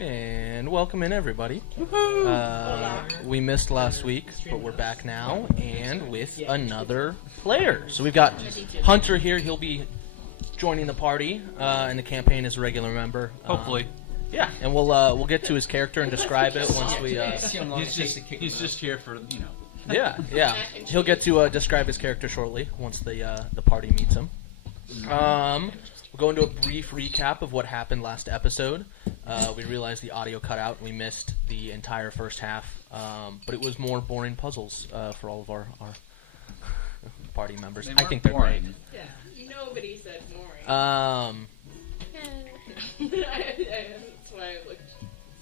And welcome in, everybody. We missed last week, but we're back now, and with another player. So we've got Hunter here. He'll be joining the party in the campaign as a regular member. Hopefully. Yeah, and we'll get to his character and describe it once we... He's just here for, you know. Yeah. He'll get to describe his character shortly once the party meets him. We'll go into a brief recap of what happened last episode. We realized the audio cut out and we missed the entire first half, but it was more boring puzzles for all of our party members. I think they're boring. great. Yeah, nobody said boring. That's why I looked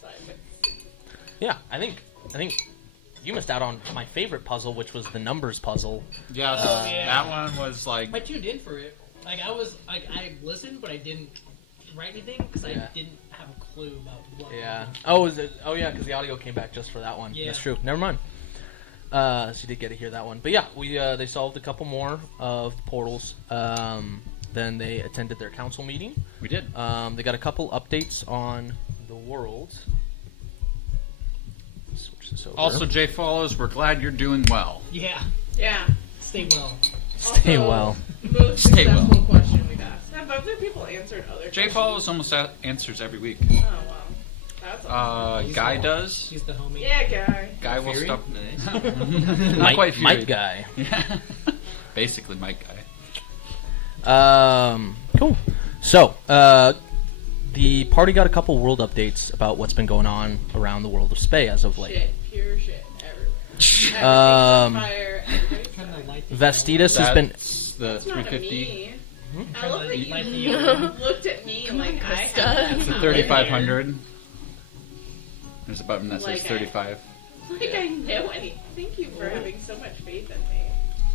sideways. Yeah, I think you missed out on my favorite puzzle, which was the numbers puzzle. Yeah, that one was like... I tuned in for it. I listened, but I didn't write anything because I didn't have a clue about what. Yeah. Oh, because the audio came back just for that one. Yeah. That's true. Never mind. So you did get to hear that one. But yeah, they solved a couple more of the portals. Then they attended their council meeting. We did. They got a couple updates on the world. Switch this over. Also, Jay Follows, we're glad you're doing well. Yeah. Stay well. Stay well. Most Stay well. successful question we've asked. Have other people answered other questions? Jay Follows almost answers every week. Oh, wow. That's awesome. Guy does. He's the homie. Yeah, guy. Guy will Fury? stop. Not Mike, quite Fury. Mike guy. Yeah. Basically, Mike guy. Cool. So, the party got a couple world updates about what's been going on around the world of Spey as of late. Shit. Pure shit everywhere. Um, Everything's on fire. Everybody's Kind of like Vestitus has been... The That's not 350. me. Hmm? I love that Like you the looked at me like I Krista. had It's a that 3500. There's a button that Like says 35. Like I know anything. Thank you for having so much faith in me.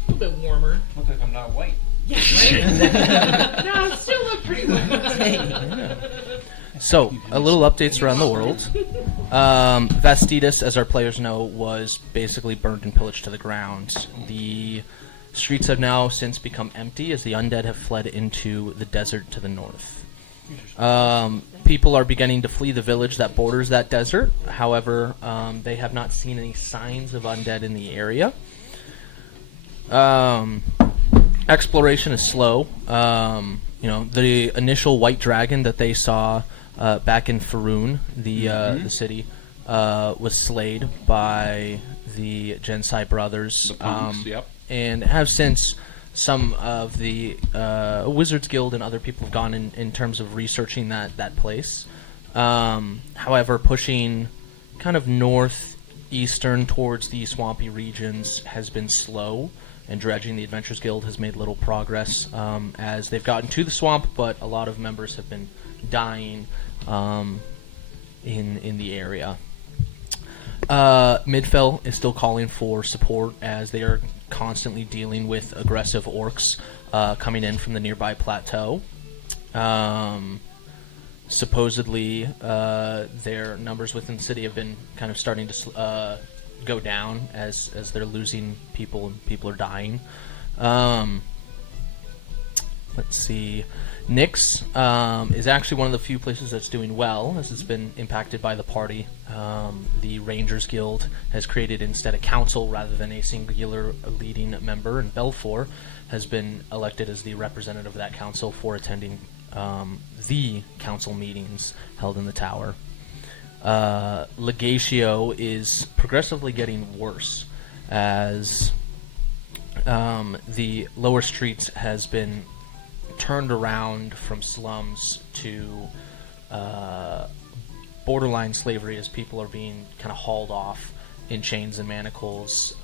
a little bit warmer. Looks like I'm not white. Yeah, right? No, I still look pretty well. So, a little updates around the world. Vestitus, as our players know, was basically burned and pillaged to the ground. The streets have now since become empty as the undead have fled into the desert to the north. People are beginning to flee the village that borders that desert. However, they have not seen any signs of undead in the area. Exploration is slow. The initial white dragon that they saw back in Faerun, the city, was slayed by the Gensai brothers. The punks, yep. And have since some of the Wizards Guild and other people have gone in terms of researching that place. However, pushing kind of northeastern towards the swampy regions has been slow, and dredging the Adventurers Guild has made little progress as they've gotten to the swamp, but a lot of members have been dying in the area. Midfell is still calling for support as they are constantly dealing with aggressive orcs coming in from the nearby plateau. Supposedly, their numbers within the city have been kind of starting to go down as they're losing people and people are dying. Let's see. Nyx is actually one of the few places that's doing well, as it's been impacted by the party. The Rangers Guild has created instead a council rather than a singular leading member, and Belfour has been elected as the representative of that council for attending the council meetings held in the tower. Legatio is progressively getting worse as the lower streets has been turned around from slums to borderline slavery as people are being kind of hauled off in chains and manacles.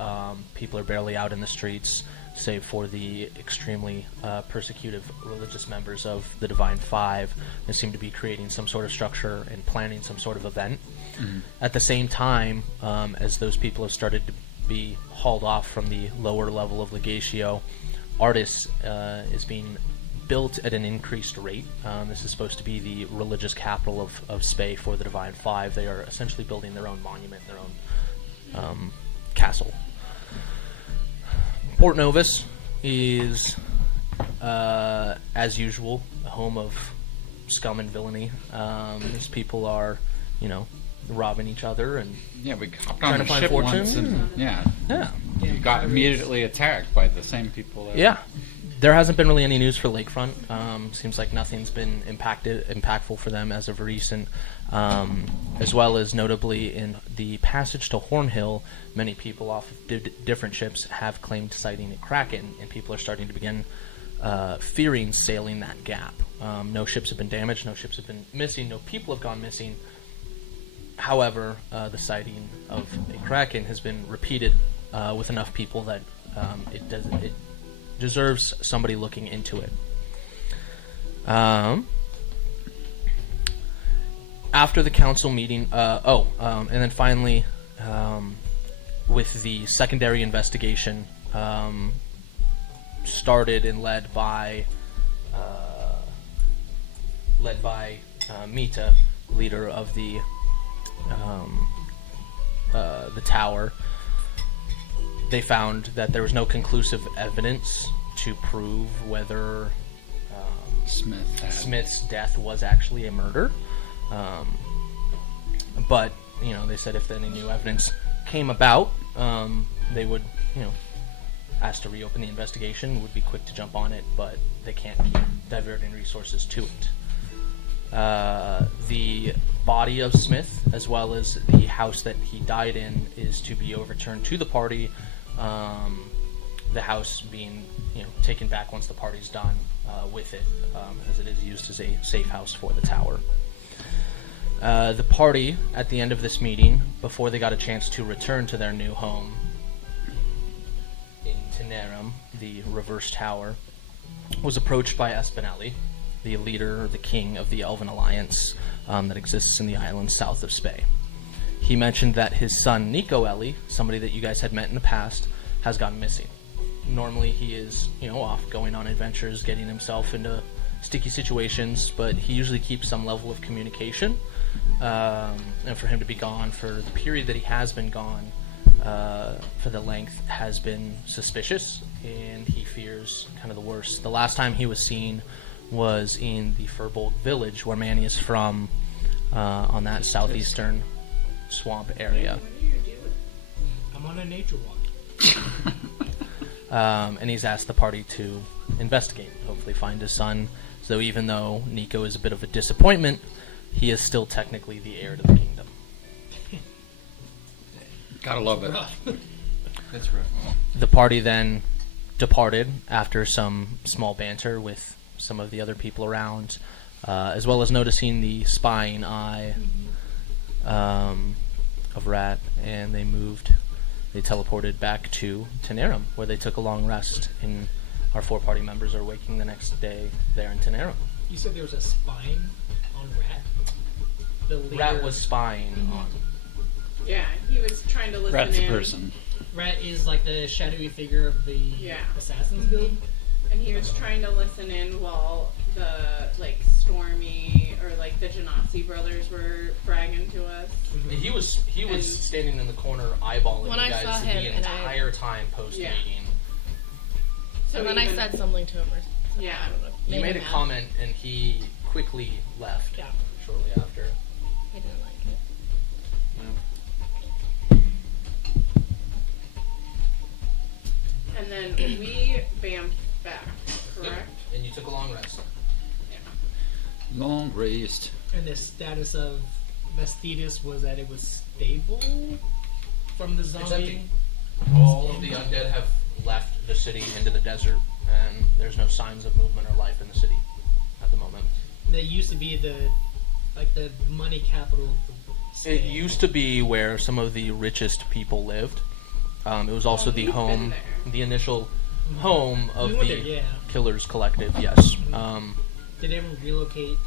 People are barely out in the streets, save for the extremely persecutive religious members of the Divine Five. They seem to be creating some sort of structure and planning some sort of event. Mm-hmm. At the same time, as those people have started to be hauled off from the lower level of Legatio, Artis is being built at an increased rate. This is supposed to be the religious capital of Spey for the Divine Five. They are essentially building their own monument, their own castle. Port Novus is, as usual, a home of scum and villainy. These people are robbing each other and Yeah, we hopped Trying on to a find ship fortune? once, and yeah. we got immediately attacked by the same people. That Yeah. There hasn't been really any news for Lakefront. Seems like nothing's been impactful for them as of recent. As well as notably in the passage to Hornhill, many people off of different ships have claimed sighting a Kraken, and people are starting to begin fearing sailing that gap. No ships have been damaged, no ships have been missing, no people have gone missing. However, the sighting of a Kraken has been repeated with enough people that it deserves somebody looking into it. After the council meeting, and then finally, with the secondary investigation started and led by Mita, leader of the tower. They found that there was no conclusive evidence to prove whether Smith's death was actually a murder. But they said if any new evidence came about, they would, ask to reopen the investigation, would be quick to jump on it, but they can't keep diverting resources to it. The body of Smith, as well as the house that he died in, is to be overturned to the party. The house being, taken back once the party's done with it, as it is used as a safe house for the tower. The party, at the end of this meeting, before they got a chance to return to their new home in Tenerum, the reverse tower, was approached by Espinelli, the leader, the king of the Elven Alliance that exists in the islands south of Spey. He mentioned that his son, Nico Ellie, somebody that you guys had met in the past, has gone missing. Normally he is, off going on adventures, getting himself into sticky situations, but he usually keeps some level of communication. And for him to be gone for the period that he has been gone, for the length, has been suspicious, and he fears kind of the worst. The last time he was seen was in the Furbolg village, where Manny is from, on that southeastern swamp area. What are you doing? I'm on a nature walk. And he's asked the party to investigate, hopefully find his son. So even though Nico is a bit of a disappointment, he is still technically the heir to the kingdom. Gotta love it. That's rough. The party then departed after some small banter with some of the other people around, as well as noticing the spying eye of Rat, and they teleported back to Tenerum, where they took a long rest, and our 4 party members are waking the next day there in Tenerum. You said there was a spine on Rat? The leader. Rat was spying on. Yeah, he was trying to listen Rat's a in. person. Rat is like the shadowy figure of the Assassin's Guild. And he was trying to listen in while the, Stormy, or, the Genasi brothers were bragging to us. He was And- standing in the corner eyeballing When you I guys saw him, the and I- entire time post-meeting. So And then I even- said something to him or something. Yeah. I don't know. You made a him mad. comment, and he quickly left Yeah. shortly after. I didn't like it. And then we bammed back, correct? And you took a long rest. Long raced. And the status of Vestitus was that it was stable from the zombie. empty. All of the undead have left the city into the desert, and there's no signs of movement or life in the city at the moment. That used to be the money capital of the state. It used to be where some of the richest people lived. It was also the we've been home, there. the initial home of We went the there, yeah. Killers Collective. Yes. Did everyone relocate,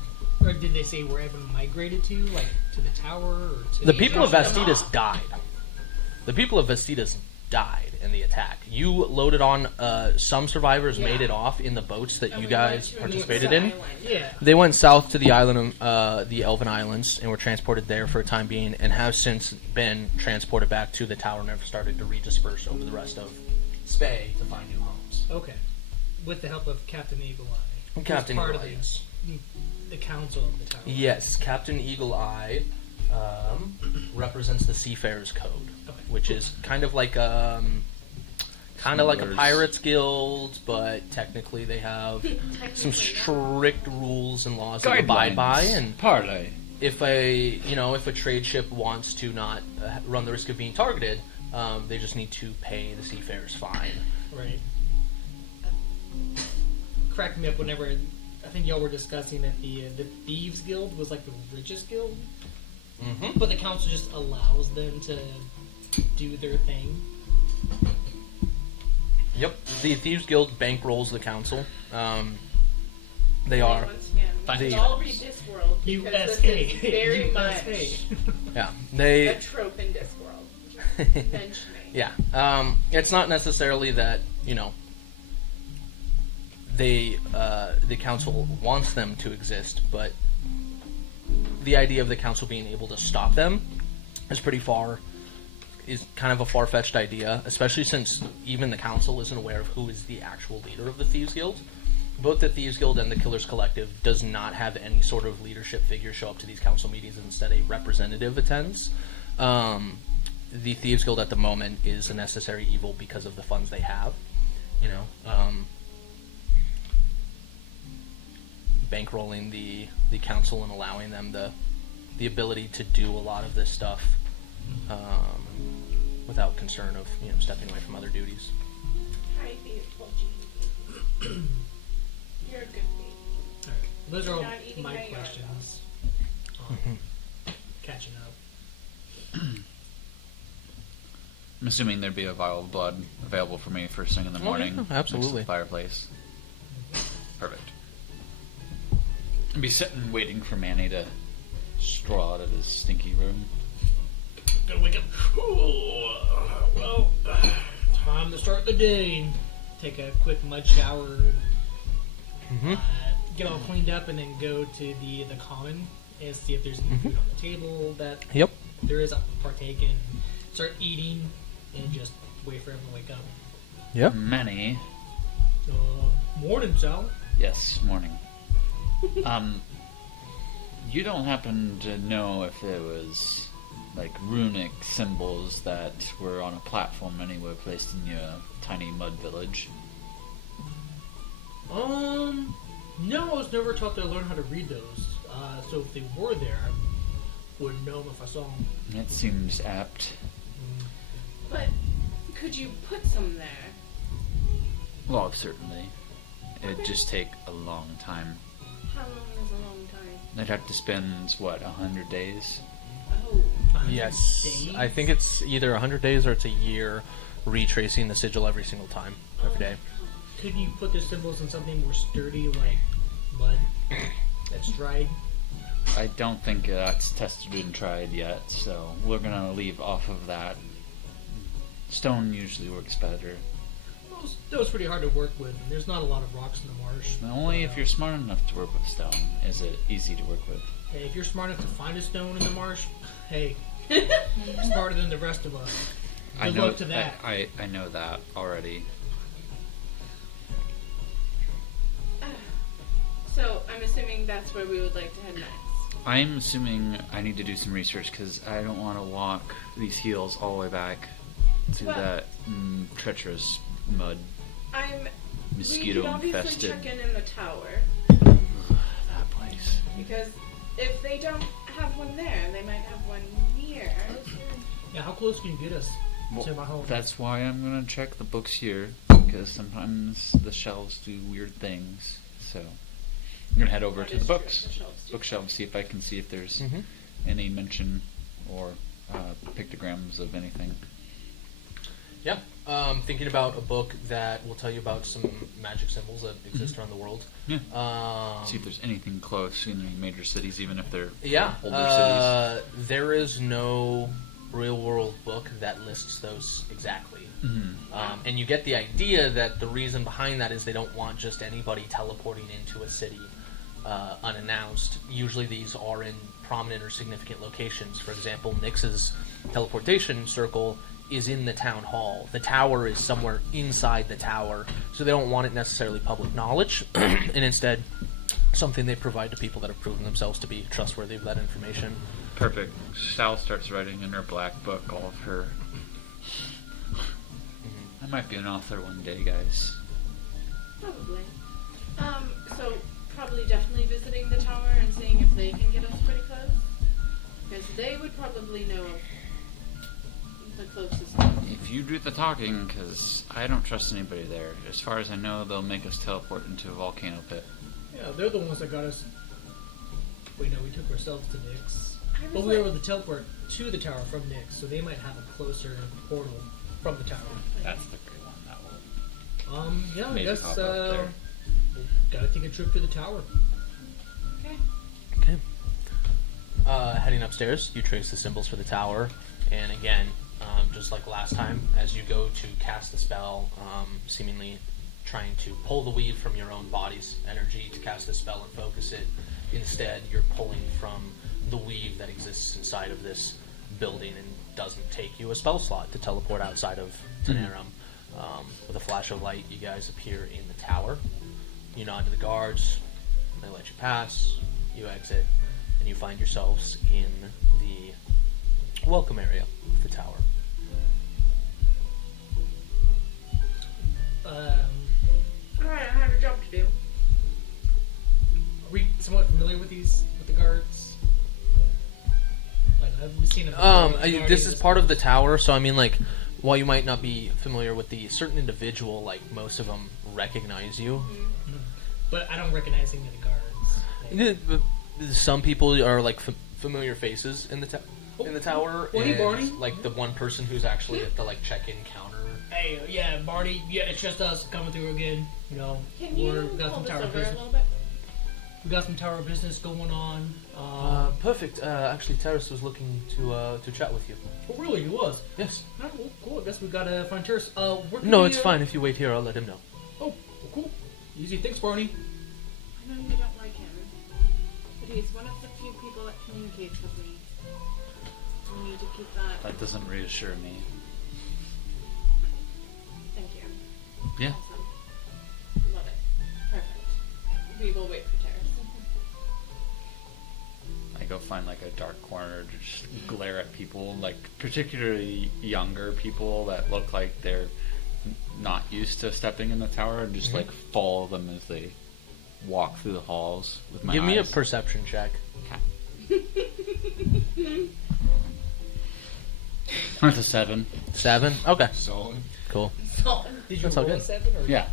or did they say where everyone migrated to, to the tower, or to The people of dropped them Vestitas off. died. The people of Vestitas died in the attack. You loaded on. Some survivors Yeah. made it off in the boats that And you we went guys to participated another in. island. Yeah. They went south to the island, the Elven Islands, and were transported there for a time being, and have since been transported back to the tower and have started to redisperse over the rest of Spey to find new homes. Okay. With the help of Captain Eagle Eye. who's Captain part Eagle of Eye, yes. the council of the tower. Yes, Captain Eagle Eye represents the Seafarers Code, Okay. which is kind of like a Smugglers. pirates guild, but technically they have some Technically strict rules and laws to abide by. And parlay. if a trade ship wants to not run the risk of being targeted, they just need to pay the Seafarers fine. Right. Cracked me up whenever I think y'all were discussing that the Thieves Guild was like the richest guild, Mm-hmm. but the council just allows them to do their thing. Yep. The Thieves Guild bankrolls the council. They not. are. Once again, The- let's all read Discworld because this USA. is very USA. Yeah. much They. a trope in Discworld. Bench me. Yeah. It's not necessarily that, the council wants them to exist, but the idea of the council being able to stop them is kind of a far-fetched idea, especially since even the council isn't aware of who is the actual leader of the Thieves Guild. Both the Thieves Guild and the Killers Collective does not have any sort of leadership figure show up to these council meetings. Instead, a representative attends. The Thieves Guild at the moment is a necessary evil because of the funds they have. Bankrolling the council and allowing them the ability to do a lot of this stuff without concern of stepping away from other duties. Hi, beautiful Jean. You're a good baby. Alright. Those are all Not eating my my yard, questions. Catching up. I'm assuming there'd be a vial of blood available for me first thing in the morning. yeah, absolutely. Next to the fireplace. Perfect. I'd be sitting waiting for Manny to stroll out of his stinky room. Gotta wake up. Well, time to start the day. Take a quick mud shower. Mm-hmm. Get all cleaned up, and then go to the common and see if there's any food on the table that Yep. there is. Partake in, start eating, and just wait for everyone to wake up. Yep. Manny. Morning, Sal. Yes, morning. You don't happen to know if there was like runic symbols that were on a platform anywhere placed in your tiny mud village? No, I was never taught to learn how to read those. So if they were there, I wouldn't know them if I saw them. It seems apt. But could you put some there? Well, certainly. It'd Okay. just take a long time. How long is a long time? I'd have to spend, 100 days? Oh. Yes. Days? I think it's either 100 days or it's a year retracing the sigil every single time, every day. Couldn't you put the symbols in something more sturdy, like mud that's dried? I don't think that's tested and tried yet, so we're gonna leave off of that. Stone usually works better. That was pretty hard to work with. And there's not a lot of rocks in the marsh. Only But, if you're smart enough to work with stone is it easy to work with. Hey, if you're smart enough to find a stone in the marsh, hey, smarter than the rest of us. I Good know luck to that. I know that already. So I'm assuming that's where we would like to head next. I'm assuming I need to do some research because I don't want to walk these hills all the way back to Well- that treacherous mud We mosquito could obviously infested check in the tower that place. because if they don't have one there, they might have one near. Yeah, how close can you get us to my home? That's why I'm gonna check the books here because sometimes the shelves do weird things. So I'm gonna head over That to is the true, books, the shelves do. bookshelves, see if I can see if there's Mm-hmm. any mention or pictograms of anything. Yeah. Thinking about a book that will tell you about some magic symbols that exist around the world. Yeah. Um, See if there's anything close in any major cities, even if they're Yeah, older there is no real-world book that lists those exactly. cities. Mm-hmm. And you get the idea that the reason behind that is they don't want just anybody teleporting into a city unannounced. Usually these are in prominent or significant locations. For example, Nyx's teleportation circle is in the town hall. The tower is somewhere inside the tower, so they don't want it necessarily public knowledge. And instead, something they provide to people that have proven themselves to be trustworthy of that information. Perfect. Sal starts writing in her black book all of her. I might be an author one day, guys. Probably. So probably definitely visiting the tower and seeing if they can get us pretty close. Because they would probably know the closest. If you do the talking, because I don't trust anybody there. As far as I know, they'll make us teleport into a volcano pit. Yeah, they're the ones that got us. We took ourselves to Nyx. I was But we were like- able to teleport to the tower from Nyx, so they might have a closer portal from the tower. That's the great one. That will Yeah, I maybe guess, pop up there. we gotta take a trip to the tower. Okay. Okay. Heading upstairs, you trace the symbols for the tower, and again, just like last time, as you go to cast the spell, seemingly trying to pull the weave from your own body's energy to cast the spell and focus it, instead you're pulling from the weave that exists inside of this building and doesn't take you a spell slot to teleport outside of Tenerum. With a flash of light, you guys appear in the tower. You nod to the guards, they let you pass, you exit, and you find yourselves in the welcome area of the tower. Alright, I have a job to do. Are we somewhat familiar with the guards? Like, have we seen them? This is part of the tower, so I mean, like, while you might not be familiar with the certain individual, like, most of them recognize you. But I don't recognize any of the guards. Like, Some people are, like, familiar faces in the tower, Well, hey, and, Barney. like, the one person who's actually at the, like, check-in counter. hey, yeah, Barney, yeah, it's just us coming through again. Can you we got some hold us tower over a business. little bit? We got some tower business going on. Perfect. Actually, Terrace was looking to chat with you. Oh, really? He was. Yes. Oh, well, cool. I guess we gotta find Terrace. Where can No, we, it's fine. If you wait here, I'll let him know. Oh, well, cool. Easy. Thanks, Barney. I know you don't like him, but he's one of the few people that communicates with me. We need to keep that. That doesn't reassure me. Thank you. Yeah. Awesome. Love it. Perfect. We will wait for Terrace. I go find like a dark corner to just glare at people, like particularly younger people that look like they're not used to stepping in the tower, and just like follow them as they walk through the halls with my Give eyes. me a perception check. That's a 7. 7? Okay. Solid. Cool. Did you That's all roll a good. 7? Or Yeah.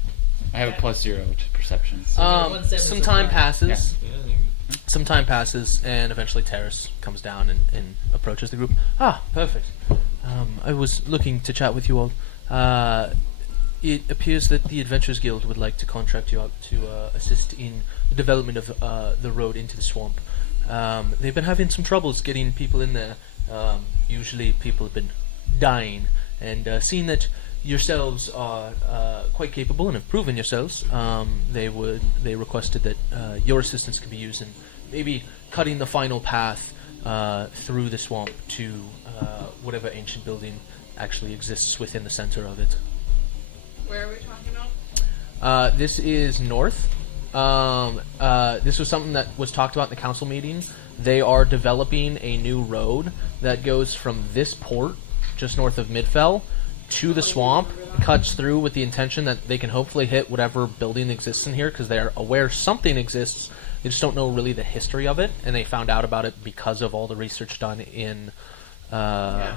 I have a +0 to perception. one seven Some is time okay. passes. Yeah, there you go. Some time passes, and eventually Terrace comes down and approaches the group. Ah, perfect. I was looking to chat with you all. It appears that the Adventurers Guild would like to contract you out to assist in the development of the road into the swamp. They've been having some troubles getting people in there. Usually people have been dying, and seeing that yourselves are quite capable and have proven yourselves, they requested that your assistance could be used in maybe cutting the final path through the swamp to whatever ancient building actually exists within the center of it. Where are we talking about? This is north. This was something that was talked about in the council meeting. They are developing a new road that goes from this port, just north of Midfell, to the swamp, cuts through with the intention that they can hopefully hit whatever building exists in here, because they're aware something exists. They just don't know really the history of it, and they found out about it because of all the research done in Faerun.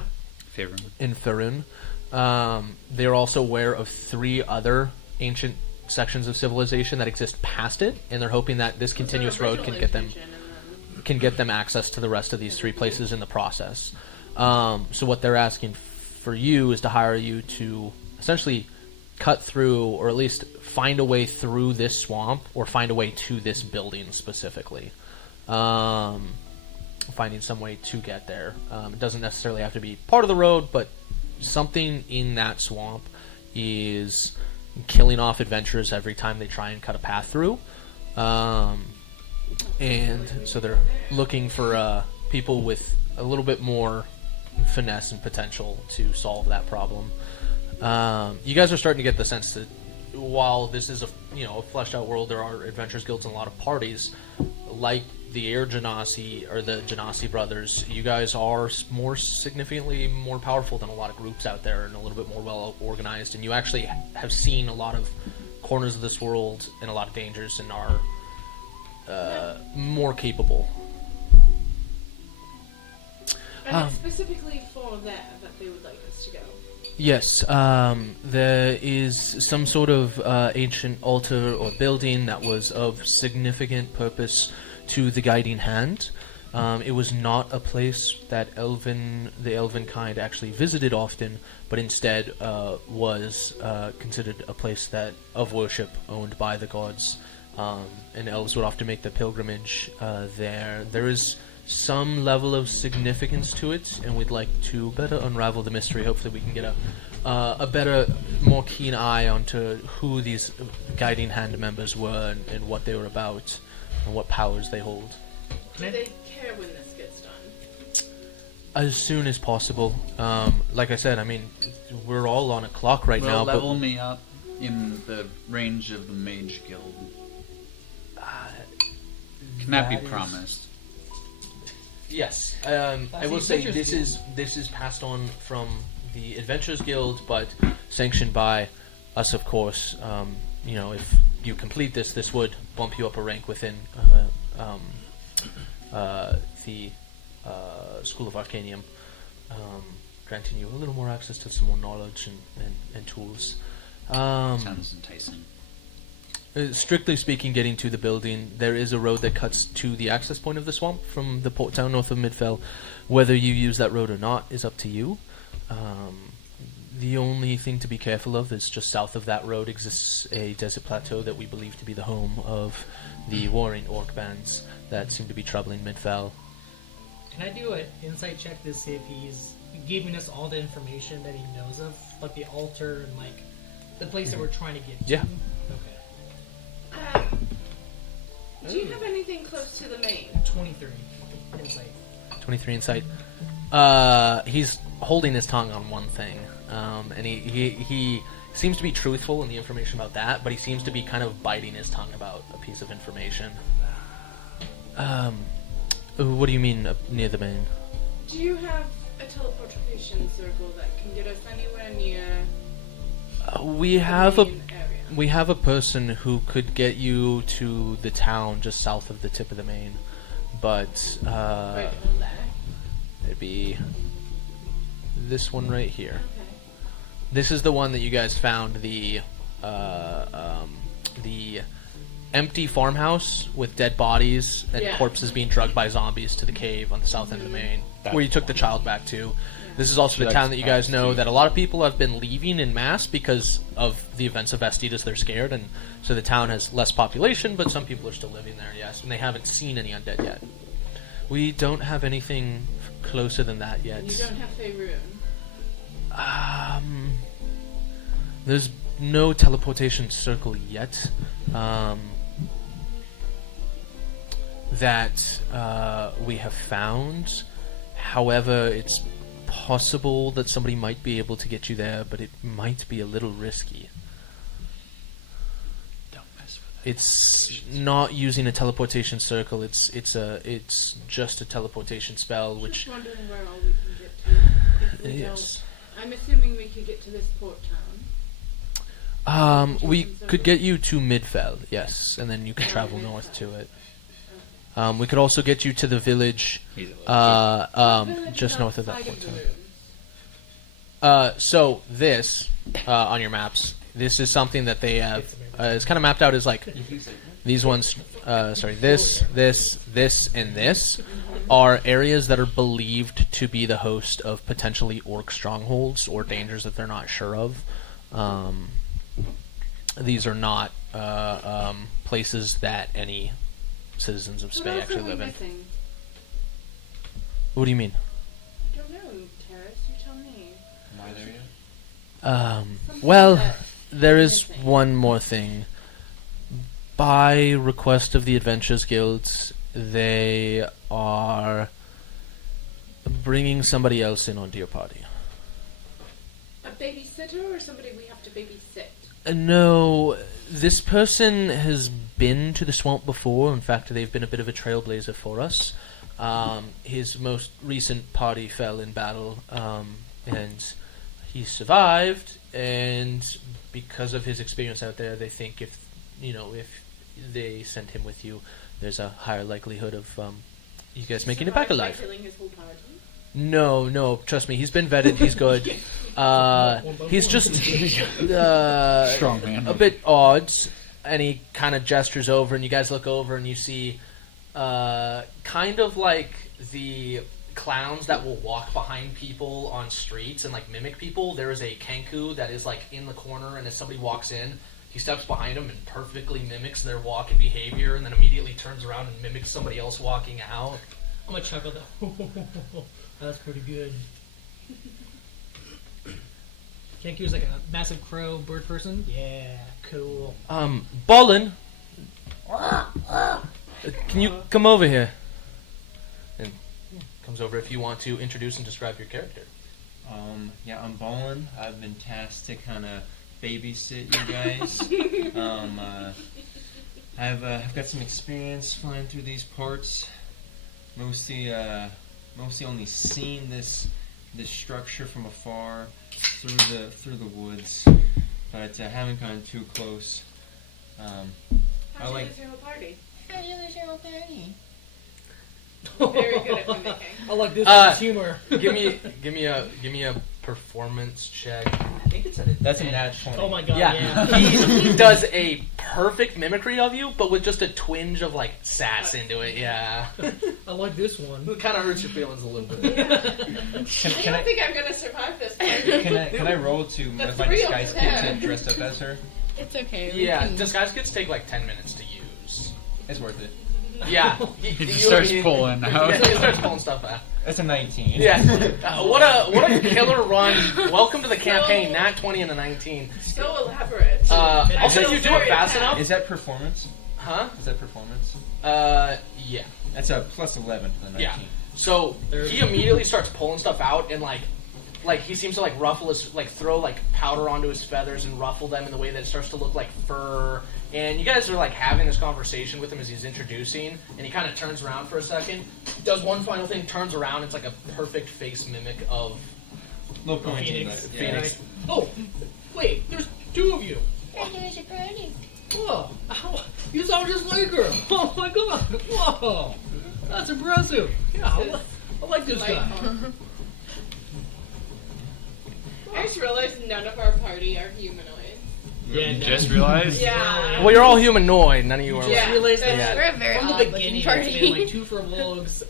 They're also aware of 3 other ancient sections of civilization that exist past it, and they're hoping that this continuous road can get them access to the rest of these 3 places in the process. So what they're asking for you is to hire you to essentially cut through, or at least find a way through this swamp, or find a way to this building specifically. Finding some way to get there. It doesn't necessarily have to be part of the road, but something in that swamp is killing off adventurers every time they try and cut a path through. And so they're looking for people with a little bit more finesse and potential to solve that problem. You guys are starting to get the sense that while this is a fleshed out world, there are adventurers guilds and a lot of parties, like the Air Genasi or the Genasi brothers. You guys are significantly more powerful than a lot of groups out there, and a little bit more well organized. And you actually have seen a lot of corners of this world and a lot of dangers, and are more capable. And it's specifically for there that they would like us to go. Yes, there is some sort of ancient altar or building that was of significant purpose to the guiding hand. It was not a place that the elven kind actually visited often, but instead was considered a place of worship owned by the gods, and elves would often make the pilgrimage there. There is some level of significance to it, and we'd like to better unravel the mystery. Hopefully we can get a better, more keen eye onto who these guiding hand members were, and what they were about, and what powers they hold. Do they care when this gets done? As soon as possible. Like I said, I mean, we're all on a clock right now. Level me up in the range of the Mage Guild. Can that be promised? Yes, I will say this is passed on from the Adventurers Guild, but sanctioned by us, of course. If you complete this would bump you up a rank within the School of Arcanium, granting you a little more access to some more knowledge and tools. Sounds enticing. Strictly speaking, getting to the building, there is a road that cuts to the access point of the swamp from the port town north of Midfell. Whether you use that road or not is up to you. The only thing to be careful of is just south of that road exists a desert plateau that we believe to be the home of the warring orc bands that seem to be troubling Midfell. Can I do an insight check to see if he's giving us all the information that he knows of, like the altar and like the place that we're trying to get to? Yeah. Okay. Do you have anything close to the main? 23 insight. 23 insight. He's holding his tongue on one thing, and he seems to be truthful in the information about that, but he seems to be kind of biting his tongue about a piece of information. What do you mean near the main? Do you have a teleportation circle that can get us anywhere near We the have main area? We have a person who could get you to the town just south of the tip of the main, but Right on there. it'd be this one right here. Okay. This is the one that you guys found, the empty farmhouse with dead bodies and Yeah. corpses being drugged by zombies to the cave on the south end of the main, where you took the child back to. This is also the town that you guys know that a lot of people have been leaving in mass because of the events of Vestidas. They're scared, and so the town has less population, but some people are still living there, yes, and they haven't seen any undead yet. We don't have anything closer than that yet. You don't have Faerun. There's no teleportation circle yet. That we have found. However, it's possible that somebody might be able to get you there, but it might be a little risky. Don't mess with it. It's not using a teleportation circle. It's just a teleportation spell, which Just wondering where all we can get to. If we yes. don't. I'm assuming we could get to this port town. We could get you to Midfell, yes, and then you could travel north to it. We could also get you to the village, just north of that port town. So this, on your maps, this is something that they have. It's kind of mapped out as like these ones. This, and this are areas that are believed to be the host of potentially orc strongholds or dangers that they're not sure of. These are not places that any citizens of Spey actually live in. Missing? What do you mean? I don't know, Terrace. You tell me. Am I there yet? Something Well, that there is missing. one more thing. By request of the Adventures Guilds, they are bringing somebody else in onto your party. A babysitter or somebody we have to babysit? No, this person has been to the swamp before. In fact, they've been a bit of a trailblazer for us. His most recent party fell in battle, and he survived. And because of his experience out there, they think if they sent him with you, there's a higher likelihood of you guys making it back alive. Killing his whole party? No, trust me, he's been vetted, he's good. He's just Strong man. a bit odd, and he kind of gestures over, and you guys look over, and you see kind of like the clowns that will walk behind people on streets and like mimic people. There is a Kenku that is like in the corner, and as somebody walks in, he steps behind them and perfectly mimics their walk and behavior, and then immediately turns around and mimics somebody else walking out. I'm gonna chuckle though. That's pretty good. Kenku's like a massive crow bird person. Yeah, cool. Ballin, can you come over here? And comes over if you want to introduce and describe your character. Yeah, I'm Ballin. I've been tasked to kind of babysit you guys. I've got some experience flying through these parts. Mostly only seen this structure from afar through the woods, but haven't gone too close. How'd you lose your whole party? How'd you lose your whole party? Very good at mimicking. I like this humor. give me a performance check. I think it's That's a nat 20. Oh my god, Yeah, yeah. he does a perfect mimicry of you, but with just a twinge of like sass into it. Yeah, I like this one. it kind of hurts your feelings a little bit. I don't think I'm gonna survive this party. Can I roll to with my three of disguise kit them. to dress up as her? It's okay. we Yeah, can- disguise kits take like 10 minutes to use. It's worth it. Yeah, He just starts pulling out. Yeah, he starts pulling stuff out. That's a 19. Yeah, what a killer run! Welcome to the campaign. Nat 20 and a 19. So elaborate. Also, you do it fast enough, Is that performance? huh? Is that performance? Yeah. That's a plus 11 to the 19. Yeah. So he immediately starts pulling stuff out, and like he seems to like ruffle his, like throw like powder onto his feathers and ruffle them in the way that it starts to look like fur. And you guys are like having this conversation with him as he's introducing, and he kind of turns around for a second, does one final thing, turns around. It's like a perfect face mimic of Little pointing, Phoenix. but Phoenix. Oh, wait, there's two of you. How'd you lose your party? Whoa, you sound just like her. Oh my god, whoa, that's impressive. Yeah, I like this guy. I just realized none of our party are humanoids. Yeah, You no. just realized? Yeah. Well, you're all humanoid. None of you are. Yeah. Realize that Yeah. We're a very from the odd beginning, looking it's party. been like two furbolgs,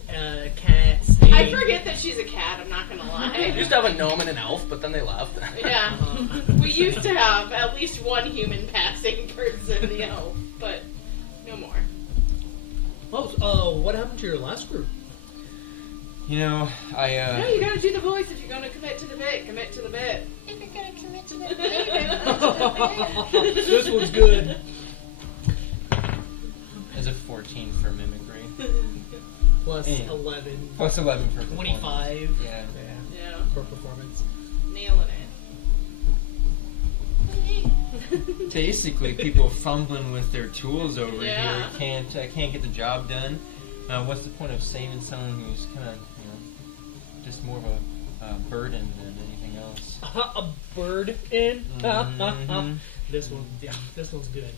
cat, snake. I forget that she's a cat, I'm not gonna We lie. used to have a gnome and an elf, but then they left. Yeah. We used to have at least one human passing person, but no more. Oh, what happened to your last group? You know, No, you gotta do the voice if you're gonna commit to the bit. Commit to the bit. If you're gonna commit to the baby, This one's good. is a 14 for mimicry. Plus Mm. 11, Plus 11 for performance. 25 Yeah. Yeah. for performance. Nailing it. Basically, people fumbling with their tools over Yeah. here can't get the job done. What's the point of saving someone who's kind of just more of a burden than anything else? A bird in? Mhm. This one's good.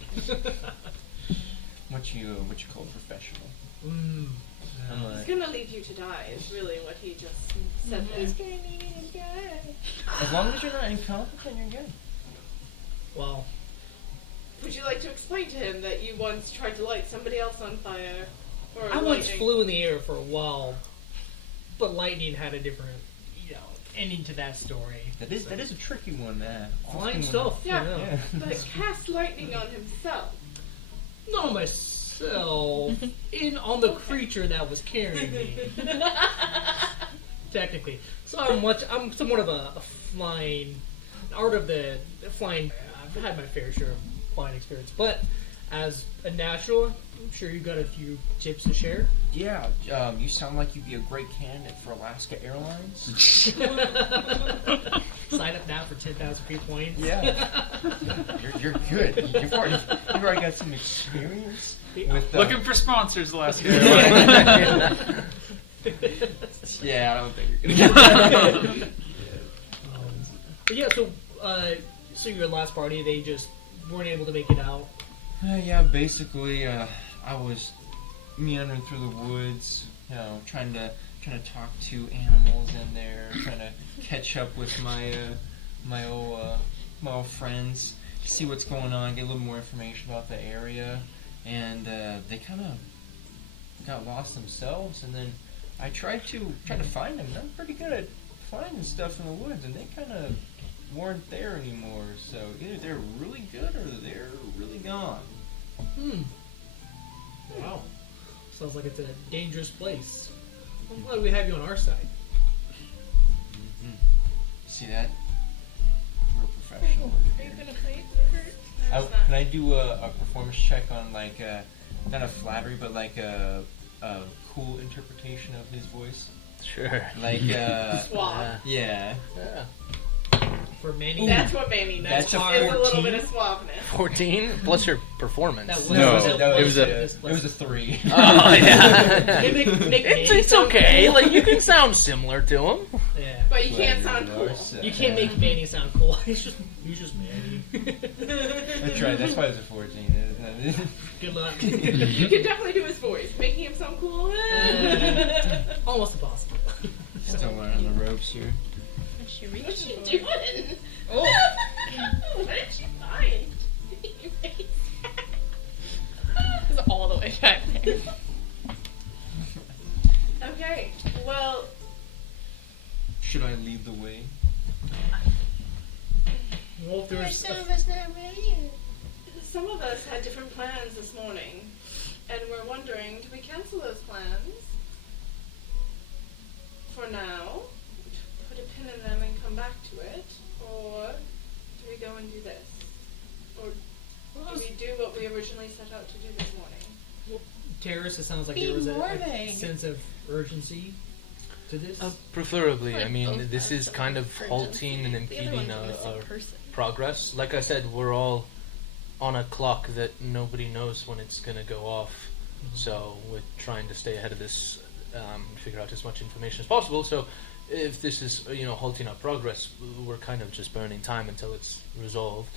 What you call professional? Mm. I'm It's like, gonna leave you to die, is really what he just said there. he's gonna need you to die. as long as you're not incompetent, you're good. Well, Would you like to explain to him that you once tried to light somebody else on fire? Or I once lightning? flew in the air for a while, but lightning had a different, ending to that story. That is a tricky one. Flying stuff. Yeah. Yeah. But cast lightning on himself. Not on myself, on the creature that was carrying me. Technically, so I'm somewhat of a flying art of the flying. I've had my fair share of flying experience, but as a natural, I'm sure you got a few tips to share. Yeah, you sound like you'd be a great candidate for Alaska Airlines. Sign up now for 10,000 free points. Yeah. you're good. You've already got some experience with Looking for sponsors, last year. Yeah, I don't think you're gonna But yeah, so your last party, they just weren't able to make it out. Yeah, basically, I was meandering through the woods, trying to talk to animals in there, trying to catch up with my old friends, see what's going on, get a little more information about the area, and they kind of got lost themselves. And then I tried to find them. I'm pretty good at finding stuff in the woods, and they kind of weren't there anymore. So either they're really good or they're really gone. Wow. Sounds like it's a dangerous place. I'm glad we have you on our side. See that? We're professional. Are you gonna fight Lizard? Can I do a performance check on not a flattery, but a cool interpretation of his voice? Sure. Suave. Yeah. For Manny, That's what Manny That's does. a Is a little 14? bit of suaveness. 14 plus your performance. that was, No, that it was it was a 3. Oh yeah. Make it's Manny sound okay. cool. Like you can sound similar to him. Yeah. But you can't sound cool. You can't make Manny sound cool. He's just Manny. That's right. That's why it was a 14. Good luck. You can definitely do his voice. Making him sound cool. Almost impossible. Still learning the ropes here. What's she doing? Oh. What did she find? It's all the way back there. Okay, well, Should I lead the way? Well, there's Some of us not ready. some of us had different plans this morning, and we're wondering, do we cancel those plans for now, put a pin in them and come back to it, or do we go and do this? Or do we do what we originally set out to do this morning? terrace. It sounds like Be there was more a vague. sense of urgency to this. Preferably, I Like mean, both this is sides kind of of halting and urgency. The other impeding one's a missing our person. progress. Like I said, we're all on a clock that nobody knows when it's going to go off. So we're trying to stay ahead of this, figure out as much information as possible. So if this is, halting our progress, we're kind of just burning time until it's resolved.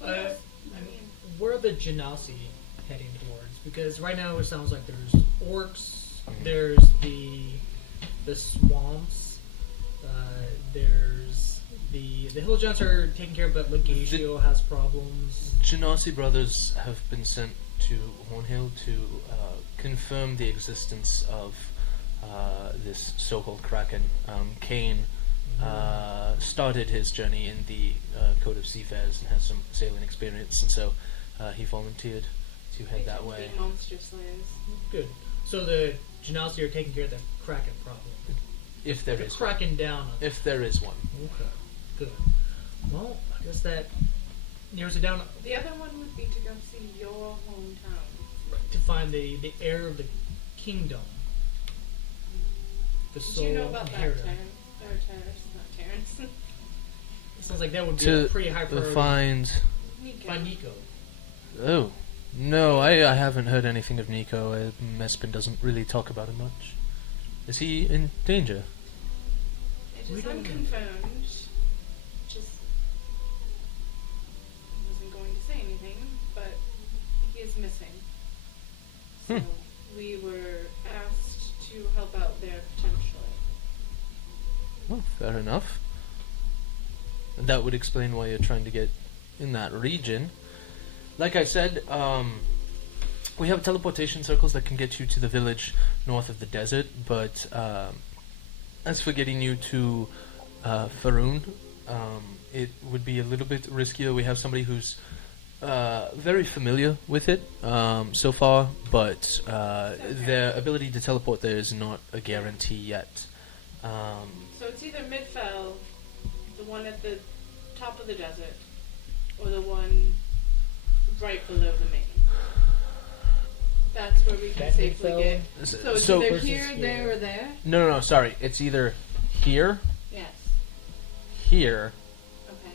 Where are the Genasi heading towards? Because right now it sounds like there's orcs, there's the swamps, there's the hill giants are taken care of, but Legatio has problems. Genasi brothers have been sent to Hornhill to confirm the existence of this so-called Kraken. Kane started his journey in the Code of Seafares and has some sailing experience, and so he volunteered to head that way. Big monster slayers. Good. So the Genasi are taking care of the Kraken problem. If there They're is one. cracking down on it. If there is one. Okay. Good. Well, I guess that narrows it down The other one would be to go see your hometown. to find the heir of the kingdom. The Did soul you know about that, inheritor. Terrence? Not Terrence. It sounds like that would be To a pretty high priority. find... Nico. Find Nico. Oh. No, I haven't heard anything of Nico. Mespin doesn't really talk about him much. Is he in danger? It We is don't know. unconfirmed. Just wasn't going to say anything, but he is missing. So we were asked to help out there potentially. Well, fair enough. That would explain why you're trying to get in that region. Like I said, we have teleportation circles that can get you to the village north of the desert, but as for getting you to Faroon, it would be a little bit riskier. We have somebody who's very familiar with it so far, but their ability to teleport there is not a guarantee yet. So it's either Midfell, the one at the top of the desert, or the one right below the main. That's where we can That safely Midfell? get. So it's either here, there, or there. No, sorry. It's either here, Yes. here Okay.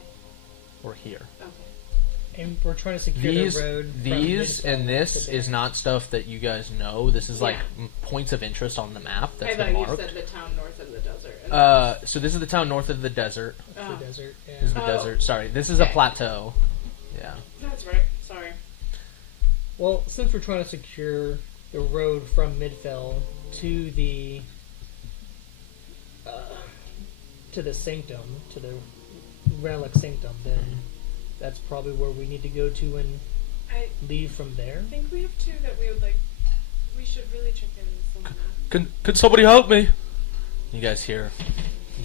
or here. Okay. And we're trying to secure the road. from These, Midvale and this to is there. not stuff that you guys know. This is like Yeah. points of interest on the map that's I been thought marked. you said the town north of the desert. So this is the town north of the desert. The desert. This is Yeah. the Oh. desert. Sorry, this is a Okay. plateau. Yeah. That's right. Sorry. Well, since we're trying to secure the road from Midvale to the sanctum, to the relic sanctum, then that's probably where we need to go to and I leave from there. think we have two that we would like. We should really check in with someone. Can somebody help me? You guys hear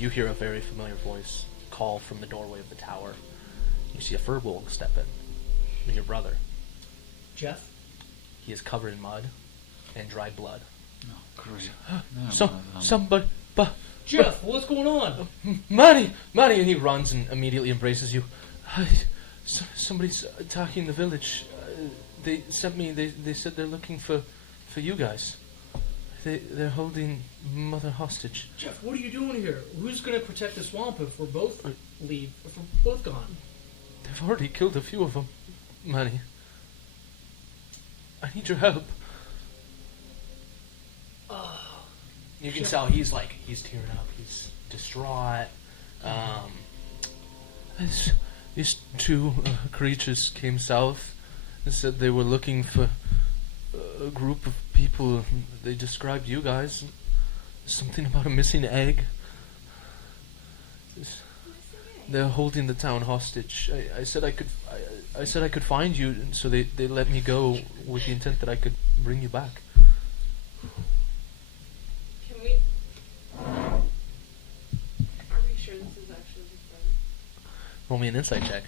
a very familiar voice call from the doorway of the tower. You see a furbolg step in. Your brother. Jeff? He is covered in mud and dried blood. Oh, great. Somebody, Jeff, what's going on? Manny, and he runs and immediately embraces you. Somebody's attacking the village. They sent me. They said they're looking for you guys. They're holding Mother hostage. Jeff, what are you doing here? Who's going to protect the swamp if we're both if we're both gone? They've already killed a few of them, Manny. I need your help. You can tell he's tearing up. He's distraught. These two creatures came south and said they were looking for a group of people. They described you guys. Something about a missing egg. They're holding the town hostage. I said I could find you, and so they let me go with the intent that I could bring you back. Can we? Are we sure this is actually his brother? Roll me an insight check.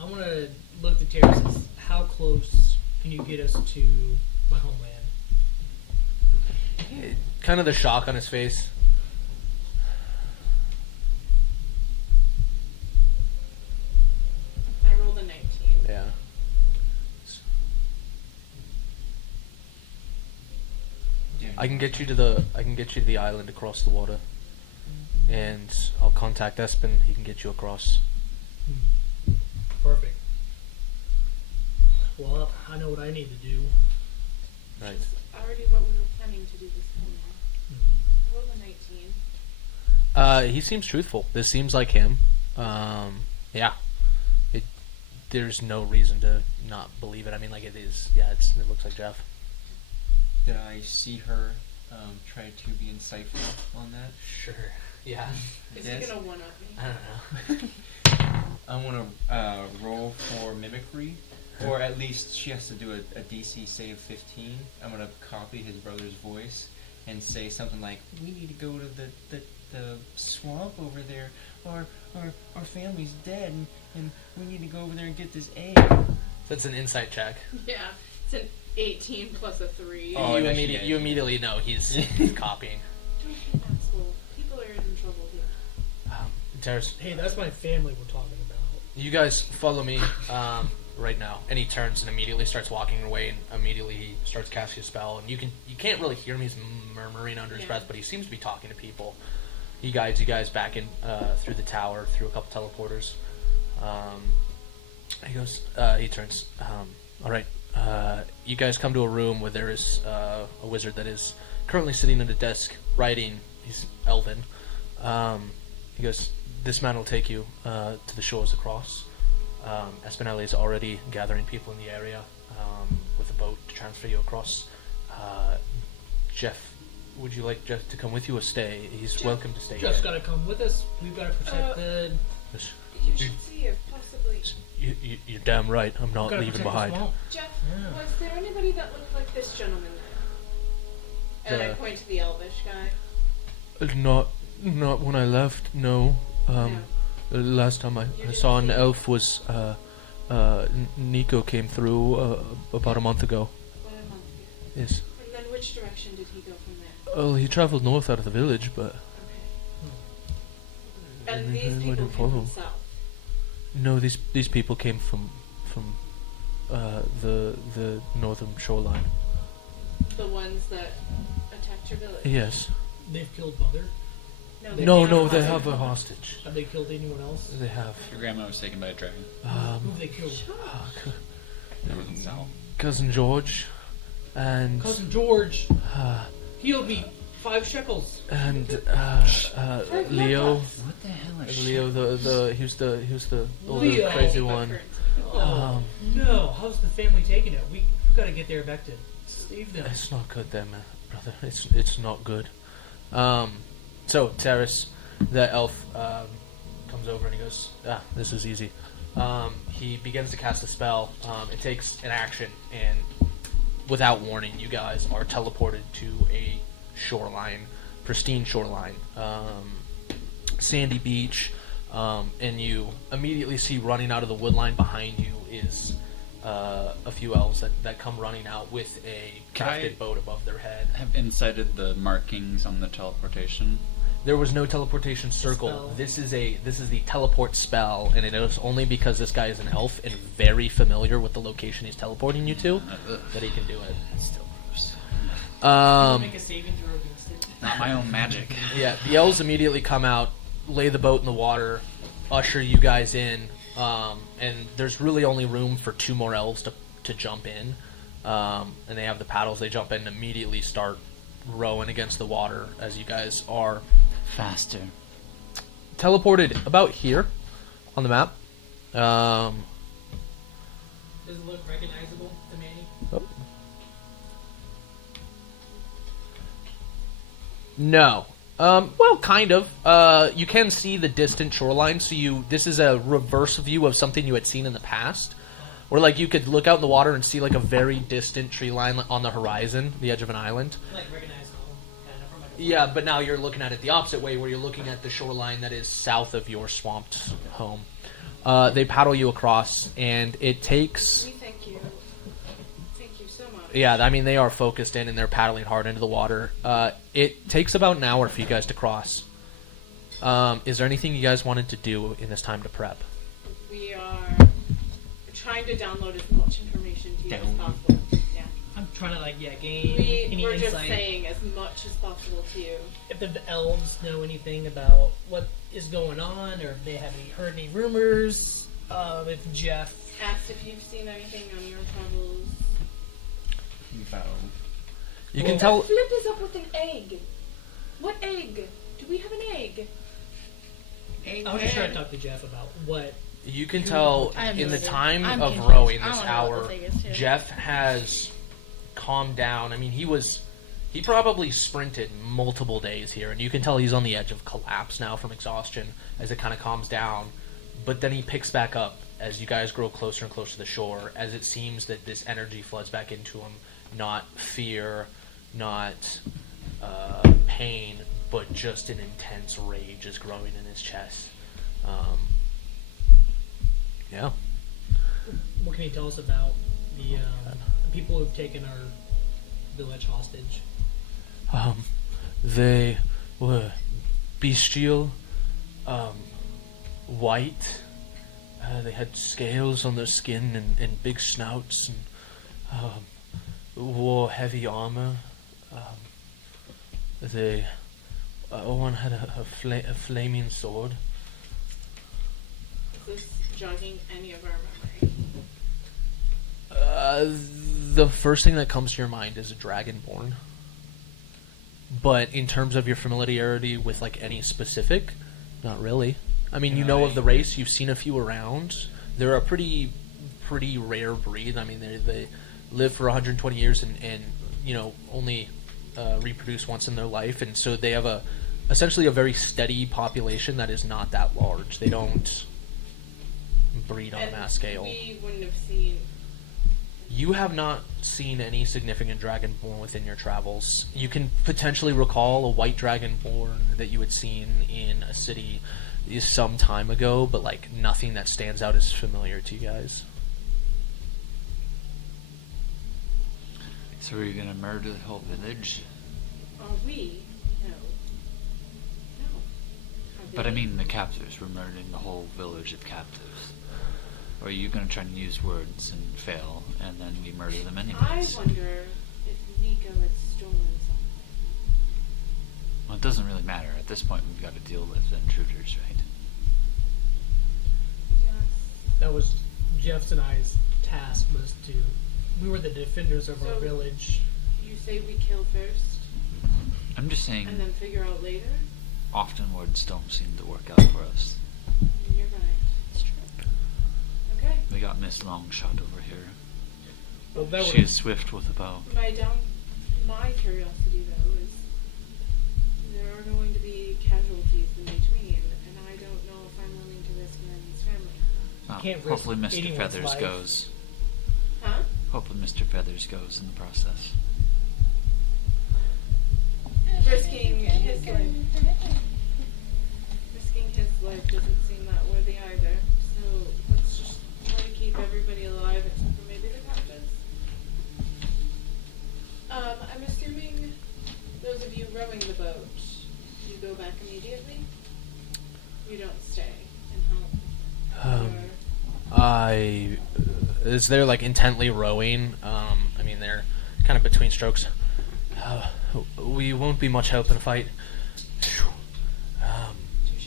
I want to look at Terrace. How close can you get us to my homeland? Kind of the shock on his face. I rolled a 19. Yeah. I can get you to the island across the water, and I'll contact Espen. He can get you across. Perfect. Well, I know what I need to do. Right. Already what we were planning to do this morning. I rolled a 19. He seems truthful. This seems like him. Yeah. There's no reason to not believe it. I mean, like it is. Yeah, it looks like Jeff. Did I see her try to be insightful on that? Sure. Yeah. Is Yes. he gonna one up me? I don't know. I want to roll for mimicry, or at least she has to do a DC save 15. I'm going to copy his brother's voice and say something like, "We need to go to the swamp over there. Our family's dead, and we need to go over there and get this egg." That's an insight check. Yeah. It's an 18 plus a 3. Oh, you, no, you immediately know he's copying. Don't be an asshole. People are in trouble here. Terrace, Hey, that's my family we're talking about. you guys follow me right now. And he turns and immediately starts walking away, and immediately he starts casting a spell. And you can't really hear him. He's murmuring under his breath, but he seems to be talking to people. He guides you guys back in through the tower, through a couple teleporters. He turns. All right, you guys come to a room where there is a wizard that is currently sitting at a desk writing. He's elven. He goes, "This man will take you to the shores across. Espinelli is already gathering people in the area with a boat to transfer you across. Jeff, would you like Jeff to come with you or stay? He's Jeff- welcome to stay Jeff's here." got to come with us. We've got to protect the. Yes. You should see if possibly. You're damn right. I'm not gotta leaving protect the behind. swamp. Jeff, Yeah. was there anybody that looked like this gentleman there? And I point to the elvish guy. Not when I left. No. No. The last time I didn't saw an see- elf was Nico came through about a month ago. About a month ago. Yes. And then which direction did he go from there? Well, he traveled north out of the village, but Okay. And these I people wouldn't came follow. from south. no, these people came from the northern shoreline. The ones that attacked your village. Yes. They've killed Mother. No, they have a hostage. Have they killed anyone else? They have. Your grandma was taken by a dragon. Who have they killed? Cousin George, and Cousin George. He owed me 5 shekels. and Leo. What the hell is Leo, he was the older Leo. crazy one. Oh no! How's the family taking it? We gotta get there back to save them. It's not good there, man, brother. It's not good. So Terrace, the elf, comes over and he goes, this is easy. He begins to cast a spell. It takes an action, and without warning, you guys are teleported to a shoreline, pristine shoreline, sandy beach, and you immediately see running out of the woodline behind you is a few elves that come running out with a crafted boat above their head. Have incited the markings on the teleportation. There was no teleportation circle. Spell. This is the teleport spell, and it is only because this guy is an elf and very familiar with the location he's teleporting you to that he can do it. It's still gross. Make a saving throw against it. Not my own magic. Yeah, the elves immediately come out, lay the boat in the water, usher you guys in, and there's really only room for 2 more elves to jump in, and they have the paddles. They jump in and immediately start rowing against the water as you guys are Faster. teleported about here on the map. Does it look recognizable to Manny? Oh. No. Well, kind of. You can see the distant shoreline, so this is a reverse view of something you had seen in the past. Or like you could look out in the water and see like a very distant tree line on the horizon, the edge of an island. Like recognizable, kind of from like a Yeah, but now you're looking at it the opposite way, where you're looking at the shoreline that is south of your swamped home. They paddle you across, and it takes... We thank you. Thank you so much. Yeah, I mean, they are focused in, and they're paddling hard into the water. It takes about an hour for you guys to cross. Is there anything you guys wanted to do in this time to prep? We are trying to download as much information to you as possible. Yeah. I'm trying to gain any We're just insight. saying as much as possible to you. If the elves know anything about what is going on, or if they have heard any rumors, if Jeff... Asked if you've seen anything on your travels. You can tell... Flip is up with an egg. What egg? Do we have an egg? I was just trying to talk to Jeff about what... You can tell I have no in the idea. time I'm of confused. rowing I this don't know what hour, the thing is, too. Jeff has calmed down. I mean, he probably sprinted multiple days here, and you can tell he's on the edge of collapse now from exhaustion as it kind of calms down. But then he picks back up as you guys grow closer and closer to the shore, as it seems that this energy floods back into him. Not fear, not pain, but just an intense rage is growing in his chest. Yeah. What can you tell us about the people who've taken our village hostage? They were bestial, white. They had scales on their skin and big snouts, and wore heavy armor. One had a flaming sword. Is this jogging any of our memory? The first thing that comes to your mind is a dragonborn. But in terms of your familiarity with any specific, not really. I mean, you know of the race. You've seen a few around. They're a pretty rare breed. I mean, they live for 120 years and only reproduce once in their life, and so they have essentially a very steady population that is not that large. They don't breed on a mass scale. We wouldn't have seen. You have not seen any significant dragonborn within your travels. You can potentially recall a white dragonborn that you had seen in a city some time ago, but nothing that stands out as familiar to you guys. So are you gonna murder the whole village? Are we? No. No. Are But I they? mean the captives. We're murdering the whole village of captives. Or are you gonna try and use words and fail, and then we murder them I anyways? wonder if Nico had stolen something. Well, it doesn't really matter. At this point, we've got to deal with intruders, right? Yes. That was Jeff's and I's task, was to... We were the defenders of our So- village. You say we kill first I'm just saying, and then figure out later? often words don't seem to work out for us. You're right. It's true. Okay. We got Miss Longshot over here. Well, that She would is swift with a bow. My curiosity though is there are going to be casualties in between, and I don't know if I'm willing to risk Mary's family. Well, can't risk hopefully Mr. anyone's Feathers life. goes. Huh? Hopefully Mr. Feathers goes in the process. Risking his life. Risking his life doesn't seem that worthy either. So let's just try to keep everybody alive except for maybe the captives. I'm assuming those of you rowing the boat, you go back immediately? You don't stay and help? Is there like intently rowing? I mean, they're kind of between strokes. We won't be much help in a fight.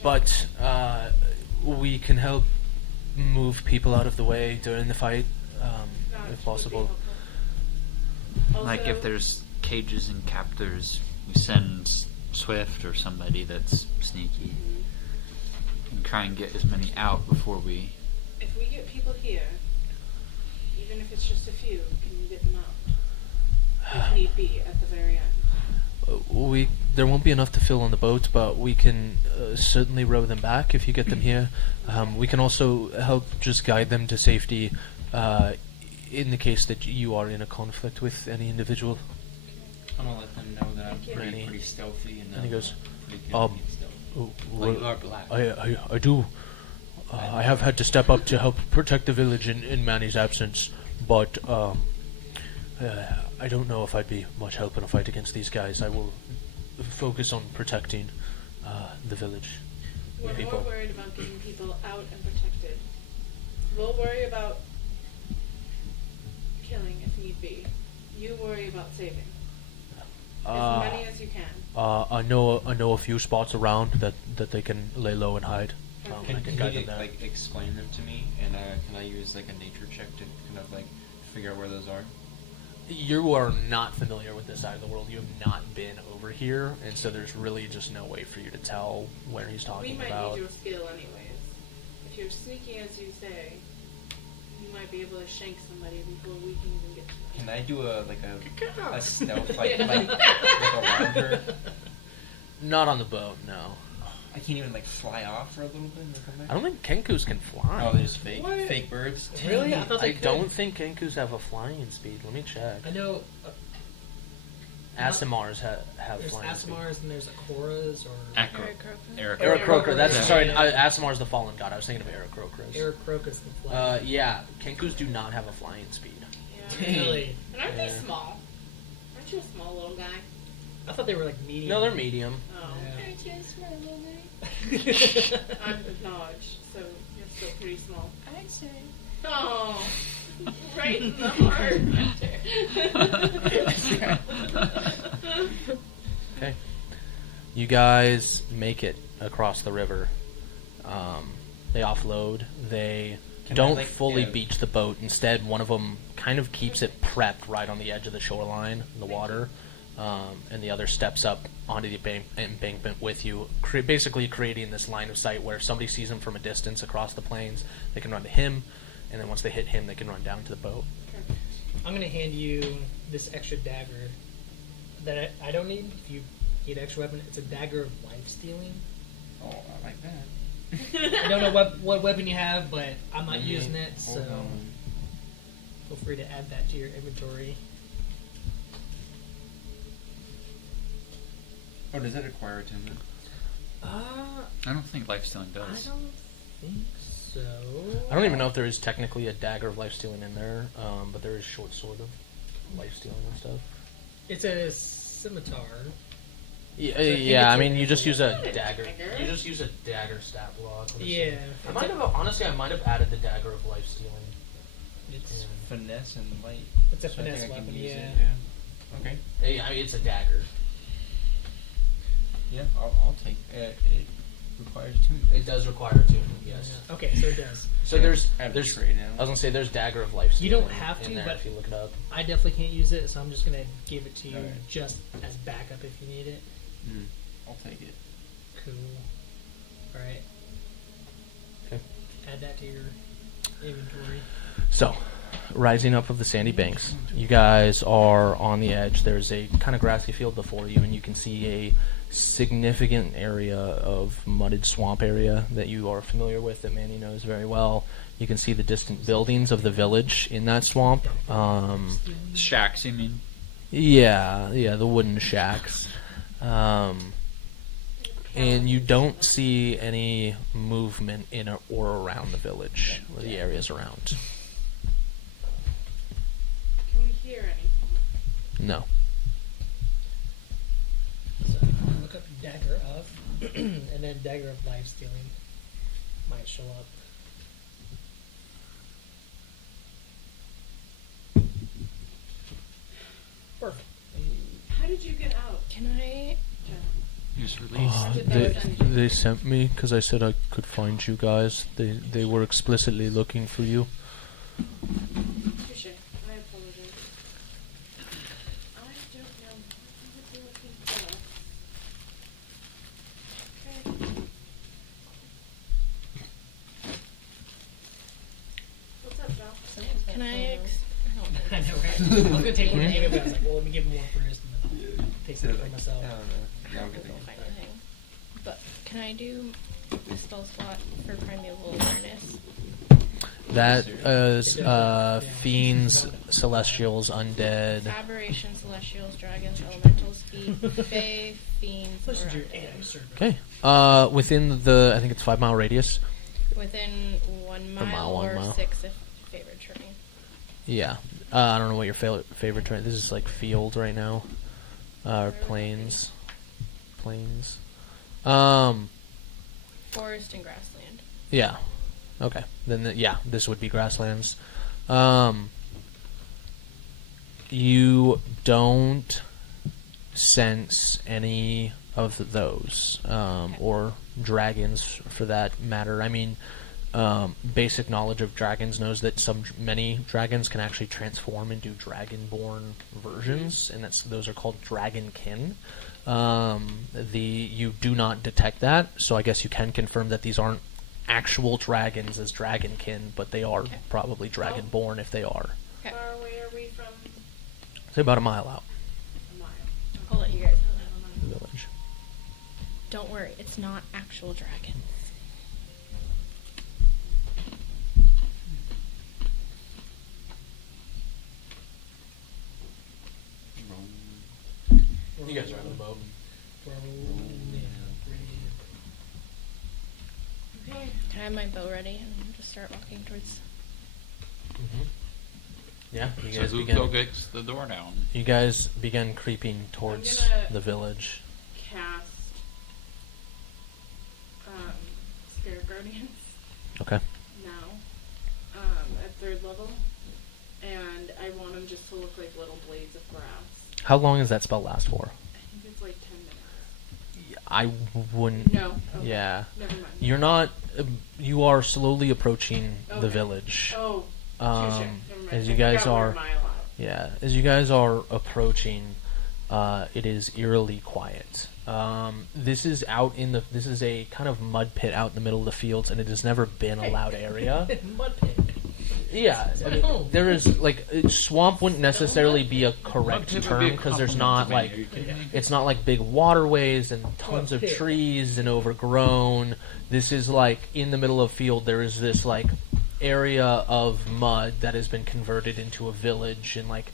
But we can help move people out of the way during the fight, That if would be possible. helpful. Like if Also- there's cages and captors, we send Swift or somebody that's sneaky and try and get as many out before we... If we get people here, even if it's just a few, can you get them out? If need be, at the very end. There won't be enough to fill on the boat, but we can certainly row them back if you get them here. We can also help just guide them to safety in the case that you are in a conflict with any individual. I'm gonna let them know that I'm Thank you. pretty stealthy and And he goes, pretty good um, at being stealthy. Well, you are black. I do. I have had to step up to help protect the village in Manny's absence, but I don't know if I'd be much help in a fight against these guys. I will focus on protecting the village. We're people. more worried about getting people out and protected. We'll worry about killing if need be. You worry about saving. As many as you can. I know a few spots around that they can lay low and hide. I Can can you guide them there. like explain them to me, and can I use like a nature check to kind of like figure out where those are? You are not familiar with this side of the world. You have not been over here, and so there's really just no way for you to tell where he's We talking might about. need your skill anyways. If you're sneaky as you say, you might be able to shank somebody before we can even get to them. Can I do a God. stealth like around her? Not on the boat, no. I can't even like fly off for a little bit and then come back. I don't think Kenkus can fly. Oh, they're just fake, What? fake birds. Really? I thought they I could. don't think Kenkus have a flying speed. Let me check. I know Asimars have there's flying speed. Asimars and there's Akoras or Eric Aarakocra, that's Yeah. sorry. Yeah. Asimar's the fallen god. I was thinking of Aarakocras. Aarakocras can fly. Yeah, Kenkus do not have a flying speed. Yeah. Really? And aren't they Yeah. small? Aren't you a small little guy? I thought they were like medium. No, they're medium. Oh. Aren't you a smart little guy? I'm acknowledged, so you're still pretty small. I'd say. Oh, right in the heart. Okay. You guys make it across the river. They offload. They Can I, don't like, fully yeah. beach the boat. Instead, one of them kind of keeps it prepped right on the edge of the shoreline, in the water, and the other steps up onto the embankment with you, basically creating this line of sight where if somebody sees him from a distance across the plains, they can run to him, and then once they hit him, they can run down to the boat. I'm gonna hand you this extra dagger that I don't need. If you need an extra weapon, it's a dagger of life stealing. Oh, I like that. I don't know what weapon you have, but I'm not using it, so Hold on. feel free to add that to your inventory. Oh, does that require attunement? I don't think life stealing I does. don't think so. I don't even know if there is technically a dagger of life stealing in there, but there is short sword of life stealing and stuff. It's a scimitar. Yeah, I think yeah. it's I a- mean, you just use a Not a dagger. dagger. You just use a dagger stat block. Let me see. Yeah. I might have honestly. I might have added the dagger of life stealing. It's finesse and light. It's a so I think finesse I can weapon, use yeah. it, yeah. Okay. Hey, I mean, it's a dagger. Yeah, I'll take it. It requires two. It does require two. Yes. Okay, so it does. So I there's have there's trade I was gonna say there's Dagger of Life. You don't Stealing have in to, there but- if you look it up. I definitely can't use it, so I'm just gonna give it to you Alright. just as backup if you need it. I'll take it. Cool. Alright. Okay. Add that to your inventory. So, rising up of the sandy banks, you guys are on the edge. There's a kind of grassy field before you, and you can see a significant area of mudded swamp area that you are familiar with, that Manny knows very well. You can see the distant buildings of the village in that swamp. Shacks, you mean? Yeah, the wooden shacks. And you don't see any movement in or around the village, or the areas around. Can we hear anything? No. So look up Dagger of, and then Dagger of Life Stealing might show up. Perfect. How did you get out? Can I? Jen? He was released. Did they send you? They sent me because I said I could find you guys. They were explicitly looking for you. Touche. I apologize. I don't know what you're looking for. Okay. What's up, Doc? Can I? I don't know. I know, right? I was gonna take one name, but I was like, well, let me give him one first, and then take some for myself. I don't know. I don't know if I find anything. But can I do a spell slot for primeval awareness? That is fiends, celestials, undead. Aberration, celestials, dragons, elementals, fae, fiends, or Listen to your undead. AI server. Okay. Within the, I think it's 5 mile radius. Within 1 mile, mile, 1 or mile. 6 if favored terrain. Yeah. I don't know what your favorite terrain. This is like field right now. Or plains. Plains. Forest and grassland. Yeah. Okay. Then this would be grasslands. You don't sense any of those, or dragons for that matter. I mean, basic knowledge of dragons knows that many dragons can actually transform into dragonborn versions, and those are called dragonkin. You do not detect that, so I guess you can confirm that these aren't actual dragons as dragonkin, but they are probably dragonborn if they are. Okay. Far away are we from Say about a mile out a mile? I'll let you guys know that. from the village. Don't worry, it's not actual dragons. You guys are on the boat. Okay. Can I have my bow ready and just start walking towards? Yeah, you So guys who begin. kicks the door down? You guys begin creeping towards gonna- the village. Cast Spirit Guardians Okay. now at 3rd level, and I want them just to look like little blades of grass. How long does that spell last for? I think it's like 10 minutes. I wouldn't. No. Okay. Yeah. Never mind. You're not. You are slowly approaching the Okay. village. Oh. Touche. Um, Never mind. as I you guys forgot we're are. a mile out. Yeah, as you guys are approaching, it is eerily quiet. This is out in the. This is a kind of mud pit out in the middle of the fields, and it has never been a loud area. Mud pit. Yeah, I mean, there is like swamp wouldn't necessarily be a correct term because there's not like it's not like big waterways and tons of pit. trees and overgrown. This is like in the middle of field. There is this like area of mud that has been converted into a village, and like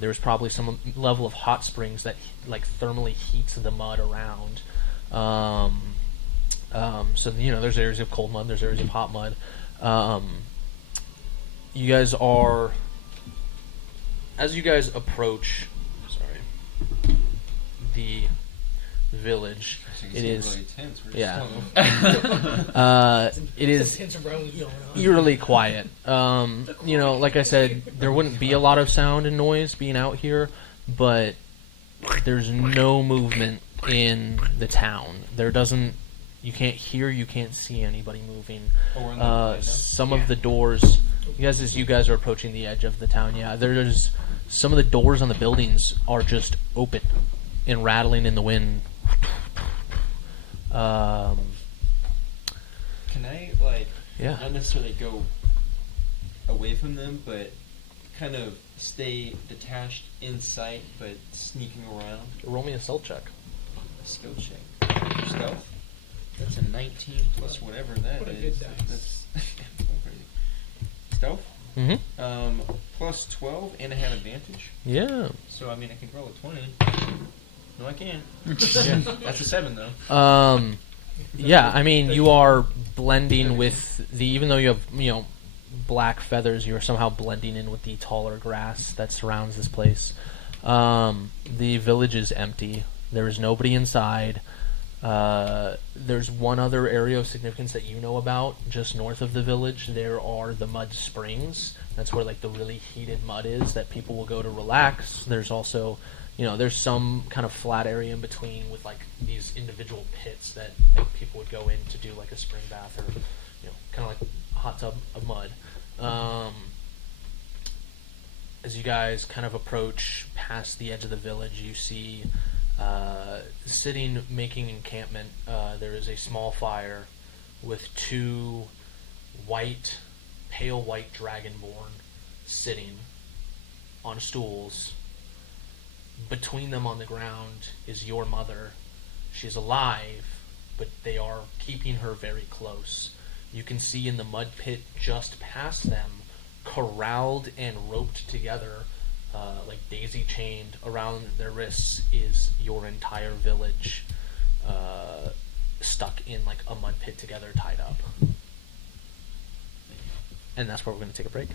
there's probably some level of hot springs that like thermally heats the mud around. So there's areas of cold mud, there's areas of hot mud. You guys are, as you guys approach, the village. It is, really tense. We're just yeah. telling It is Tense around going on. eerily quiet. Like I said, there wouldn't be a lot of sound and noise being out here, but there's no movement in the town. You can't hear, you can't see anybody moving. Oh, we're in the right now? Some of the doors, as you guys are approaching the edge of the town, there's some of the doors on the buildings are just open and rattling in the wind. Can I, like, Yeah. not necessarily go away from them, but kind of stay detached in sight, but sneaking around? Roll me a stealth check. A skill check. Stealth? That's a 19 plus whatever that What a is. good dice. That's crazy. Stealth? Mm-hmm. Plus 12, and I have advantage. Yeah. So, I mean, I can roll a 20. No, I can't. Yeah. That's a 7, though. Yeah, I mean, you are blending with even though you have, black feathers, you are somehow blending in with the taller grass that surrounds this place. The village is empty. There is nobody inside. There's one other area of significance that you know about, just north of the village. There are the mud springs. That's where, like, the really heated mud is that people will go to relax. There's also, there's some kind of flat area in between with, like, these individual pits that, like, people would go in to do, like, a spring bath or, kind of like a hot tub of mud. As you guys kind of approach past the edge of the village, you see sitting, making encampment, there is a small fire with two pale white dragonborn sitting on stools. Between them on the ground is your mother. She's alive, but they are keeping her very close. You can see in the mud pit just past them, corralled and roped together, like daisy-chained around their wrists, is your entire village, stuck in like a mud pit together, tied up. And that's where we're going to take a break.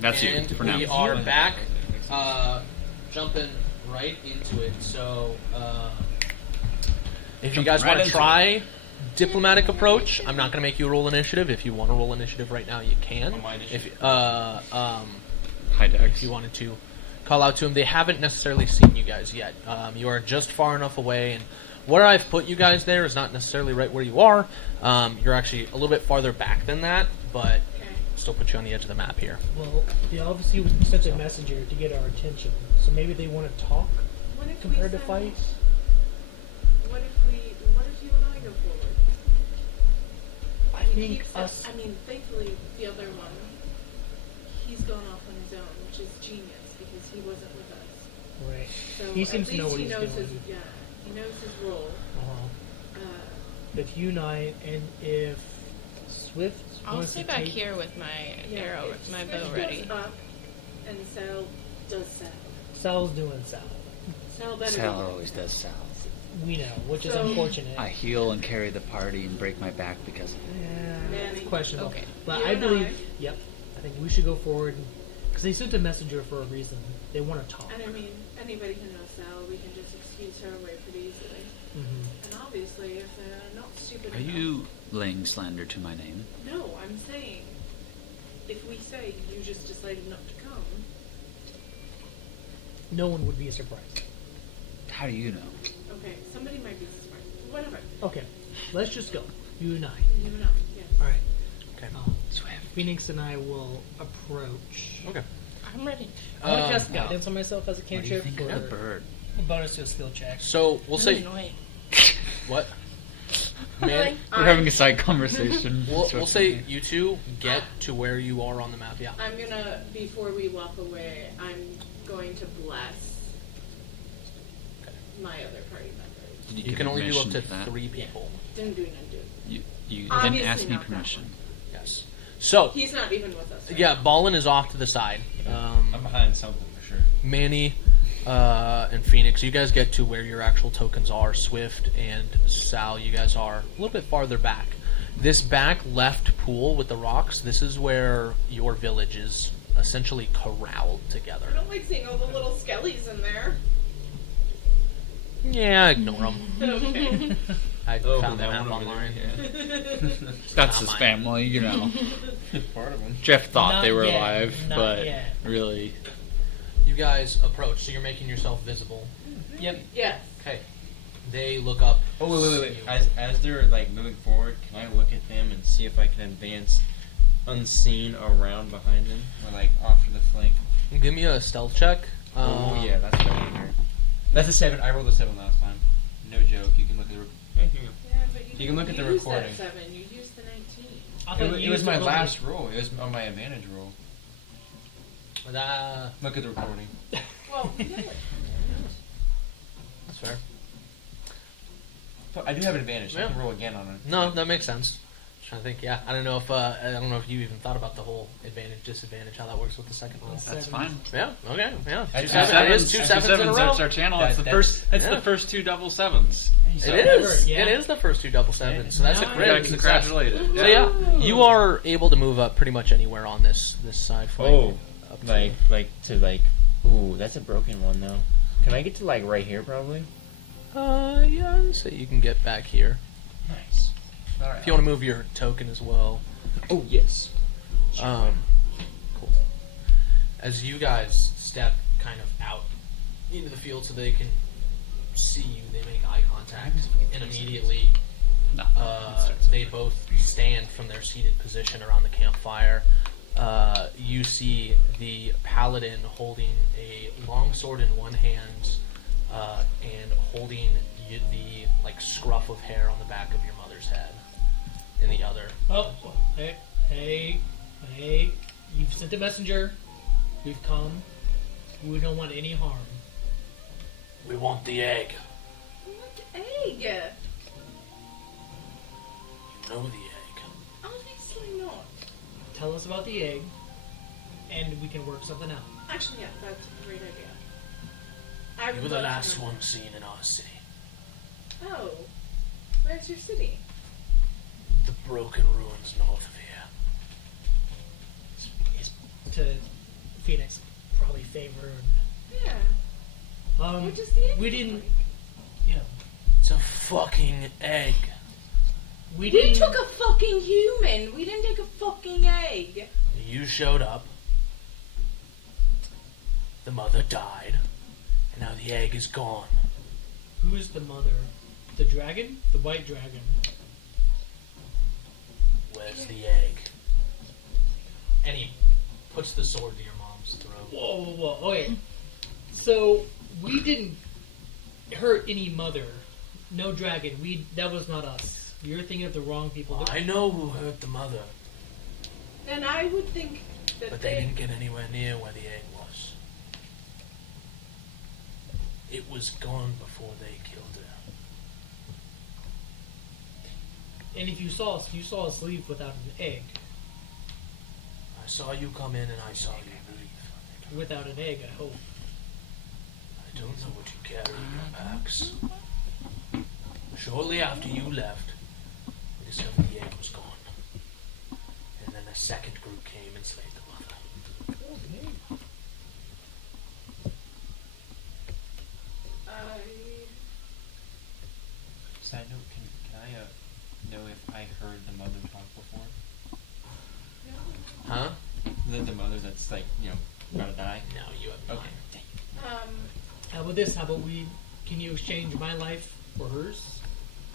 That's you, and for now. we are back, jumping right into it. So, if you guys right want to into try diplomatic approach, I'm not going to make you roll initiative. If you want to roll initiative right now, you can. On my initiative. High dex. If you wanted to call out to them, they haven't necessarily seen you guys yet. You are just far enough away, and where I've put you guys there is not necessarily right where you are. You're actually a little bit farther back than that, but still put you on the edge of the map here. Well, they obviously sent a messenger to get our attention, so maybe they want to talk What if compared we to send- fights. What if you and I go forward? I He think keeps us. I mean, thankfully, the other one, he's gone off on his own, which is genius because he wasn't with us. Right. So He seems at to know least what he he's knows doing. his he knows his role. Uh-huh. Uh, If you and I, and if Swift I'll wants stay to back take, here with my yeah, arrow, if with my Swift bow goes ready. Up and Sal does Sal. Sal's doing Sal. Sal better. Sal be- always does Sal. We know, which is So- unfortunate. I heal and carry the party and break my back because of it. Yeah, it's Manny. questionable. Okay. But You I and believe, I. yep, I think we should go forward because they sent a messenger for a reason. They want to talk. And I mean, anybody who knows Sal, we can just excuse her away pretty easily. Mm-hmm. And obviously, if they're not stupid Are enough. you laying slander to my name? No, I'm saying, if we say you just decided not to come, No one would be surprised. How do you know? okay, somebody might be smart. Whatever. Okay, let's just go. You and I. You know. Yeah. All right. Okay. Swift. Phoenix and I will approach. Okay. I'm ready. I want Um, to cast guidance on myself as a What do you cantrip think for of the bird? a bonus to a skill check. So we'll Really say annoying. what? Man, We're having a side conversation. we'll say you two get to where you are on the map. Yeah. I'm gonna, before we walk away, I'm going to bless my other party members. Did You give can me only do up permission to for that? 3 people. Didn't do none do. You didn't Obviously ask me not that permission. one. Yes. So He's not even with us. Right? yeah, Ballin is off to the side. I'm behind something for sure. Manny and Phoenix, you guys get to where your actual tokens are. Swift and Sal, you guys are a little bit farther back. This back left pool with the rocks, this is where your village is essentially corralled together. I don't like seeing all the little skellies in there. Yeah, ignore them. Okay. I Oh, found that them one over online. there. That's Not his mine. family, you know. Yeah. Part of them. Jeff thought Not they were yet. alive, Not but yet. really, You guys approach, so you're making yourself visible. Yep. Yes. Okay. They look up. Oh wait. see you. As they're like moving forward, can I look at them and see if I can advance unseen around behind them, or like off to the flank? Give me a stealth check. Oh yeah, that's right here. That's a 7. I rolled a 7 last time. No joke. You can look at the. Hey, here you go. Yeah, but you, You can look at the used recording. That 7. You used the 19. I It thought was, you it was used my to roll last roll. It was on my advantage roll. Look at the recording. Well, we know it. That's fair. I do have an advantage. So I Yeah. can roll again on it. No, that makes sense. I think I don't know if you even thought about the whole advantage disadvantage, how that works with the second roll. That's fine. Yeah. Okay. Yeah. I- Two two sevens. It is two sevens in a row. That's our channel. That- It's the that's- first. It's yeah. the first 2 double sevens. It So- is. Yeah. It is the first 2 double sevens. So that's a Nice. We gotta great success. congratulate it. So yeah, you are able to move up pretty much anywhere on this side flank. Oh, Up to- like. Ooh, that's a broken one though. Can I get to like right here probably? Yeah. So you can get back here Nice. All right. if you want to move your token as well. Oh yes. Cool. As you guys step kind of out into the field so they can see you, they make eye contact, and immediately No. they both stand from their seated position around the campfire. You see the paladin holding a long sword in one hand and holding the scruff of hair on the back of your mother's head in the other. Oh, hey! You've sent a messenger. We've come. We don't want any harm. We want the egg. What egg? You know the egg. Obviously not. Tell us about the egg, and we can work something out. Actually, yeah, that's a great idea. I You would were the love to last know- one seen in our city. Oh, where's your city? The broken ruins north of here. To Phoenix probably favored. Yeah. Um, What does the egg we look didn't. like? You know, It's a fucking egg. we We didn't. took a fucking human. We didn't take a fucking egg. You showed up. The mother died. And now the egg is gone. Who's the mother? The dragon? The white dragon. Where's the egg? And he puts the sword to your mom's throat. Whoa, whoa, whoa. Okay. So, we didn't hurt any mother. No dragon. That was not us. You're thinking of the wrong people. I know who hurt the mother, And I would think that but they didn't get anywhere near where the egg was. It was gone before they killed her. And if you saw us leave without an egg. I saw you come in and I saw you leave. Without an egg, I hope. I don't know what you carry in your packs. Shortly after you left, we discovered the egg was gone. And then a second group came and slayed the mother. Side note, can I know if I heard the mother talk before? Huh? The mother that's like, about to die? No, you have Okay. How about this? How about can you exchange my life for hers?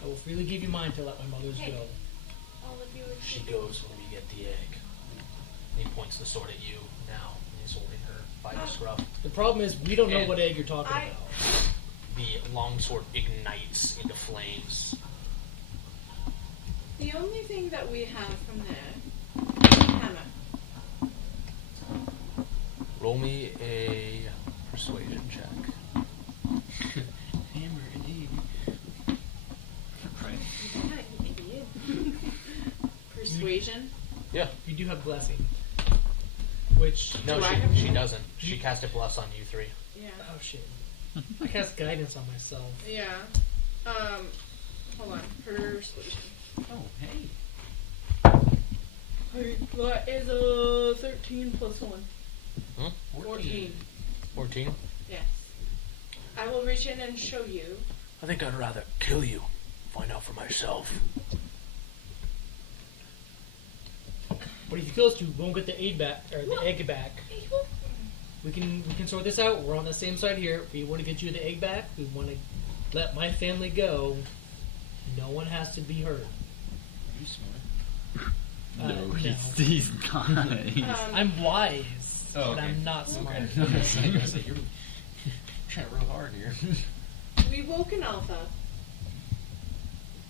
I will freely give you mine to let my mother's Hey. go. all of you would She goes when we get the egg. And he points the sword at you now. And he's holding her by the scruff. The problem is, we don't know And what egg you're talking I- about. The longsword ignites into flames. The only thing that we have from there is a hammer. Roll me a persuasion check. Hammer, indeed. Right. Yeah, you idiot. Persuasion. Yeah. You do have blessing. Which... No, Do I have- she doesn't. She cast a bless on you three. Yeah. Oh, shit. I cast guidance on myself. Yeah. Hold on. Persuasion. Oh, hey. That is a 13 plus 1. Hmm? 14. 14. Yes. I will reach in and show you. I think I'd rather kill you. Find out for myself. But if you kill us, you won't get the egg back. We can sort this out. We're on the same side here. We want to get you the egg back. We want to let my family go. No one has to be hurt. Are you smart? No, no. he's not. I'm wise, Oh, but okay. I'm not smart. Okay. I was like, you're trying real hard here. We woke an alpha.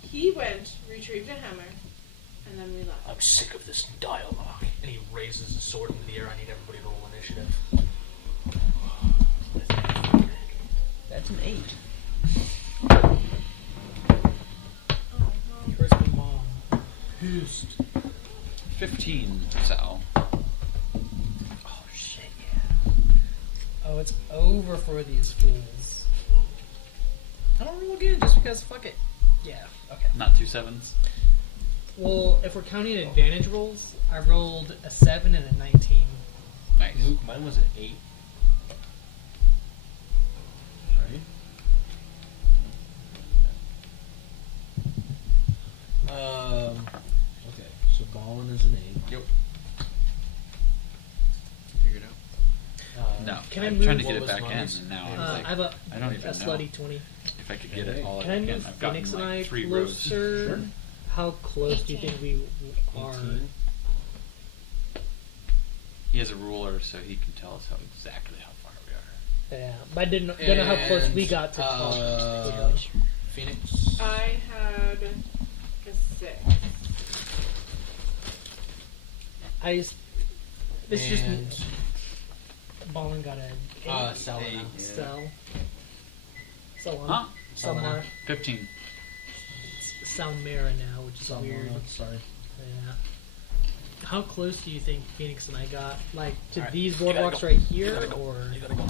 He went, retrieved a hammer, and then we left. I'm sick of this dialogue. And he raises the sword into the air. I need everybody to roll initiative. That's an 8. Oh, You hurt my mom. Pissed. 15, Sal. Oh, shit, yeah. Oh, it's over for these fools. I don't roll again just because, fuck it. Yeah. Okay. Not 2 7s. Well, if we're counting advantage rolls, I rolled a 7 and a 19. Nice. Luke, mine was an 8. Right? Okay, so Ballin is an 8. Yep. Figured out. No. Can I I'm move- trying to get what it was back in, Mars? and now Yeah. I'm I like, have a I don't even know. slutty 20. if I could get it all Can I again. move I've gotten Phoenix and I like 3 rows. closer? Sure. How close do you think we are? 18. He has a ruler, so he can tell us exactly how far we are. Yeah, but I don't know how close we got to talk. Phoenix. I had a 6. This is And- just Ballin got a Salina. Sal. Salon. Huh? Salmara. 15. Salmara now, which is weird. Sorry. Yeah. How close do you think Phoenix and I got? Like to Alright, these you gotta boardwalks go. right You here, gotta go. or You gotta go.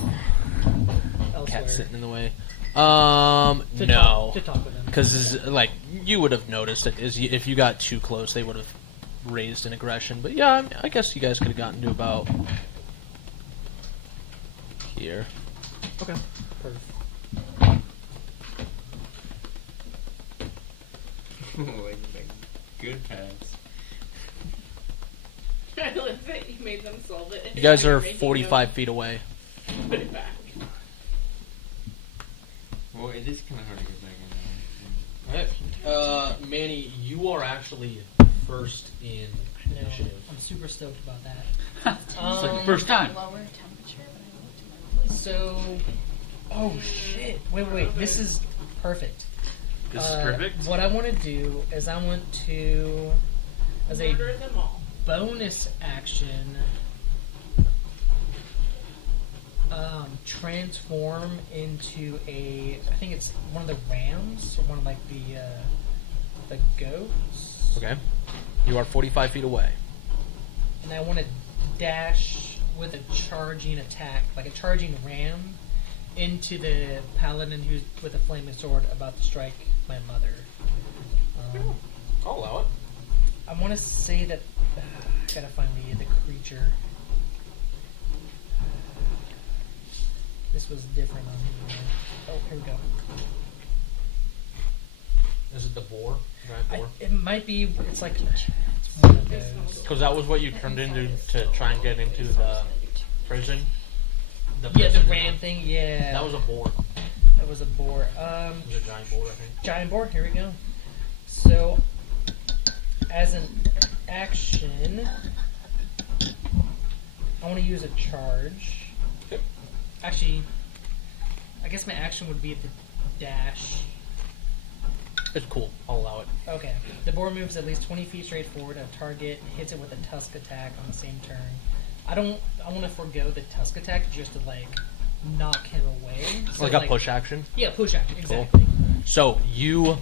elsewhere? Cat's sitting in the way. To No. talk with them. Because, like, you would have noticed it. If you got too close, they would have raised an aggression. But yeah, I guess you guys could have gotten to about here. Okay. Perfect. like good pants. I love that you made them solve it. You guys Now you're are making 45 them feet away. Put it back. Well, it is kind of hard to get back in there. Alright. Manny, you are actually first in No, initiative. I'm super stoked about that. It's like the first time. Lower temperature, but I moved to my place. So, oh shit! Wait. This is perfect. This is perfect. What I want to do is I want to, as a Murder them all. bonus action, transform into a. I think it's one of the rams or one of like the goats. Okay. You are 45 feet away. And I want to dash with a charging attack, like a charging ram, into the paladin who's with a flaming sword about to strike my mother. I'll allow it. I want to say that I gotta find the creature. This was different on the. Oh, here we go. Is it the boar? Giant boar? It might be. It's like it's one of those. Because that was what you turned into to try and get into the prison. Yeah, the prison ram thing. Yeah, That was a boar. that was a boar. It was a giant boar, I think. Giant boar. Here we go. So, as an action, I want to use a charge. Yep. Actually, I guess my action would be at the dash. It's cool. I'll allow it. Okay. The boar moves at least 20 feet straight forward. A target hits it with a tusk attack on the same turn. I want to forego the tusk attack just to like knock him away. So, Like a push action. Yeah, push action. Cool. Exactly. So you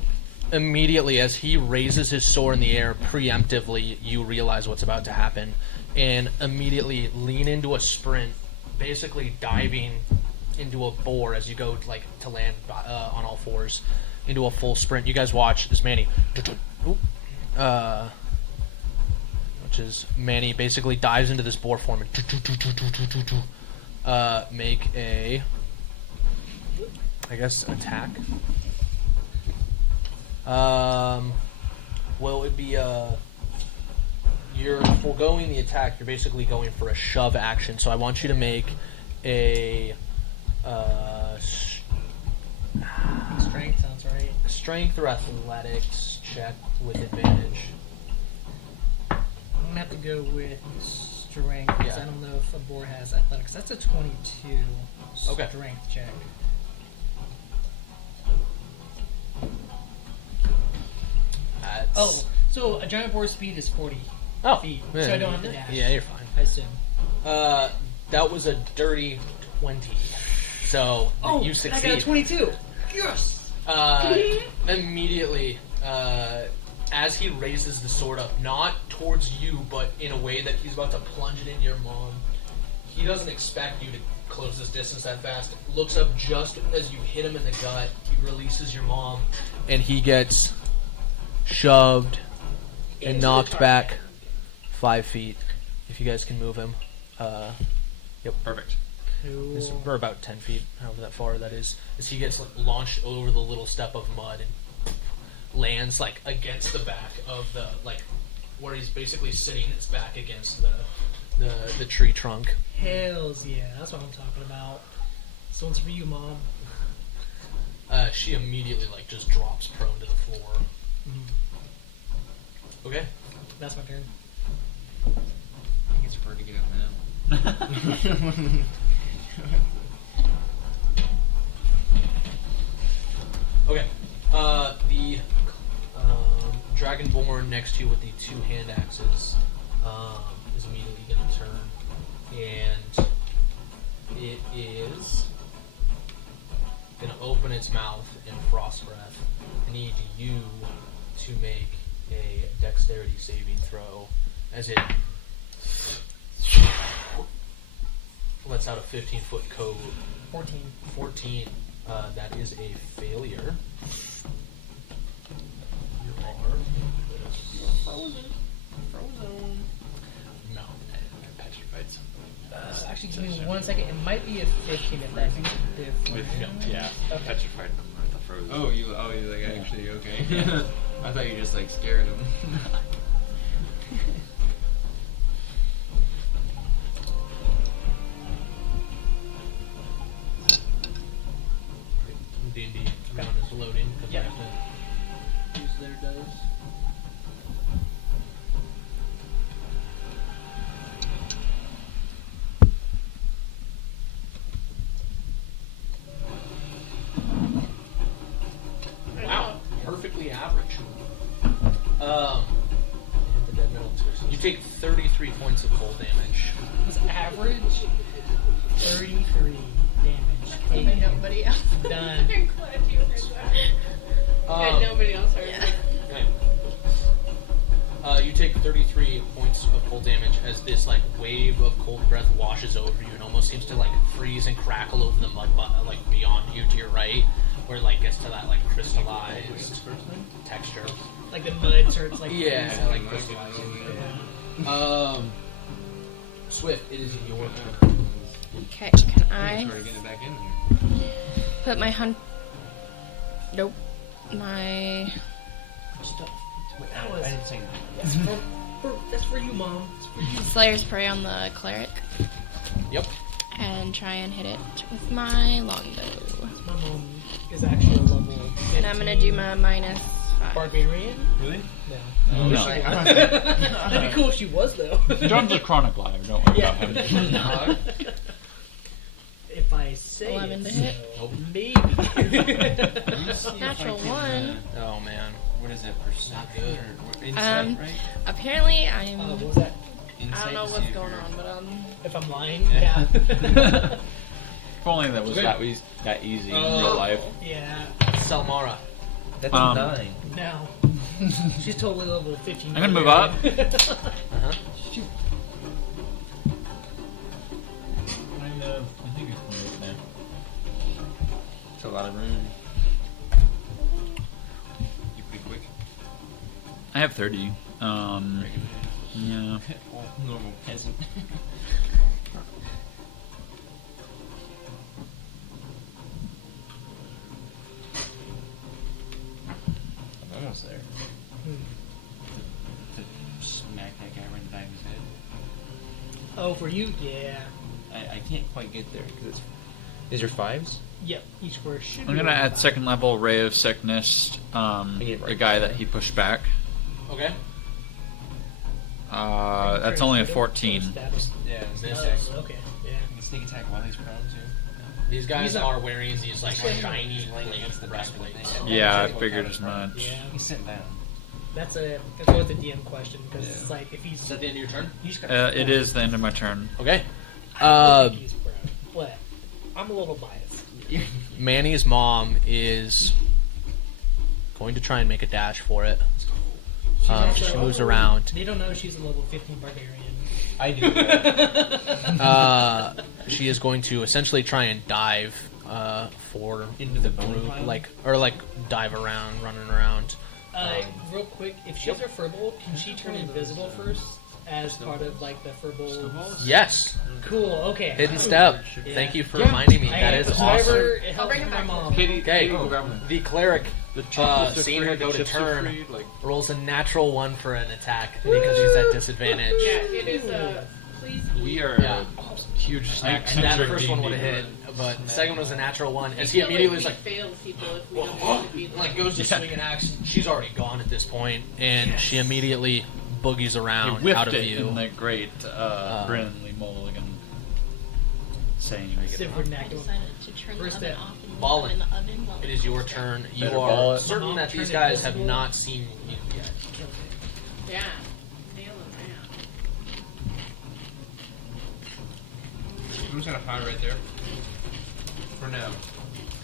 immediately, as he raises his sword in the air, preemptively, you realize what's about to happen, and immediately lean into a sprint, basically diving into a boar as you go like to land on all fours into a full sprint. You guys watch as Manny, which is Manny, basically dives into this boar form and make a, I guess, attack. Well, it'd be you're foregoing the attack. You're basically going for a shove action. So I want you to make a Strength sounds right. strength or athletics check with advantage. I'm gonna have to go with strength because Yeah. I don't know if a boar has athletics. That's a 22 Okay. strength check. That's, Oh, so a giant boar's speed is 40 feet, yeah, so I don't have to dash. Yeah, you're fine. I assume. That was a dirty 20. So Oh, you I succeed. got a 22. Yes. Immediately, as he raises the sword up, not towards you, but in a way that he's about to plunge it into your mom, he doesn't expect you to close this distance that fast. Looks up just as you hit him in the gut. He releases your mom, and he gets shoved and Into the knocked target. back 5 feet. If you guys can move him. Perfect. Cool. Or about 10 feet, however that far that is, as he gets like, launched over the little step of mud and lands like against the back of the, like, where he's basically sitting his back against the tree trunk. Hells yeah, that's what I'm talking about. This one's for you, Mom. She immediately like just drops prone to the floor. Okay. That's my turn. I think it's hard to get out now. Okay. The Dragonborn next to you with the two hand axes is immediately going to turn, and it is going to open its mouth in frost breath. I need you to make a dexterity saving throw as it lets out a 15-foot code. 14. 14. That is a failure. You are frozen. No. Petrified. Actually, give me 1 second. It might be a 15 if that's different. Yeah, Okay. petrified the frozen. Oh, you like actually okay? I thought you just like scared him. D&D round is loading. Yeah. Use their dice. Wow, perfectly average. Hit the dead middle. You take 33 points of full damage. It's average 33 damage. And Taken. nobody else. Done. I'm glad you heard that. And nobody else heard that. Okay. You take 33 points of full damage as this like wave of cold breath washes over you and almost seems to like freeze and crackle over the mud like beyond you to your right, where it like gets to that like crystallized texture. Like the mud starts like Yeah, freezing. like crystallizing. Yeah. Swift, it is your turn. Okay, can I I sort of get it back in there. put my hunt? Nope. My That was, I didn't say that's for you, Mom. It's for you. Slayer's Prey on the cleric Yep. and try and hit it with my longbow. My mom is actually a level 15 And I'm gonna do my -5. barbarian. Really? No. No. That'd be cool if she was though. John's a chronic liar. Don't worry Yeah. about him. No. If I say 11 to it, hit. so maybe. Natural 1. Oh man. What is it? Perception good. or what, insight, right? Apparently, I'm. What was that? I Insight don't know to what's see if going you're- on, but If I'm lying, Yeah. yeah. If only that was that easy in real life. Yeah. Salmara. That's Um, 9. No. She's totally level 15. I'm gonna move up. Uh-huh. I think it's right there. It's a lot of room. You pretty quick. I have 30. Yeah. Well, normal peasant. I'm almost there. To smack that guy right in the back of his head. Oh, for you? Yeah. I can't quite get there because it's. Is your 5s? Yep. Each square should I'm be gonna level add 5. second level Ray of Sickness. get The right guy there. that he pushed back. Okay. That's only a 14. Status. Yeah, sneak Oh, attack. okay. Yeah. You can sneak attack while he's prone too. These guys He's a- are wearing these like He's shiny laying blade against the back of the breastplates. thing. Yeah, I figured as much. Yeah. He's sitting down. That's always the DM question because Yeah. it's like if he's. Is that the end of your turn? He's got It is the end of my turn. Okay. I think he's proud. What? I'm a little biased. Manny's mom is going to try and make a dash for it. She's also- She moves around. They don't know she's a level 15 barbarian. I do that. She is going to essentially try and dive for Into the bone group, pile? like dive around, running around. Real quick, if she's a furball, can she turn invisible first as part of like the furball? Yes, Cool. Okay. hidden step. Yeah. Thank you for reminding me. I That am is a survivor. awesome. It helped bring him my back. mom. Okay, Oh. the cleric, The chocolates are seeing free, her the go to chips are turn, free, like- rolls a natural 1 for an attack because she's at disadvantage. Yeah, it is please eat. We are Yeah. huge snack And that centric first one D&D. would have hit, but the second one was a natural 1. I As he feel immediately we was like, fail people if we don't want to be like goes to swing an axe. She's already gone at this point, and she immediately boogies He around whipped out of it view. in the great Brinley Mulligan saying. Stiff vernacular. decided to turn the First oven step. off and Ballin'. leave them in the oven while It it is your cools down. turn. You Better are ball it. certain Mom, that turn these guys have invisible. not seen you yet. Yeah. Nail him I'm just gonna hide right there. For now.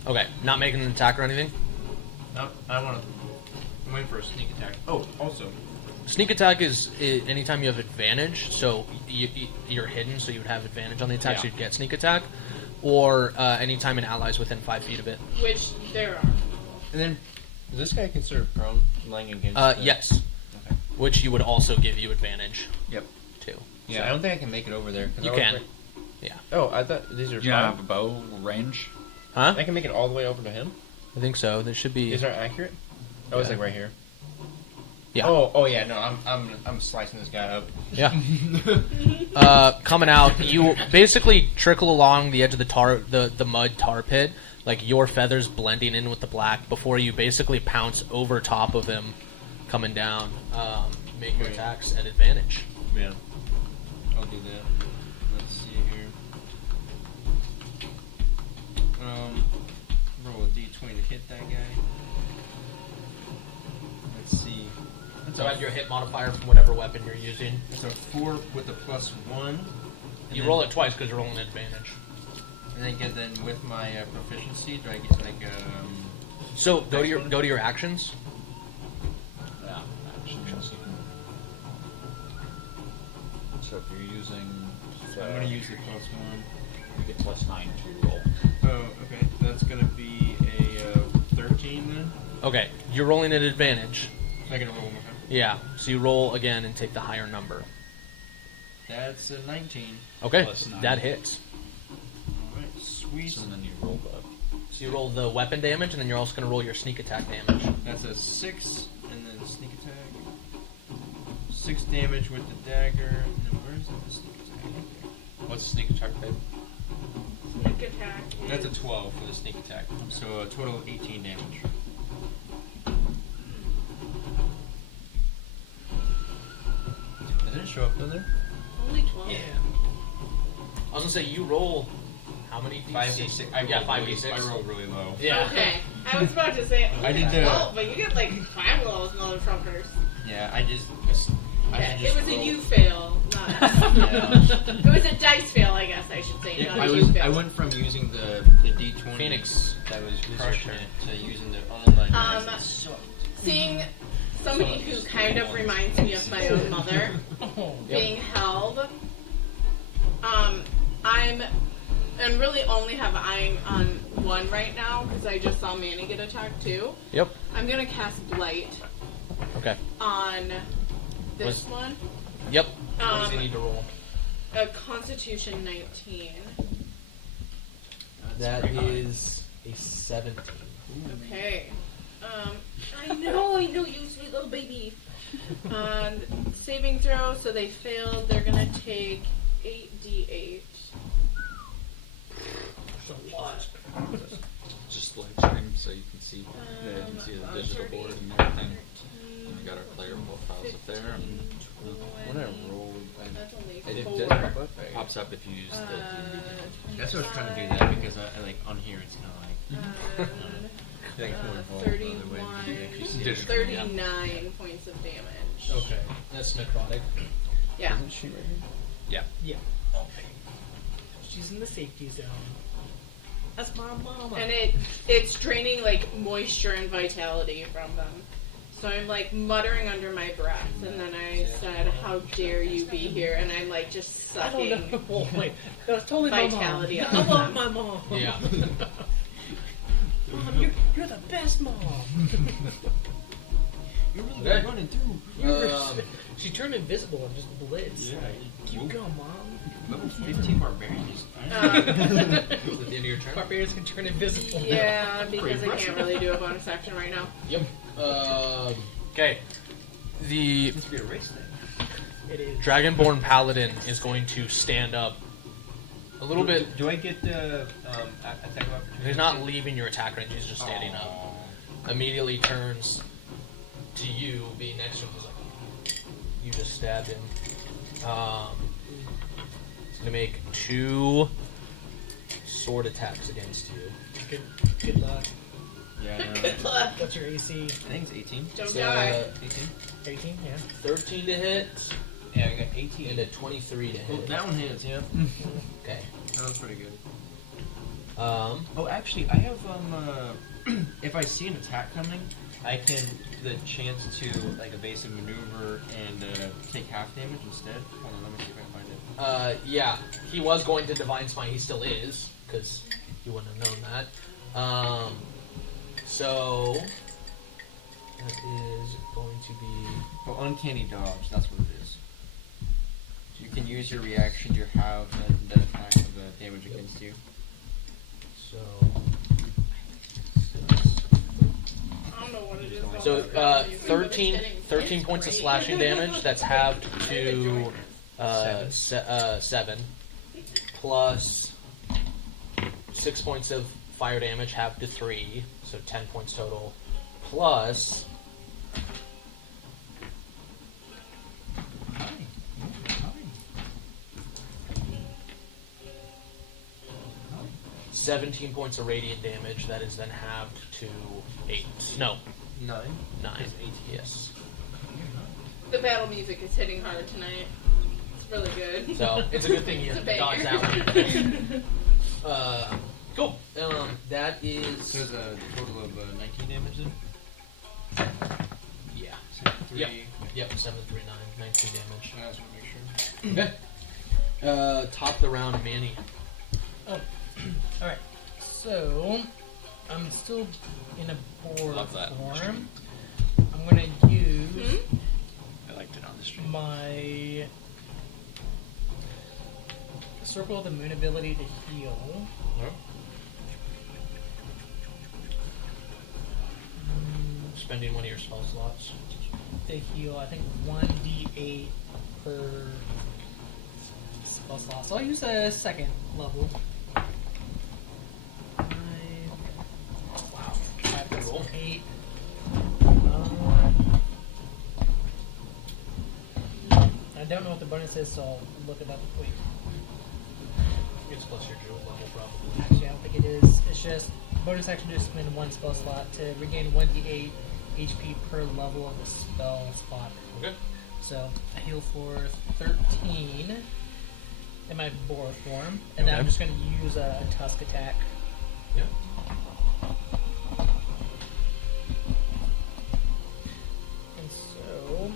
Okay, not making an attack or anything. No, I want to. I'm waiting for a sneak attack. Oh, also. Sneak attack is anytime you have advantage, so you're hidden, so you would have advantage on the attack, so Yeah. you'd get sneak attack. Or anytime an ally's within 5 feet of it. Which there are. And then, is this guy considered prone, lying against? the- Yes, Okay. which you would also give you advantage Yep. to. Yeah, I don't think I can make it over there. 'cause You I was can. right- Yeah. Oh, I thought these are Do you not have fine. a bow range? Huh? I can make it all the way over to him. I think so. There should be. These aren't accurate. Oh, it's Yeah. like right here. Yeah. Oh yeah. No, I'm slicing this guy up. Yeah. Coming out, you basically trickle along the edge of the mud tar pit, like your feathers blending in with the black before you basically pounce over top of him, coming down. Make your attacks at advantage. Yeah. I'll do that. Let's see here. Roll a d20 to hit that guy. Let's see. So add your hit modifier from whatever weapon you're using. That's a 4 with a +1. You roll it twice because you're rolling advantage. And then with my proficiency, do I get like So go to your actions. Yeah. Actions. So if you're using, I'm gonna use the +1. you get +9 to roll. Oh, okay. That's gonna be a 13 then. Okay, you're rolling at advantage. I gotta roll one more time. Yeah, so you roll again and take the higher number. That's a 19. Okay, +9. that hits. Alright, sweet. So then you roll the. So you roll the weapon damage, and then you're also going to roll your sneak attack damage. That's a 6, and then sneak attack. 6 damage with the dagger. And then where's the sneak attack? What's the sneak attack, babe? Sneak attack. That's a is- 12 for the sneak attack. So a total of 18 damage. Did it show up in there? Only 12. I was going to say, you roll how many d6? 5d6. Yeah, 5d6. I rolled really low. Yeah. Okay. I was about to say, I did the- 12, but you get like 5 of those motherfuckers. Yeah, I just Yeah, just it was a rolled- you fail, not Yeah. It was a dice fail, I guess I should say, not a you fail. I went from using the D20 Phoenix. that was your crushing turn. it to using the online dice that sucked. Seeing somebody who kind of reminds me of my own mother being held, I'm and really only have eye on one right now because I just saw Manny get attacked too. Yep. I'm gonna cast Blight Okay. on this Was- one. Yep. What does he need to roll? A Constitution 19. That pretty high. is a 17. Okay. I know, you sweet little baby. Saving throw, so they failed. They're gonna take 8d8. Just live stream so you can see the digital board and everything. And we got our player profiles up there. And When I rolled, That's only it 4. did pop up. It pops up if you use the D&D. that's what I was trying to do that because I like on here it's kind of like I feel like it's more involved the other way. You can actually see it. Digital. 39 points of damage. Okay. That's necrotic. Yeah. Isn't she right here? Yeah. She's in the safety zone. That's my mama. And it's draining like moisture and vitality from them. So I'm like muttering under my breath, and then I said, "How dare you be here?" And I'm like just I don't sucking know. Oh, wait, that's totally vitality my out mom. of I love them. my mom. Yeah. Mom, you're the best mom. You're really Okay. running through. She turned invisible and just blitz. Yeah. You go, mom. Level 15 barbarians. At the end of your turn. Barbarians can turn invisible. Yeah, because I can't really do a bonus action right now. Yep. Okay. The Must be a race thing. It is. Dragonborn Paladin is going to stand up a little bit. Do I get the attack of opportunity? He's not leaving your attack range, he's just standing up. Immediately turns to you, being next to him. He's like, you just stabbed him. He's going to make 2 sword attacks against you. Good luck. Yeah, no. Good luck. What's your AC? I think it's 18. Don't So, die. 18? 18, yeah. 13 to hit, Yeah, I got 18. and a 23 to Oh, hit. that one hits, yeah. Okay. That was pretty good. Oh, actually, I have, if I see an attack coming, I can, the chance to, like, evasive maneuver and, take half damage instead. Hold on, let me see if I can find it. yeah, he was going to Divine Smite. He still is, because you wouldn't have known that. So that is going to be. Oh, uncanny dodge, that's what it is. You can use your reaction to have and identify So, I don't know what it is. so about 13 points of slashing damage. That's halved to 7, plus 6 points of fire damage, halved to 3, so 10 points total, plus 17 points of radiant damage. That is then halved to 8. No, 9. 9. It's 18. Yes. The battle music is hitting hard tonight. It's really good. So it's a good thing you It's a dodged banger. out. Cool. That is. So there's a total of 19 damage then? Yeah. 3. Yep. Yep. 7, 3, 9, 19 damage. I just want to make sure. Okay. Top of the round, Manny. Oh, alright. So, I'm still in a board Love that. form. I'm going to use I liked it on the stream. my Circle of the Moon ability to heal. Spending one of your spell slots. To heal, I think 1d8 per spell slot. So I'll use a second level. 5, Wow. 5, Cool. 8. I don't know what the bonus is, so I'll look it up. Wait, It's plus your jewel level, probably. actually, I don't think it is. It's just bonus action to spend one spell slot to regain 1d8 HP per level of the spell slot. Okay. So I heal for 13 in my boar form, and then I'm Okay. just going to use a tusk attack. Yeah. And so,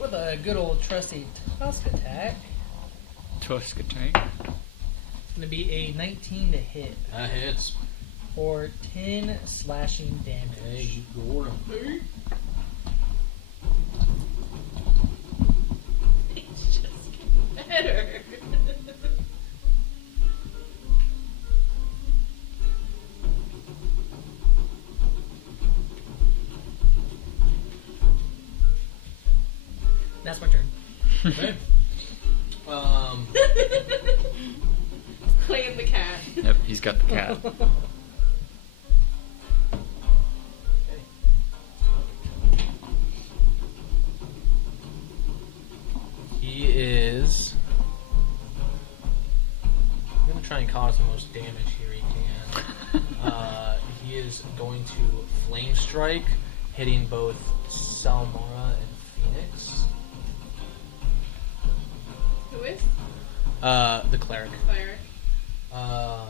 with a good old trusty tusk attack, Tusk attack. it's going to be a 19 to hit That hits. for 10 slashing Hey, damage. you gore him. It's just getting better. That's my turn. Okay. Playing the cat. Yep, he's got the cat. He is going to try and cause the most damage here he can. He is going to Flame Strike, hitting both Salmora and Phoenix. Who is? The Cleric. Cleric. I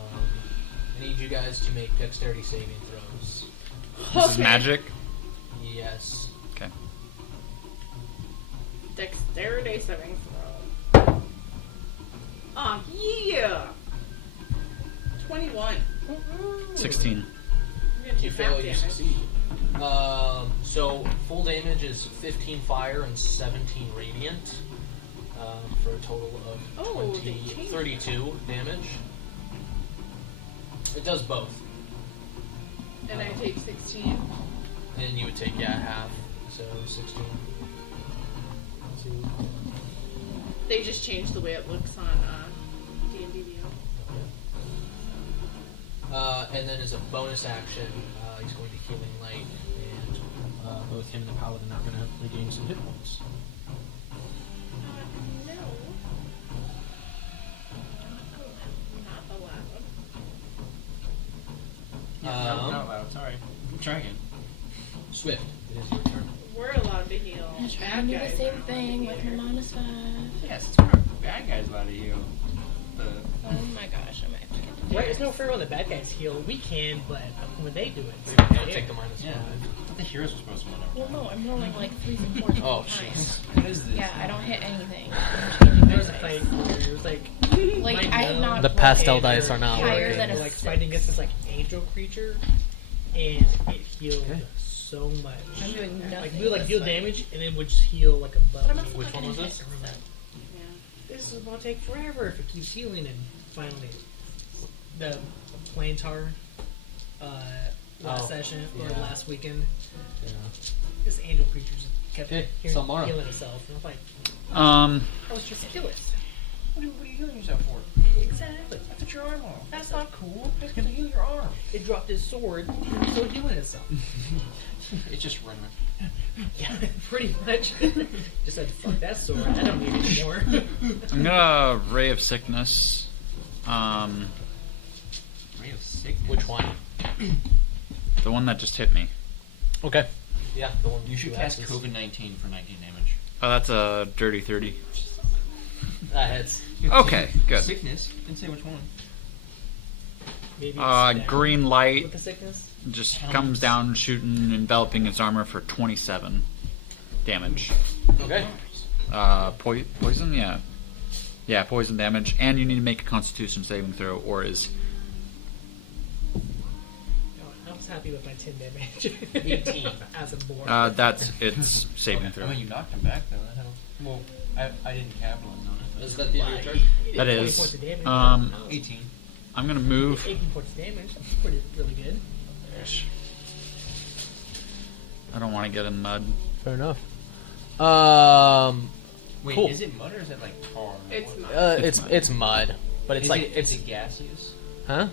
need you guys to make dexterity saving throws. This is magic. Yes. Okay. Dexterity saving throw. Oh yeah. 21. 16. I'm gonna You take fail, half you damage. succeed. So full damage is 15 fire and 17 radiant, for a total of Oh, they changed 32 damage. It does both, And I take 16. and you would take half, so 16. They just changed the way it looks on D&D View. And then as a bonus action, he's going to Healing Light, and both him and the Paladin are going to regain some hit points. No. Not allowed. Yeah, no, not loud. Sorry. Try again. Swift, it is your turn. We're allowed to heal. I'm trying Bad to do guys the same aren't thing with here. my -5. Yes, it's where bad guys allowed to heal. Oh my gosh, I might forget to do Right, this. it's no fair when the bad guys heal. We can, but when they do it, They're going to take the minus Yeah. 5. I thought the heroes were supposed to win Well, every time. no, I'm rolling like 3s and 4s Oh, all the time. jeez. What is this? Yeah, I don't hit anything. I'm changing There's a my fight dice. where it was like Like, my I have gnome not The rolled pastel a dice are not higher working. than a like 6. fighting against this like angel creature, and it healed Okay. so much. I'm doing nothing. Like we would like this deal fight. damage and then would just heal like a But I'm butt. also Which not one gonna was hit. this? Yeah. This is about to take forever if it keeps healing and finally. the plantar last Oh, session or yeah. last weekend. Yeah. This angel creature just kept Hey, healing, Samara. healing itself. And I'm like, I was just do it. What are you healing yourself for? Exactly. I put your arm off. That's not cool. It's gonna heal your arm. It dropped his sword and it's still healing itself. It's just running. Yeah, pretty much. Just said, fuck that sword. I don't need it anymore. I'm gonna Ray of Sickness. Ray of sickness. Which one? The one that just hit me. Okay. Yeah, the one. You should two cast axes. COVID-19 for 19 damage. Oh, that's a dirty 30. That hits. Okay, good. Sickness. Didn't say which one. Maybe it's down Green light with the sickness. just comes down, shooting, enveloping its armor for 27 damage. Okay. Poison? Yeah. Yeah, poison damage. And you need to make a Constitution saving throw, or is... Oh, I was happy with my 10 damage. 18. As a board. That's its saving I throw. mean, you knocked him back though. That helped. Well, I didn't capitalize on it. Is that the end of your turn? You did That 20 is, points of damage. um, That was 18. I'm gonna move... 18 points of damage. That's pretty really good. I don't want to get in mud. Fair enough. Wait, Cool. is it mud or is it like tar? It's What- mud. It's mud, but it's is like is it gaseous? huh?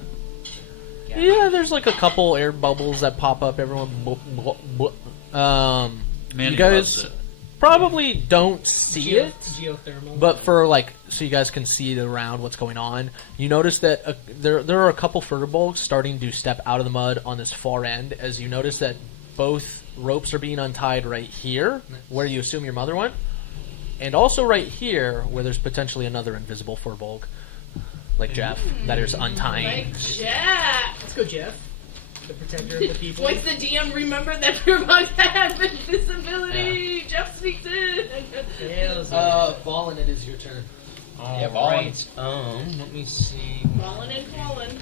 Gaseous? Yeah, there's like a couple air bubbles that pop up. Everyone, Manny you guys loves it. probably don't see it, Geothermal. but for like, so you guys can see around what's going on. You notice that there are a couple furbolgs starting to step out of the mud on this far end. As you notice that both ropes are being untied right here, where you assume your mother went, and also right here, where there's potentially another invisible furbolg, like Jeff, that is untying. Like Jeff. Let's go, Jeff. The protector of the people. Once the DM remembered that your bugs have this ability, Jeff sneaked in. Fallen, it is your turn. All Fallen. right. Let me see. Fallen and fallen.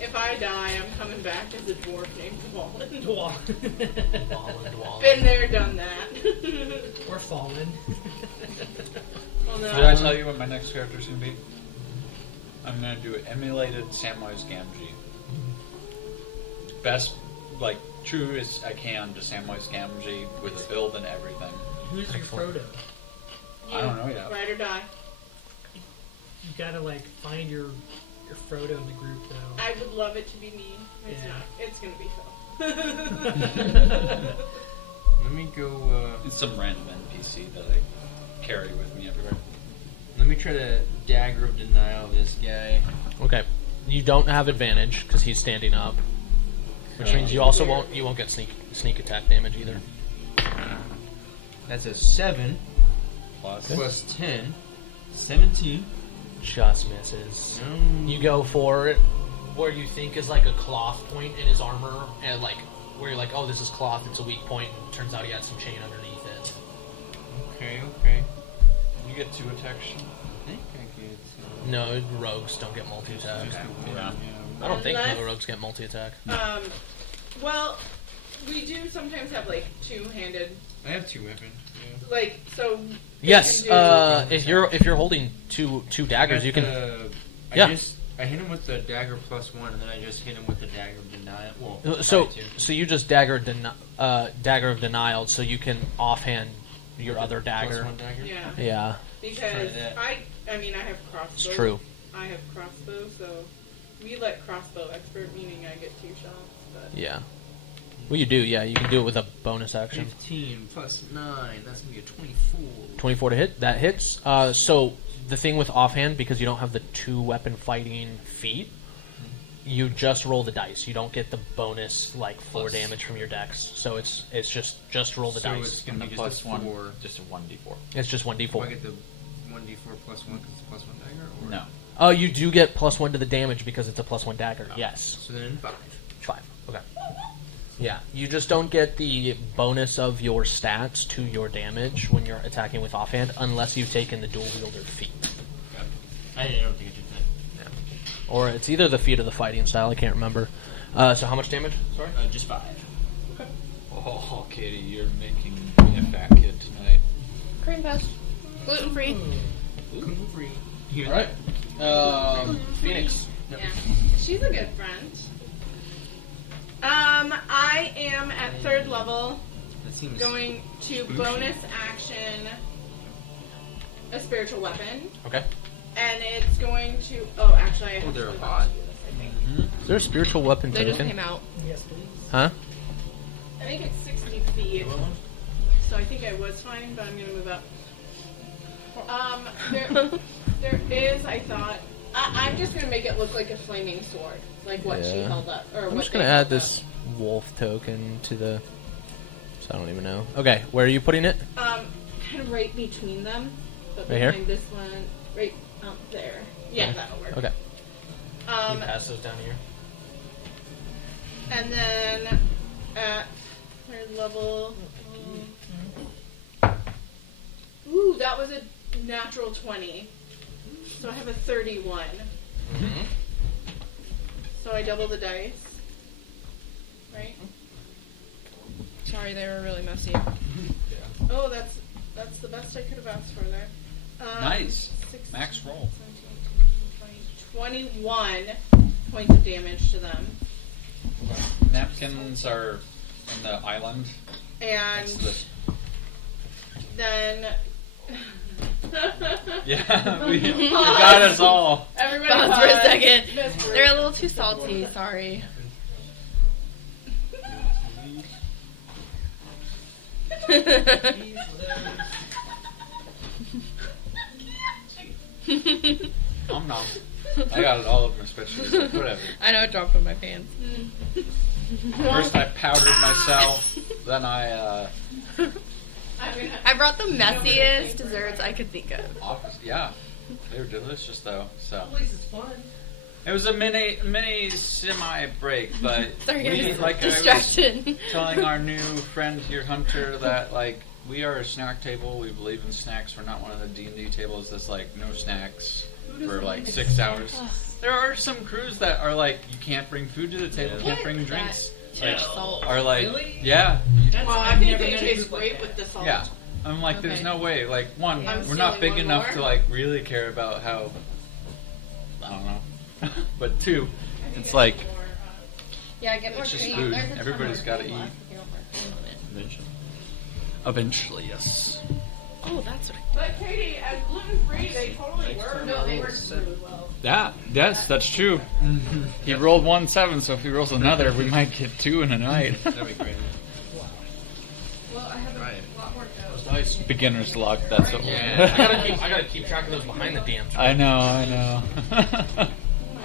If I die, I'm coming back as a dwarf named Fallen. Been there, done that. Or fallen. Well, no. Did I tell you what my next character is going to be? I'm going to do an emulated Samwise Gamgee. Best, like, true as I can to Samwise Gamgee with a build and everything. Who's your Frodo? I don't know yet. Ride or die. You gotta like find your Frodo in the group though. I would love it to be me. It's Yeah. not. It's gonna be Phil. Let me go. It's some random NPC that I carry with me everywhere. Let me try to dagger of denial this guy. Okay, you don't have advantage because he's standing up, which means you also won't get sneak attack damage either. That's a 7 plus 10. 17. Just misses. You go for it where you think is like a cloth point in his armor, and like where you're like, oh, this is cloth, it's a weak point, and turns out he has some chain underneath it. Okay. You get 2 attacks. I think I get. No, rogues don't get multi-attack. Yeah. I don't think Unless- no rogues get multi-attack. Well, we do sometimes have like two-handed, I have 2 weapons. Yeah. like so. Yes, you can do- if you're holding two daggers, you can. Yeah. I hit him with the dagger plus 1, and then I just hit him with the dagger of denial. Well, So try to. so you just dagger of denial, so you can offhand your other dagger. Plus 1 dagger. Yeah, Yeah, because that. I mean, I have crossbow. it's true. I have crossbow, so we let crossbow expert, meaning I get 2 shots. But Yeah. Well, you do. Yeah, you can do it with a bonus action. 15 plus 9. That's gonna be a 24. 24 to hit. That hits. So the thing with offhand, because you don't have the 2-weapon fighting feat, you just roll the dice. You don't get the bonus like 4 Plus. damage from your dex. So it's just roll the So dice. it's And gonna the be plus just a 1, 4. just a 1d4. It's just Do I 1d4. get the 1d4 plus 1 because it's a plus 1 dagger? Or? No. Oh, you do get +1 to the damage because it's a +1 dagger. Oh. Yes. So then 5. 5. Okay. Yeah, you just don't get the bonus of your stats to your damage when you're attacking with offhand unless you've taken the dual wielder feat. I don't think I did that. Or it's either the feat or the fighting style, I can't remember. So how much damage? Sorry? Just 5. Oh, Katie, you're making me a fat kid tonight. Cream toast. Gluten free. Gluten free. Alright. Phoenix. Yeah, she's a good friend. I am at 3rd level, That seems going to bonus action a spiritual weapon, Okay. and it's going to. Oh, actually, I have they're to hot. do this, I think. Is there a spiritual weapon They just token? came out. Yes, please. Huh? I think it's 60 feet, so I think I was fine, but I'm gonna move up. There is. I thought. I'm just gonna make it look like a flaming sword, like what she Yeah. held up, or I'm what just they gonna add held this wolf token to the. So I don't even know. Okay, where are you putting it? up. Kind of right between them, but Right here? behind this one, right up there. Yeah, Okay. that'll work. Okay. Can Um, you pass those down here? and then at 3rd level. Ooh, that was a natural 20. So I have a 31. Mm-hmm. So I double the dice. Right? Sorry, they were really messy. Oh, that's the best I could have asked for there. Nice. 16, Max roll. 17, 18, 20, 21 points of damage to them. Napkins are in the island. And Next to the... then... Yeah, you got us all. Everybody Pause for a pause. second. Miss Bruce. They're a little too salty. Sorry. I'm not. I got it all over my spreadsheet. But whatever. I know it dropped from my pants. First I powdered myself, then I I'm gonna I brought the messiest desserts I could think of. yeah, they were delicious though. So At least it's fun. it was a mini semi break, but Sorry, we, guys. like I was Distraction. telling our new friend here, Hunter, that like we are a snack table. We believe in snacks. We're not one of the D&D tables that's like no snacks for like 6 hours. There are some crews that are like you can't bring food to the table, Yeah. can't bring drinks. Too much salt. Are like Really? yeah. That's, Well, I I've think never they met a taste group like great that. with the salt. Yeah. I'm like, there's Okay. no way. Like, one, I'm we're not stealing big one enough more. to like really care about how. I don't know. But two, it's like Yeah, get more It's just cream. food. There's a ton Everybody's more gotta cream eat. left if you don't want cream on it. Eventually. eventually, yes. Oh, that's what But Katie, as gluten free, they totally were. No, they worked really well. Yeah, yes, that's true. He rolled 1-7, so if he rolls another, we might get 2 in a night. That'd be great. Well, I have a Right. lot more to That's nice. Beginner's luck. That's what. Yeah. I gotta keep track of those behind the DMs. I know. I know.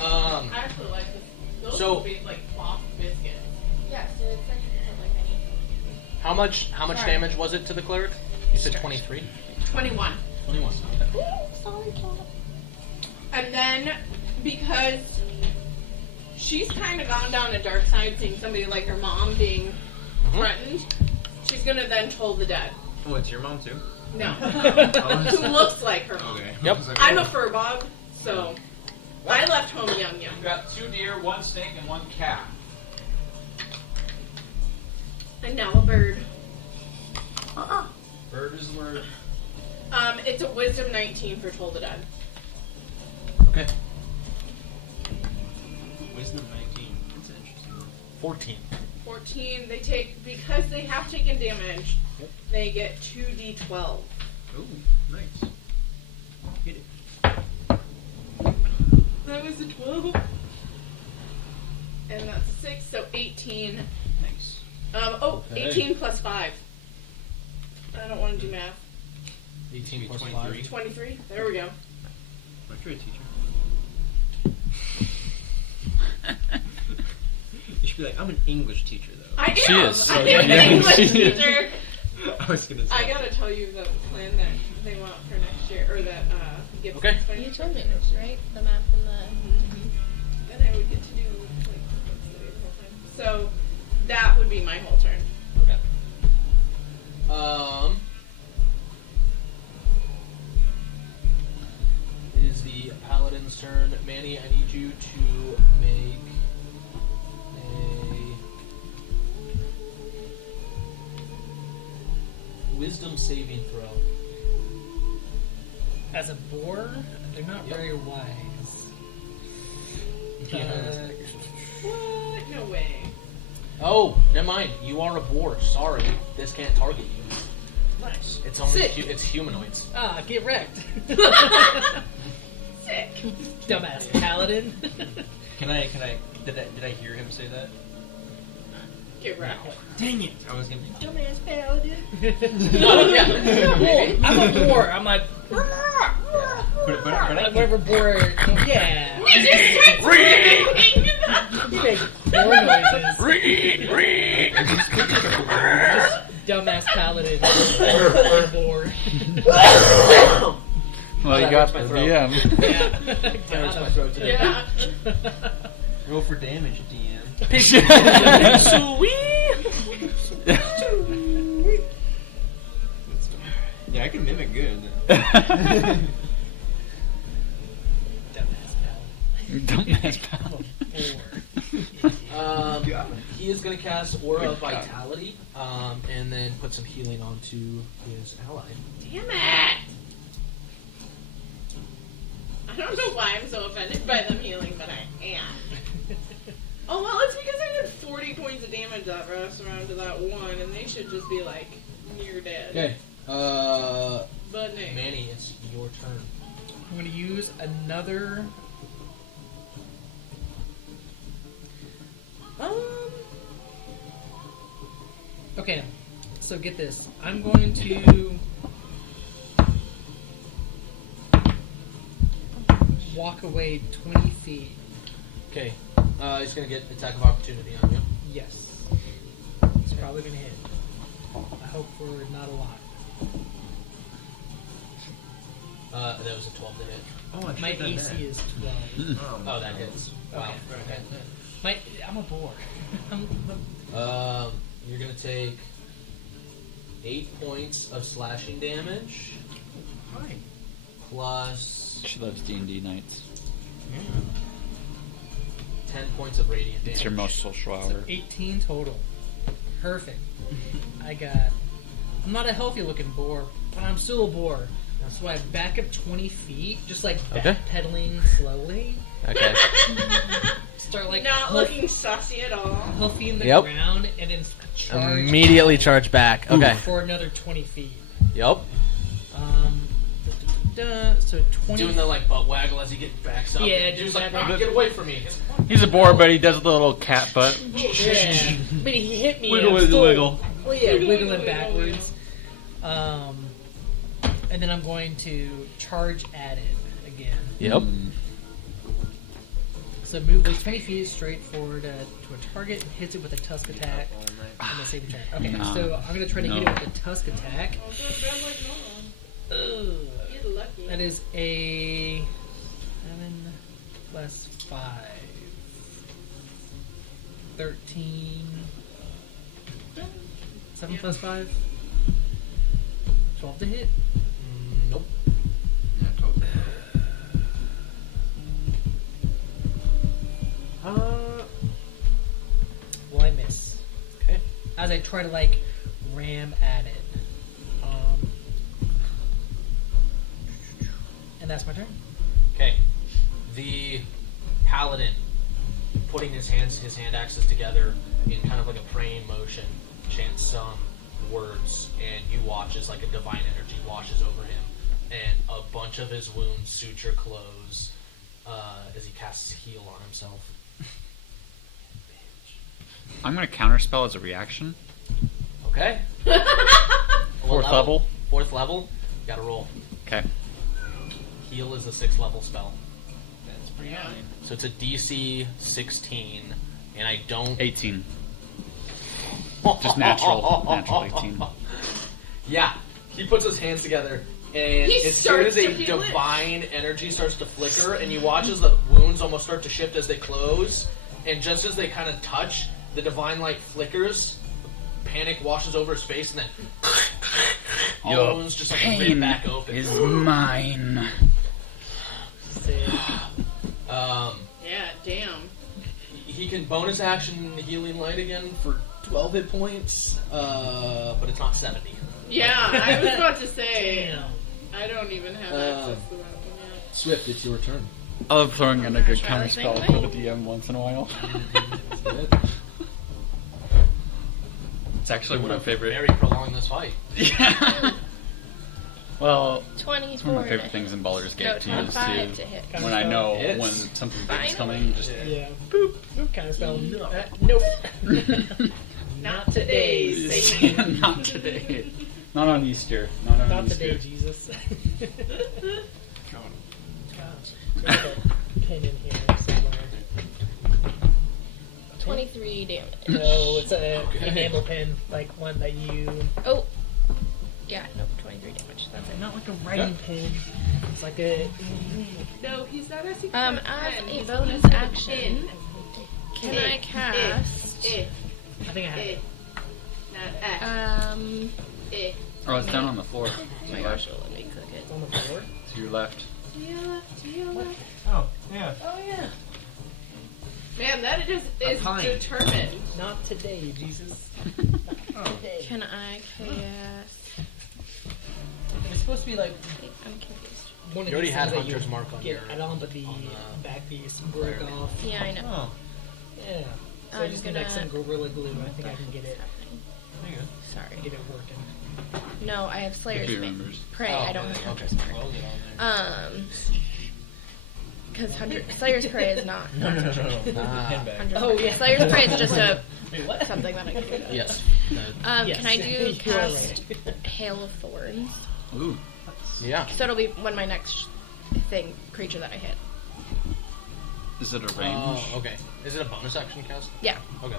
Um, I actually like this. Those So- would be like cloth biscuits. Yes, it's like any. how much Sorry. damage was it to the cleric? You said 23. 21. 21. Sorry, Bob. And then, because she's kind of gone down a dark side, seeing somebody like her mom being threatened, she's gonna then toll the dead. Oh, it's your mom too? No. Oh, Who looks like her mom. okay. Yep. I'm a furbog, so I left home young. We've got 2 deer, 1 snake, and 1 cat. And now a bird. Bird is the word. It's a wisdom 19 for toll the dead. Okay. Wisdom 19. That's interesting. 14. 14, they take, because they have taken damage, they get 2d12. Ooh, nice. Hit it. That was a 12. And that's 6, so 18. Nice. Okay. 18 plus 5. I don't want to do math. 18 plus 23. 23? There we go. Aren't you a teacher? You should be like, I'm an English teacher though. I am! She is. I am Yeah, an English she is. teacher! I was gonna say. I gotta tell you the plan that they want for next year, or that gift Okay. plan. You told me this, right? The map and the. Then I would get to do like the whole time. So that would be my whole turn. Okay. It is the paladin's turn. Manny, I need you to make a wisdom saving throw. As a boar, they're not Yep. very wise. What? No way. Oh, never mind. You are a boar. Sorry, this can't target you. Nice. It's only Sick. it's humanoids. Ah, get wrecked. Sick. Dumbass paladin. Did I hear him say that? Get wrecked. Dang it! I was gonna be Dumbass paladin. No, yeah. Well, I'm a boar. I'm like, but I whatever boar. Yeah. You just He makes boar noises. Dumbass paladin. Boar. Well, you got the hurts my throat. DM. Yeah. That hurts my throat today. Yeah. roll for damage, DM. Yeah, I can mimic good. Dumbass paladin. Dumbass pal. He is going to cast Aura of Vitality, and then put some healing onto his ally. Damn it! I don't know why I'm so offended by them healing, but I am. Oh well, it's because I did 40 points of damage that last round to that one, and they should just be like near dead. Okay. But no. Manny, it's your turn. I'm going to use another. Okay, so get this. I'm going to walk away 20 feet. Okay. He's going to get attack of opportunity on you. Yes. It's probably going to hit. I hope for not a lot. That was a 12 to hit. Oh, I My AC is 12. Oh, that hits. Wow. Okay. I'm a boar. You're going to take 8 points of slashing damage. Fine. Plus She loves D&D nights. 10 points of radiant damage. It's your most social hour. 18 total. Perfect. I'm not a healthy looking boar, but I'm still a boar. So I back up 20 feet, just like Okay. backpedaling slowly. Okay. Start like Not looking saucy at all. healthy in the Yep. ground, and then charge Immediately charge back. Okay. for another 20 feet. Yep. So 20. Doing the like butt waggle as he gets backs up. Yeah, Dude's just like, that- "Ah, get away from me. He's a boar, but he does a little cat butt. Yeah, but he hit me. Wiggle, and I'm wiggle, still- wiggle. Well, yeah, Wiggle, wiggling wiggle, backwards. And then I'm going to charge at it again. Yep. So move like 20 feet straight forward to a target and hits it with a tusk attack. And then save the turn. Okay, No. so I'm going to try to hit it with a tusk attack. Also, bad like Mom. Ugh. Get lucky. That is a 7 plus 5. 13. 7 plus 5? 12 to hit? Nope. Yeah, totally. Well, I miss. Okay. As I try to, like, ram at it. And that's my turn. Okay. The paladin putting his hand axes together in kind of like a praying motion, chants some words, and you watch as like a divine energy washes over him, and a bunch of his wounds suture close as he casts heal on himself. I'm going to counterspell as a reaction. Okay. Fourth level. Fourth level. Gotta roll. Okay. Heal is a 6th level spell. That's pretty high. So it's a DC 16, and I don't... 18. Just natural. Natural 18. Yeah, he puts his hands together, and He as soon as starts a to feel it. divine energy starts to flicker, and you watch as the wounds almost start to shift as they close, and just as they kind of touch, the divine light flickers, panic washes over his face, and then all the wounds just like rip Pain back open. is mine. Sick. Yeah, damn. He can bonus action healing light again for 12 hit points, but it's not 70. Yeah, I was about to say. Damn. I don't even have access to that one yet. Swift, it's your turn. I love throwing in a good Try counter the spell same for the way. DM once in a while. It's actually one of my favorite. Very prolong this fight. Yeah. Well, 24. it's one of my favorite things in Baldur's Gate No, to use 25 too. to hit. When I know Hits. when something big's Finally. coming, just Yeah. Boop. Boop. Kind of spell. Nope. Not today, Satan. not today. Not on Easter. Not on Not Easter. today, Jesus. Come Put a pin in here somewhere. 23 damage. No, it's a enamel pin, like one that you. Oh. Yeah, no, 23 damage. That's it. Not like a writing pin. It's like a. No, he's not asking for As pen, a he's bonus asking for action, can It, I cast? I think I have it. Not Oh, it's down on the floor. Oh my gosh, it'll let me click it. It's on the floor. To your left. To your left. Oh, yeah. Oh yeah. Man, that is pine. determined. Not today, Jesus. Oh. Today. Can I cast? It's supposed to be like I'm confused. one of You already these had things that Hunter's you Mark on get your- add-on, but the on the back piece broke off. Yeah, I know. Oh, Yeah. So I I'm just need like gonna- some Gorilla Glue. I think I can get it, there you go. Sorry. get it working. No, I have Slayer's If he Mane. remembers. Pray, I don't have Hunter's Mark. Well, get on there. Because Slayer's Prey is not. No. Ah. Pin back. Hunter's Oh, Mark. yeah. Slayer's Prey is just a Wait, what? something that I can do. Yes. Yes. Can I do You are cast right. Hail of Thorns? Ooh. Yeah. So it'll be when my next creature that I hit. Is it a range? Oh, okay. Is it a bonus action cast? Yeah. Okay.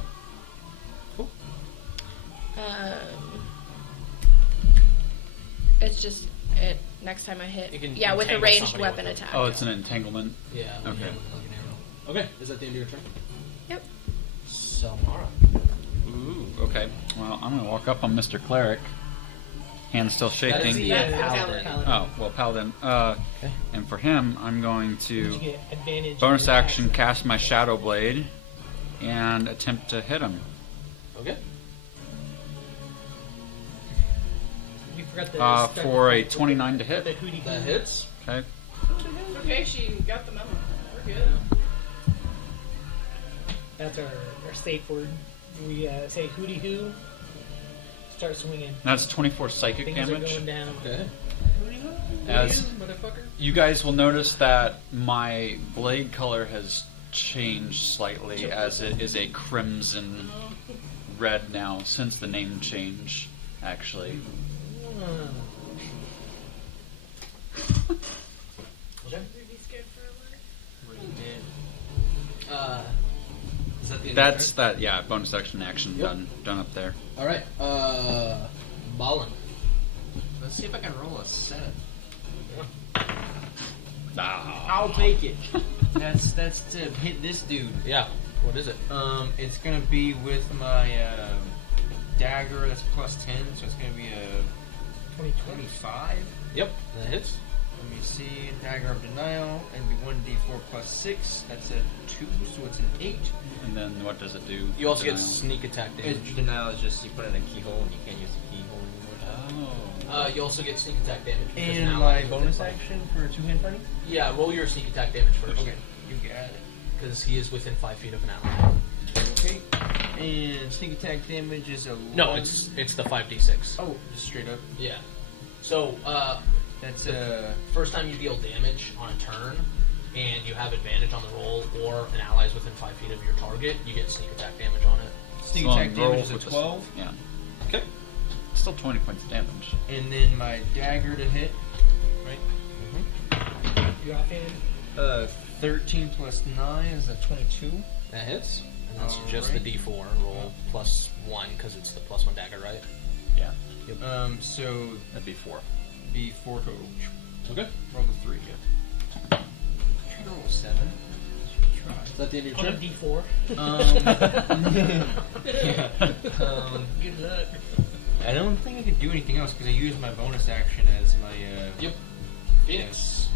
It's just it next time I hit. You can Yeah, with a entangle ranged somebody weapon with it. attack. Oh, it's an entanglement. Yeah. Okay. Okay. Is that the end of your turn? Yep. Samara. Ooh. Okay. Well, I'm gonna walk up on Mr. Cleric. Hand still That is shaking. the Paladin. paladin. Oh, well, Paladin. And for him, I'm going Did to you get advantage? bonus on your action cast my Shadow Blade and attempt to hit him. Okay. You forgot the start For a with 29 to the hit. hootie That hoo. hits. Okay. Okay, she got the memo. We're good. That's our safe word. We say hootie hoo. Start swinging. That's 24 psychic Things are damage. going down. Okay. As Motherfucker. you guys will notice that my blade color has changed slightly, as it is a crimson red now since the name change. Actually, Okay. Is that the end that's of your that. Yeah, bonus action action Yep. done up there. turn? All right. Balin. Let's see if I can roll a 7. Ah. I'll take it. That's to hit this dude. Yeah. What is it? It's gonna be with my dagger. That's plus 10, so it's gonna be a 25. Yep. That hits. Let me see. Dagger of Denial. It'd be 1d4 plus 6. That's a 2, so it's an 8. And then what does it do? You also get Denial. sneak attack damage. Denial is just you put it in a keyhole and you can't use the keyhole anymore. Oh. You also get sneak attack damage. because And now my I'm bonus within action for a 2-hand fighting? five- Yeah. Roll your sneak attack damage first. Okay, you got it. Because he is within 5 feet of an ally. Okay. And sneak attack damage is a No, it's the 5d6. Oh, just straight up. Yeah. So That's first time you deal damage on a turn, and you have advantage on the roll, or an ally is within 5 feet of your target, you get sneak attack damage on it. sneak So attack roll damage is a with the- 12, Yeah. Okay. Still 20 points of damage. and then my dagger to hit, right? You're offhand. 13 plus 9 is a 22. That hits. And that's just Alright. the d4 roll plus 1 because it's the plus 1 dagger, right? Yeah. So That'd be 4. be 4 total. Okay. Roll the 3, yeah. Try to roll a 7. Try. Is that the end of On your a turn? D4. Good luck. I don't think I could do anything else because I used my bonus action as my. Yep. Phoenix.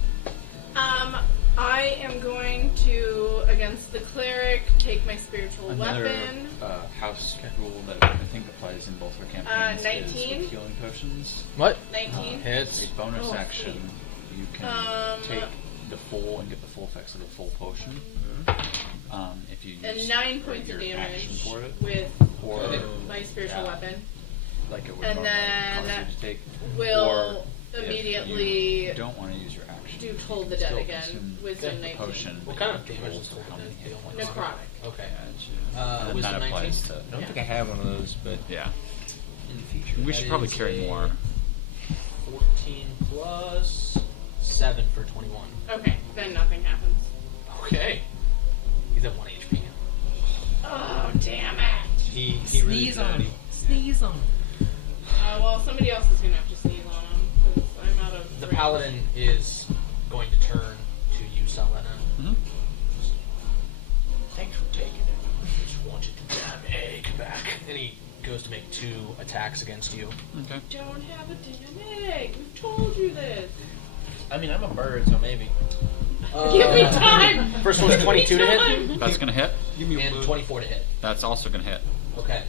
I am going to, against the cleric, take my spiritual Another weapon. house rule that I think applies in both our campaigns is 19? with healing potions. What? 19. As Hits. a bonus Oh, action, you can Um, take the full and get the full effects of the full potion. If you use And 9 points of your action damage for it, with or my spiritual weapon. like it would And normally then cause you to take, will or if immediately you don't want to use your action. do Toll the Dead still again. consume Wisdom the 19. potion. What kind of that damage rolls is for how many hit points. Necrotic. Okay. And then Wisdom that 19? applies to. I don't think I have one of those, but Yeah. in the future. We That should probably is carry a- more. 14 plus 7 for 21. Okay, then nothing happens. Okay. He's at 1 HP. Oh, damn it! He Sneeze really on him. Sneeze on him. Well, somebody else is gonna have to sneeze on him, because I'm out of The range. paladin is going to turn to you, Selena. Mhm. Thanks for taking it. Just want you to damn egg back. And he goes to make 2 attacks against you. Okay. Don't have a damn egg. We've told you this. I mean, I'm a bird, so maybe. Give me time. First one's 22 to hit, Time. That's gonna hit. and 24 to hit. That's also gonna hit. Okay.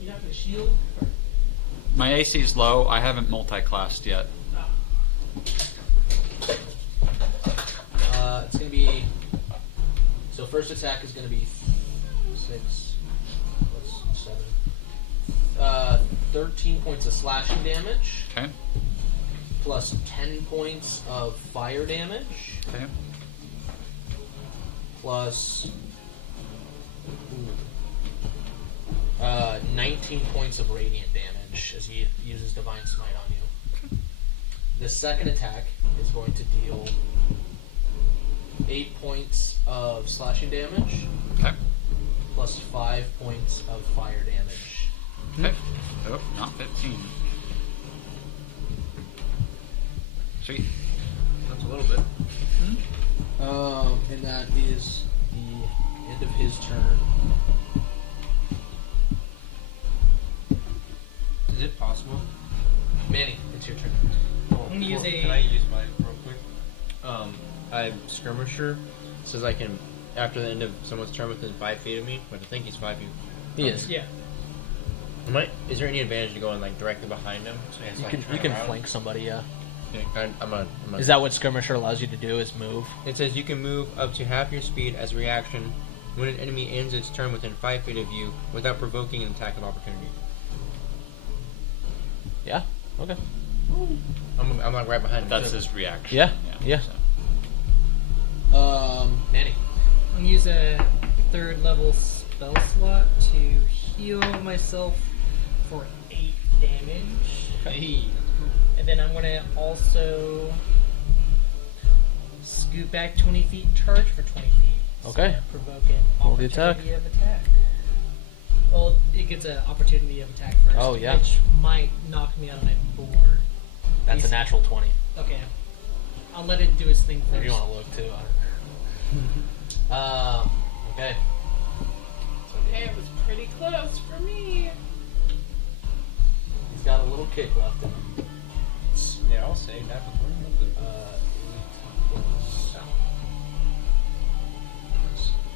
You have a shield? My AC is low. I haven't multi-classed yet. It's going to be... So first attack is going to be 6... What's 7? 13 points of slashing damage, Okay. plus 10 points of fire damage, Okay. plus 19 points of radiant damage as he uses Divine Smite on you. The second attack is going to deal 8 points of slashing damage, Okay. plus 5 points of fire damage. Okay. Oh, not 15. Sweet. That's a little bit. And that is the end of his turn. Is it possible? Manny, it's your turn. I'm gonna use a. Can I use mine real quick? I skirmisher says I can after the end of someone's turn within 5 feet of me, but I think he's 5 feet. He is. Yeah. Is there any advantage to going like directly behind him? So he has to, You like, can turn you can around? flank somebody, yeah. Okay, I'm a, Is that what skirmisher allows you to do? Is move? It says you can move up to half your speed as a reaction when an enemy ends its turn within 5 feet of you without provoking an attack of opportunity. Yeah. Okay. I'm like right behind him. That's too. his reaction. Yeah, yeah. Manny. I'm gonna use a 3rd level spell slot to heal myself for 8 damage. Hey. And then I'm gonna also scoot back 20 feet and charge for 20 feet. Okay. So provoke an Roll the attack. opportunity of attack. Well, it gets an opportunity of attack first. Oh, yeah. Which might knock me out of my board. That's a natural 20. Okay. I'll let it do its thing If first. you want to look too. Okay. Okay, it was pretty close for me. He's got a little kick left in him. Yeah, I'll say that before you move the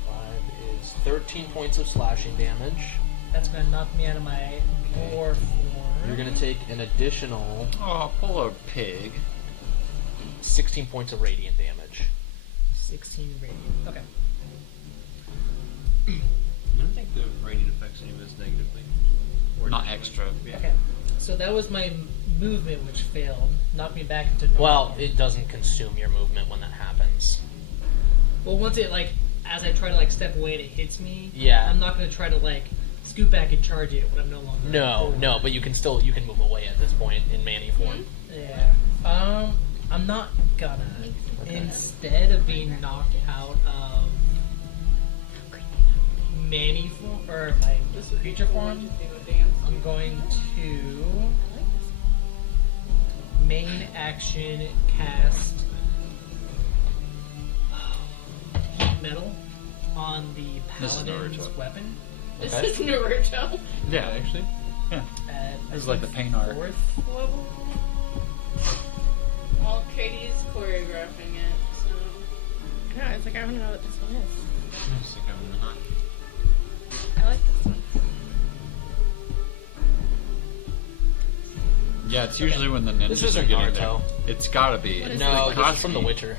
5 is 13 points of slashing damage. That's gonna knock me out of my boar form. You're going to take an additional Oh, poor pig. 16 points of radiant damage. 16 radiant. Okay. I don't think the radiant affects any of us negatively. Not extra. Yeah. Okay. So that was my movement, which failed. Knocked me back into normal. Well, form. it doesn't consume your movement when that happens. Well, once it as I try to step away and it hits me. Yeah. I'm not gonna try to scoot back and charge it when I'm no longer. No, but you can move away at this point in Manny form. Yeah. I'm not gonna. Okay. Instead of being knocked out of Manny form or my creature form, I'm going to main action cast heat metal on the This is paladin's Naruto. weapon. This Okay. is Naruto. Yeah, Actually, Yeah. At, This is like the pain art. 4th level. Well, Katie's choreographing it, so. Yeah, it's like I want to know what this one is. I just think I'm in the hunt. I like this one. Yeah, it's usually when the ninjas This are isn't getting there. Naruto. It's gotta be. What It's is No, like this is from The Koski. Witcher.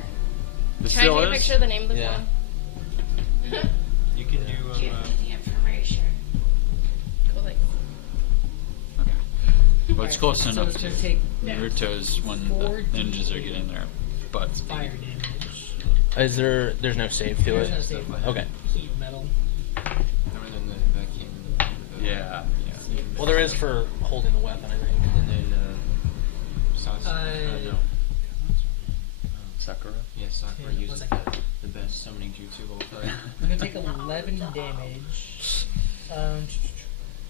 This Can I still take a is? picture of the name of the Yeah. song? You can do. Give me the information. Cool, thanks. Okay. Well, it's close So enough it's to gonna take Naruto's when the 4D ninjas are getting their butts fire beat. damage. There's no save to There's it? no save. Okay. Heat metal. Remember then the vacuum. Yeah. Well, there is for holding the weapon, I think. And then sauce. No. Sakura? Yeah, Sakura Yeah, uses what's that? the best summoning jutsu of all time. I'm gonna take 11 damage.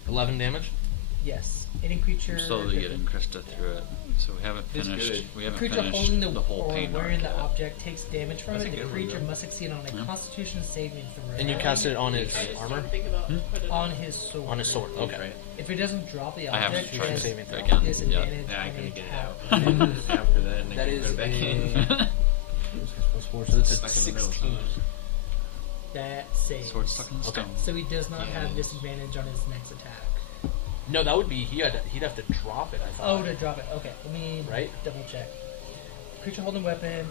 11 damage? Yes. Any creature. I'm slowly getting Krista through it. So we haven't It's finished. good. We The haven't creature finished holding the whole or pain wearing arc the yet. object takes damage from That's it. a The good one, creature though. must succeed on a Yeah. Constitution saving throw. And you cast it on his I just armor? didn't think about put it On his sword. On his sword, okay. Right. If it doesn't drop the I haven't object, tried it has saving throw. again. disadvantage. Yeah, I on couldn't the get it attack. out. After that, and I That couldn't is go back a- in. So it's Stuck in the middle 16. That saves. Sword stuck in the Okay. stone. So he does not have disadvantage on his next attack. No, that would be, he'd have to drop it, I thought. Oh, to drop it. Okay, let me Right? double check. Creature holding weapon,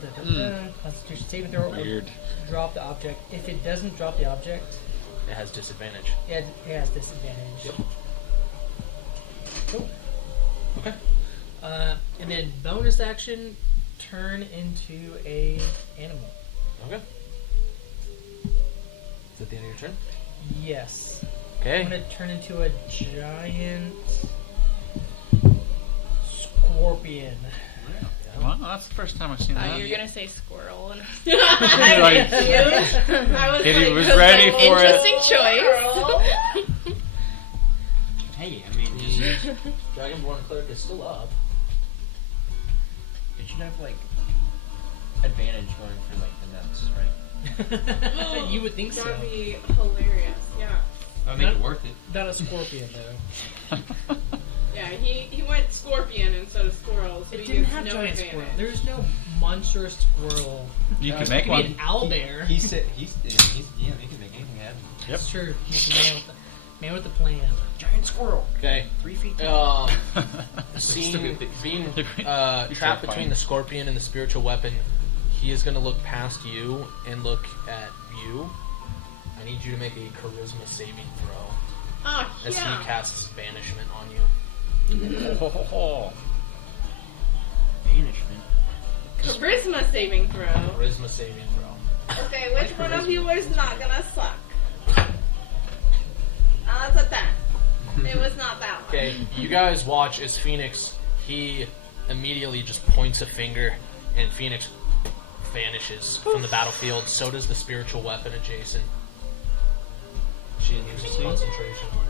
Constitution saving throw, or Weird. drop the object. If it doesn't drop the object, It has disadvantage. it has disadvantage. Yep. Cool. Okay. And then bonus action, turn into a animal. Okay. Is that the end of your turn? Yes. Okay. I'm gonna turn into a giant scorpion. Well, that's the first time I've seen that. You're gonna say squirrel. And Like, I was Kitty like, was cause ready like, for it. Interesting choice. Hey, I mean, you Dragonborn Cleric is still up. should have like advantage going for like the nuts, right? You would think so. That'd be hilarious. Yeah. That would make it worth it. Not a scorpion though. Yeah, he went scorpion instead of squirrel, so It he didn't gets have no giant advantage. squirrel. There's no monstrous squirrel. You can make Maybe one. an owl bear. He said he's yeah, he can make anything happen. That's true. He's the man with the plan. Giant squirrel, Okay. 3 feet tall. Being You're trapped terrifying. between the scorpion and the spiritual weapon, he is going to look past you and look at you. I need you to make a charisma saving throw Ah, as yeah. he casts banishment on you. Banishment. Charisma saving throw. Charisma saving throw. Okay, which one of you is not gonna suck? That's a 10. It was not that one. Okay, you guys watch as Phoenix, he immediately just points a finger and Phoenix vanishes from the battlefield. So does the spiritual weapon adjacent. She loses concentration on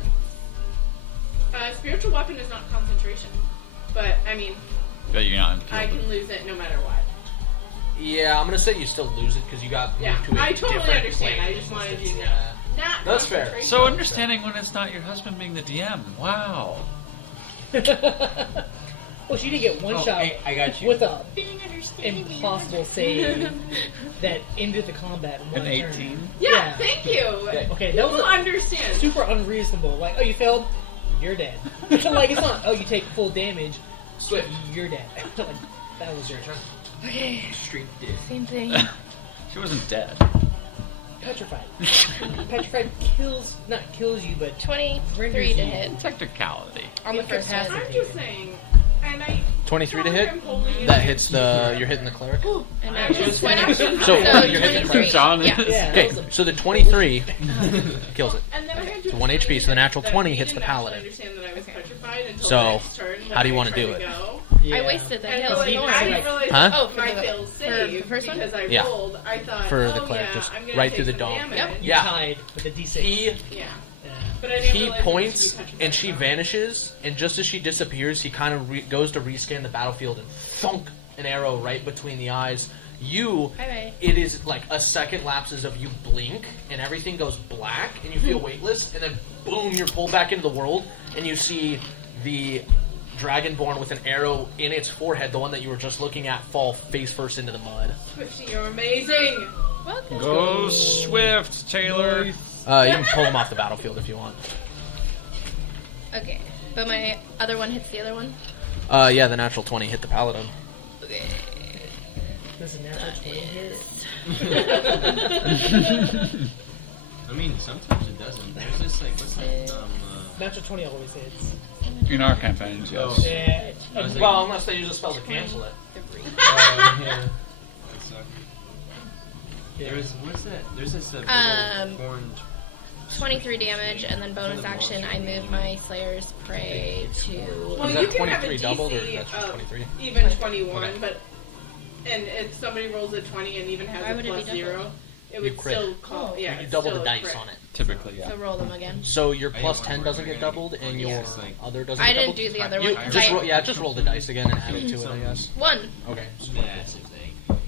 it. Spiritual weapon is not concentration, but I mean, But you're not I impaled. can lose it no matter what. Yeah, I'm gonna say you still lose it because you got moved Yeah, to a I totally different understand. plane I of just wanted existence. you to know. Yeah. Not That's fair. concentration. So understanding when it's not your husband being the DM. Wow. Well, she did get one Oh, shot I got you. with a Being understanding. impossible save that ended the combat in one An turn. 18. Yeah, thank you. Okay, that was People understand. super unreasonable. Like, oh, you failed, you're dead. Like, it's not, oh, you take full damage, Swift. you're dead. Like, that was your turn. Okay, Straight dick. same thing. She wasn't dead. Petrified. Petrified not kills you, but 23 to hit Technicality. on the first hit. I'm just saying, and I 23 to hit. I'm holding That it. hits the. You're hitting the cleric. And actually 20. So No, you're hitting the 23. John Yeah. is- yeah. Okay, so the 23 kills it. And then I had to So 1 explain HP, so the natural that 20 he hits the didn't actually paladin. understand that I was petrified until So, the next turn when how do you I wanna tried do to it? go. I wasted the And hill. like, he I didn't like- realize Huh? Oh, for my the- fail for save the first one? because I Yeah. rolled. I thought, For oh the cleric, yeah, just I'm gonna right take through the some dome. damage. Yep. You Yeah. tied with a d6. He Yeah. Yeah. But I didn't he realize it was to be points petrified. and she vanishes, and just as she disappears, he kind of goes to rescan the battlefield and thunk an arrow right between the eyes. You, Bye-bye. it is like a second lapses of you blink and everything goes black and you feel weightless, and then boom, you're pulled back into the world and you see the dragonborn with an arrow in its forehead, the one that you were just looking at, fall face first into the mud. Twitchy, you're amazing. Welcome. Go Swift, Taylor. You can pull him off the battlefield if you want. Okay, but my other one hits the other one. Yeah, the natural 20 hit the paladin. Okay. There's a natural 20 here. I mean, sometimes it doesn't. There's this like, what's that? Natural 20 always hits. In our campaigns, yes. Oh. Yeah. I was like- Well, unless they use a spell to cancel it. Yeah. That sucks. There's what's that? There's this big old horned. 23 damage, and then bonus action, I move my Slayer's Prey to. Well, Is you that can have a 23 doubled, or DC that's just 23? even 21, Okay. but and if somebody rolls a 20 and even has Why a would it be plus doubled? 0, it You would crit. still call. Yeah, You it's double still the a dice crit. on it. Typically, yeah. So roll them again. So your I plus didn't 10 want doesn't to get roll doubled, again. and Yeah, your it's like- other doesn't I get didn't doubled? do the other You one. just roll the dice again and add it to it, I guess. 1. Okay. Massive thing.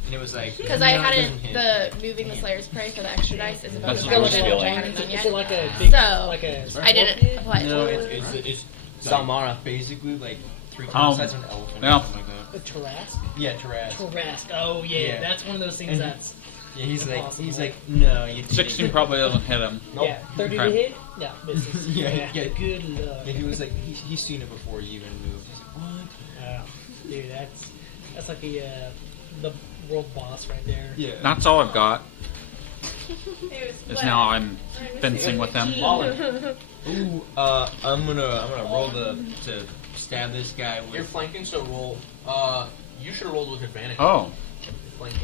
And it was like. Because I no, it hadn't, doesn't hit. the moving the Slayer's Prey for the extra dice is a bonus That's It's what like I was action, which I feeling. haven't done Is yet. it like a big, So, like a I didn't apply it. No, it's Salmara. basically like 3 times the size of an elephant. yeah. Or something like a Tarrasque? that. Yeah, Tarrasque. Tarrasque. Oh, yeah. Yeah. That's one of those things And- that's. Yeah, he's Impossible. like, no, you. 16 probably doesn't hit him. Nope. Yeah. 30 to Okay. hit? No, misses. Yeah, yeah. Good luck. Yeah, he was like, he's seen it before you even moved. He's like, what? Dude, that's like the world boss right there. Yeah. That's all I've got. It was Is flat. now I'm fencing with him. Ooh, I'm gonna roll to stab this guy with. You're flanking, so roll. You should have rolled with advantage. Oh, You're flanking.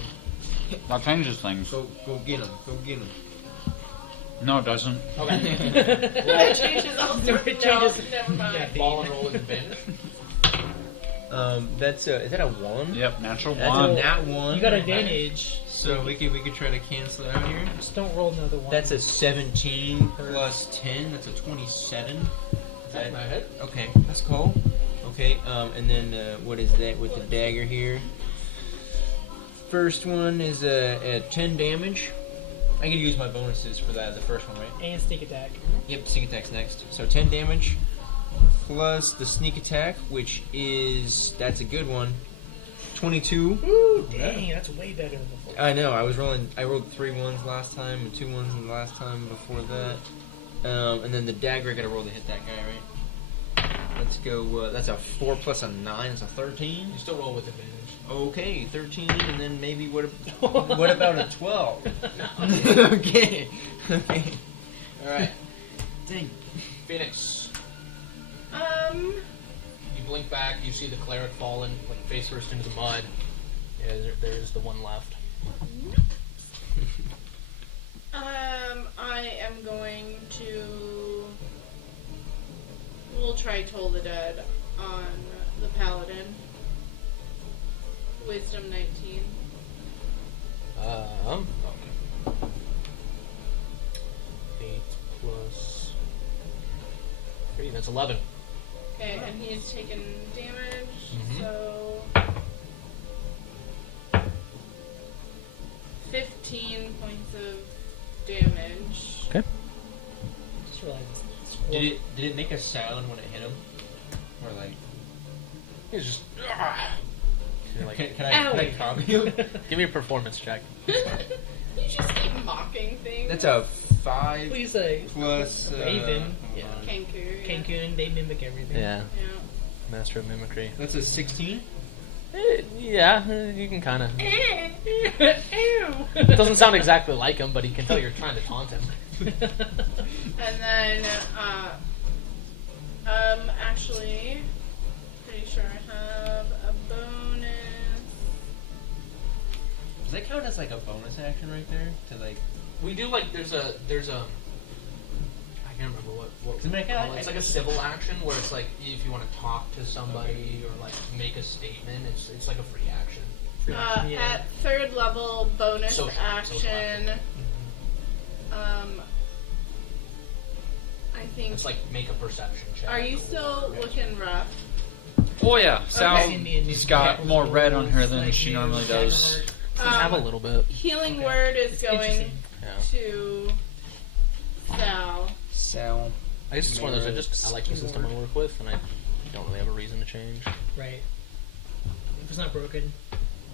that changes things. Go get him. Go get him. No, it doesn't. Okay. That changes all sorts. It changes. No, never mind. Ball and roll with advantage. That's is that a 1? Yep, natural That's one. a nat 1. You got advantage. So we could try to cancel it out here. Just don't roll another one. That's a 17 plus 10. That's a 27. That's my hit. Okay, that's cool. Okay, and then what is that with the dagger here? First one is a 10 damage. I can use my bonuses for that. The first one, right? And sneak attack. Yep, sneak attack's next. So 10 damage plus the sneak attack, which is that's a good one. 22. Woo! Dang, that's way better than before. I know. I rolled 3 1s last time and 2 1s the last time before that. And then the dagger, I gotta roll to hit that guy, right? Let's go. That's a 4 plus a 9. It's a 13. You still roll with advantage. Okay, 13, and then maybe what about a 12? Okay. Okay. All right. Dang. Phoenix. Um, You blink back. You see the cleric fallen, like face first into the mud. Yeah, there's the one left. I am going to. We'll try Toll the Dead on the Paladin. Wisdom 19. Okay. 8 plus 3. That's 11. Okay, and he has taken damage, Mhm. so 15 points of damage. Okay. Just realized it's Did it make a sound when it hit him? Or like, He's just. You're like, can I calm you? give me a performance check. You just keep mocking things. That's a 5 Please say plus Raven. Yeah. hold on. Cancun. Cancun, they mimic everything. Yeah, Yeah. master of mimicry. That's a 16. Yeah, you can kind of. Ew. Doesn't sound exactly like him, but he can tell you're trying to taunt him. And then, actually, pretty sure I have a bonus. Does that count as like a bonus action right there? To like, We do like there's a I can't remember what 'Cause I mean, I call kinda- it. It's like a civil action where it's like if you want to talk to somebody or like make a statement, it's like a free action. Yeah. At 3rd level, bonus Social action. I think. It's like make a perception check. Are you still looking rough? Oh yeah, Sal's Okay. got more red on her than she normally does. Have a little bit. Healing Okay. word is It's going interesting. Yeah. to Sal. Sal. I guess it's one of those. I like the system I work with, and I don't really have a reason to change. Right. If it's not broken,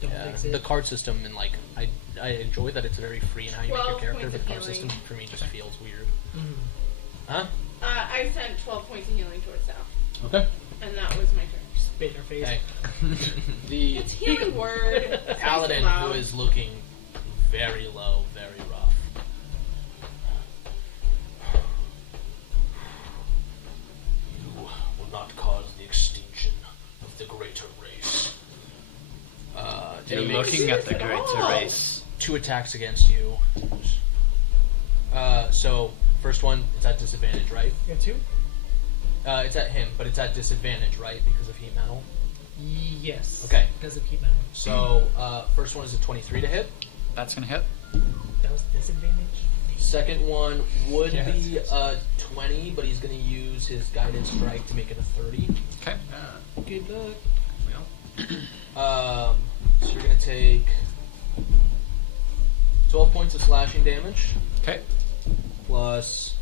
don't Yeah, fix it. the card system and like I enjoy that it's very free in how you make your 12 character, points but of the card healing. system for me just feels weird. Mhm. Huh? I sent 12 points of healing towards Sal, Okay. and that was my turn. spit in her face. Okay. The It's healing word. paladin, Nice and who loud. is looking very low, very rough. You will not cause the extinction of the greater race. You're He makes looking at the greater race. 2 attacks against you. So, first one, it's at disadvantage, right? You got 2? It's at him, but it's at disadvantage, right? Because of heat metal. Yes. Okay. Because of heat metal. So, first one is a 23 to hit. That's gonna hit. That was disadvantage. Second one would Yeah, be 20, but he's going to use his guided strike to make it a 30. Okay. Good luck. So you're going to take 12 points of slashing damage Okay. plus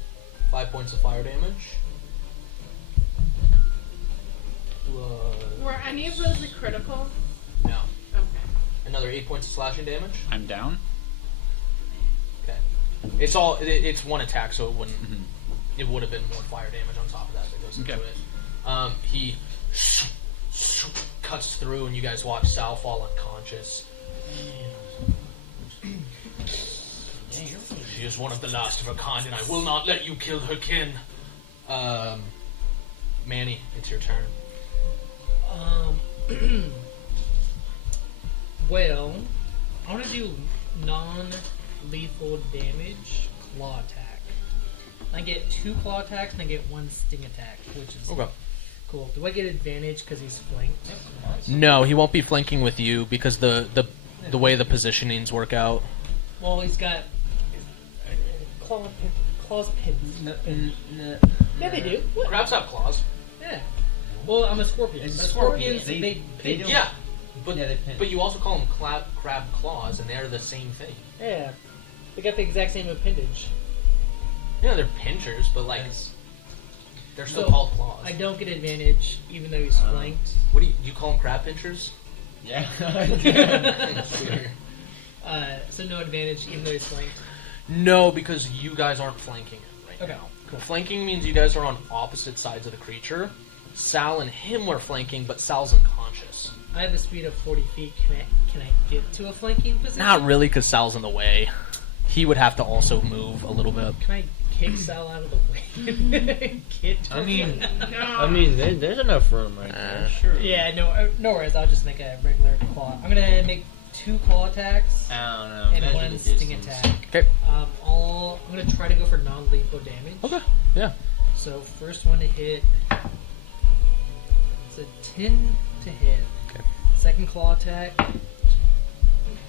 5 points of fire damage. Were any of those a critical? No. Okay. Another 8 points of slashing damage. I'm down. Okay. It's all. It's one attack, so it wouldn't. Mhm. It would have been more fire damage on top of that goes into Okay. it. He cuts through, and you guys watch Sal fall unconscious. She is one of the last of her kind, and I will not let you kill her kin. Manny, it's your turn. Well, I want to do non-lethal damage claw attack. I get 2 claw attacks and I get 1 sting attack, which is cool. Do I get advantage because he's flanked? No, he won't be flanking with you because the way the positionings work out. Well, he's got claws pinned. Yeah, they do. What? Crabs have claws. Yeah. Well, I'm a scorpion. It's But scorpions. scorpions, They they don't- Yeah, but Yeah, they pin. but you also call them crab claws, and they're the same thing. Yeah. They got the exact same appendage. Yeah, they're pinchers, but like they're still So, called claws. I don't get advantage even though he's flanked. What do you call them? Crab pinchers? Yeah. So no advantage even though he's flanked. No, because you guys aren't flanking it right Okay, now. cool. Flanking means you guys are on opposite sides of the creature. Sal and him were flanking, but Sal's unconscious. I have a speed of 40 feet. Can I get to a flanking position? Not really, because Sal's in the way. He would have to also move a little bit. Can I kick Sal out of the way? Get to I mean, No. there's enough room right there. Sure. yeah, no worries. I'll just make a regular claw. I'm gonna make 2 claw attacks I don't know. and measure 1 the sting distance. attack. Okay. I'm gonna try to go for non-lethal damage. Okay. Yeah. So first one to hit, it's a 10 to hit. Okay. Second claw attack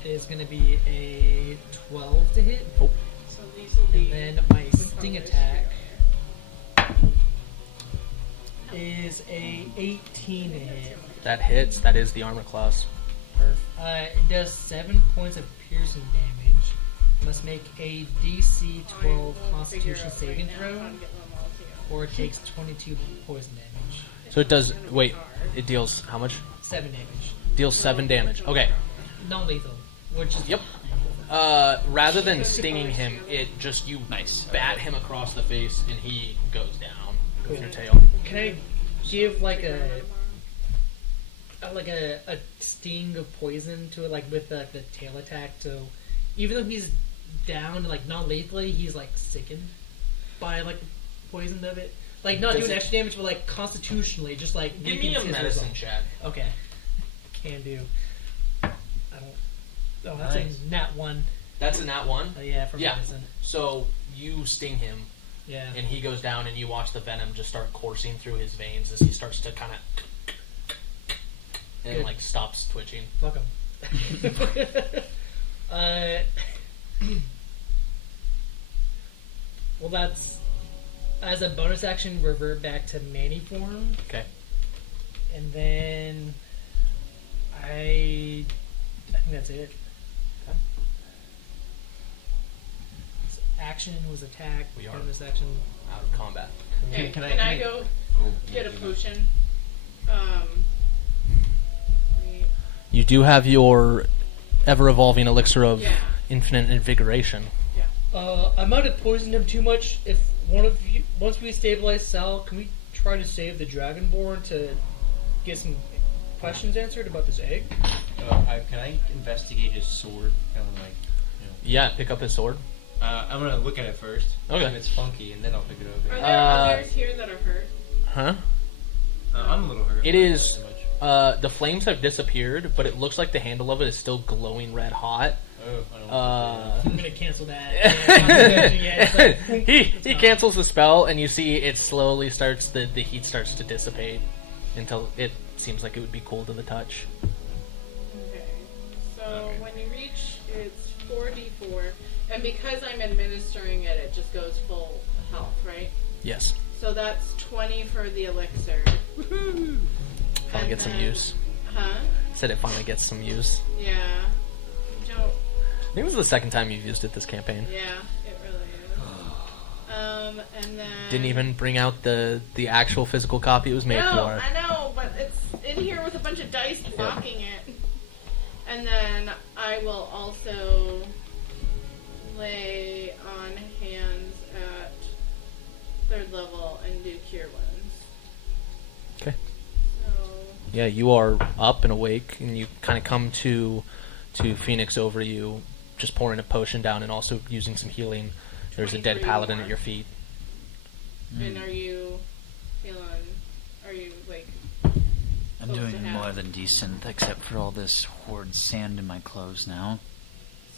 is going to be a 12 to hit, So these will be. and then my sting attack is a 18 to hit. That hits. That is the armor class. It does 7 points of piercing damage. Must make a DC 12 Constitution saving throw, or it takes 22 poison damage. So it does. Wait. It deals how much? 7 damage. Deals 7 damage. Okay. Non-lethal, which is Yep. Rather than stinging him, it just you Nice. bat him across the face and he goes down with Cool. your tail. Can I give like a sting of poison to it, like with the tail attack? So even though he's down, like non-lethally, he's like sickened by like the poison of it. Like not Does doing it- extra damage, but like constitutionally, just like Give making me a his medicine result. check. Okay, can do. I don't. Oh, that's Nice. a nat 1. That's a nat 1. Yeah, for Yeah. medicine. So you sting him Yeah. and he goes down and you watch the venom just start coursing through his veins as he starts to kind of and Good. like stops twitching. Fuck him. Well, that's as a bonus action. Revert back to Manny form, Okay. and then I think that's it. Okay. So action was attack. We are. Bonus action. Out of combat. Hey, Can can I- I go Oh, get a yeah, potion? Wait, You do have your ever evolving elixir of Yeah. infinite invigoration. I might have poisoned him too much. If one of you, once we stabilize Sal, can we try to save the Dragonborn to get some questions answered about this egg? Can I investigate his sword? Kind of like, Yeah, pick up his sword. I'm gonna look at it first. Okay. If it's funky, and then I'll pick it Are up. there others here that are hurt? Huh? I'm a little hurt. It but is. not so much. The flames have disappeared, but it looks like the handle of it is still glowing red hot. Oh, I don't want I'm gonna cancel that. Yeah, it's like, he cancels the spell, and you see it slowly starts. The heat starts to dissipate until it seems like it would be cool to the touch. Okay. So Okay. when you reach, it's 4d4, and because I'm administering it, it just goes full health, right? Yes. So that's 20 for the elixir. Finally And get some then- use. Huh? Said it finally gets some use. Yeah. Don't. I think it was the second time you've used it this campaign. Yeah, it really is. And then. Didn't even bring out the actual physical copy it was made No, for. I know, but it's in here with a bunch of dice blocking it. And then I will also lay on hands at 3rd level and do cure wounds. Okay. So Yeah, you are up and awake, and you kind of come to Phoenix over you, just pouring a potion down and also using some healing. There's a dead 23 paladin more. at your feet. And are you feeling? Are you like? I'm close to doing half? more than decent, except for all this horrid sand in my clothes now.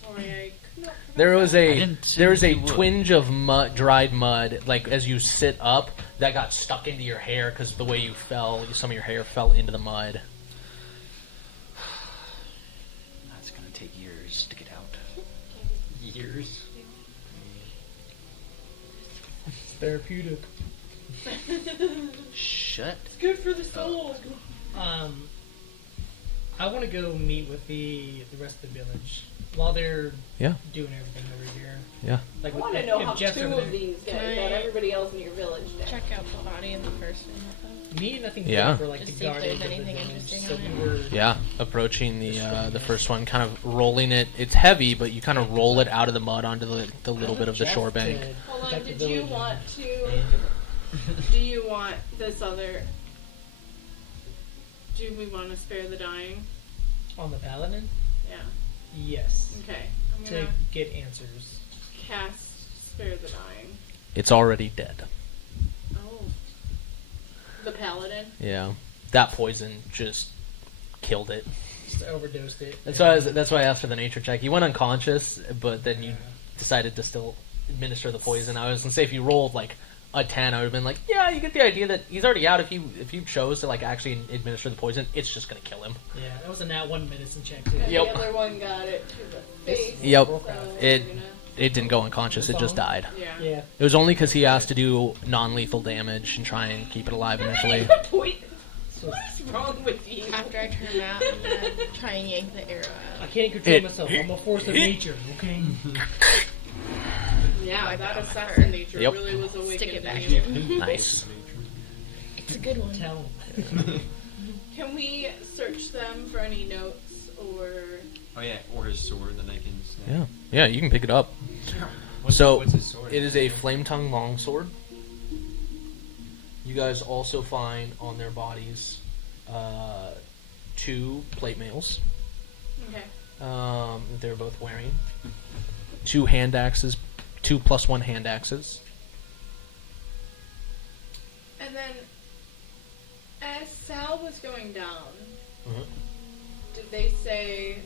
Sorry, I could not. There was I a didn't say there was a you would. twinge of mud, dried mud, like as you sit up, that got stuck into your hair because the way you fell, some of your hair fell into the mud. That's gonna take years to get out. Years. therapeutic. Shut. It's good for the soul. I want to go meet with the rest of the village while they're Yeah, doing everything over here. yeah. Like, I want if- to know if how Jeff's 2 over of there- these Can guys I that everybody else in your village did. Check out the body in the first room with them. Me and I think Yeah. for like Just the see if guardians there's of the anything village, interesting so on we were Yeah, approaching the first one, kind of rolling it. It's heavy, but you kind of roll it out of the mud onto the little bit of the shore bank. Hold on, Protect the did you village. want to? Do you want this other? Do we want to spare the dying? on the paladin? Yeah. Yes. Okay. I'm To gonna get answers. cast spare the dying. It's already dead. Oh. The paladin. Yeah, that poison just killed it. Just overdosed it. That's why I asked for the nature check. He went unconscious, but then you decided to still administer the poison. I was gonna say if you rolled like a 10, I would have been like, yeah, you get the idea that he's already out. If you chose to like actually administer the poison, it's just gonna kill him. Yeah, that was a nat 1 medicine check too. And Yep. the other one got it to the face. Yep. So It- we're gonna, It didn't go unconscious. It just died. yeah. Yeah. It was only because he asked to do non-lethal damage and try and keep it alive initially. Point. So What is wrong with you? After I turn out, I'm gonna try and yank the arrow I out. can't control It- myself. I'm a force of nature. Okay. Yeah, Like that a assassin nature Yep. really was Stick it awakened back in you. in. Nice. It's a good one. Tell 'em. Can we search them for any notes or? Oh yeah, or his sword, then I can. Snap. Yeah, yeah, you can pick it up. What's So, what's his sword? It is a flame tongue longsword. You guys also find on their bodies 2 plate mails. Okay. That they're both wearing. 2 hand axes, 2 plus 1 hand axes. And then, as Sal was going down, did they say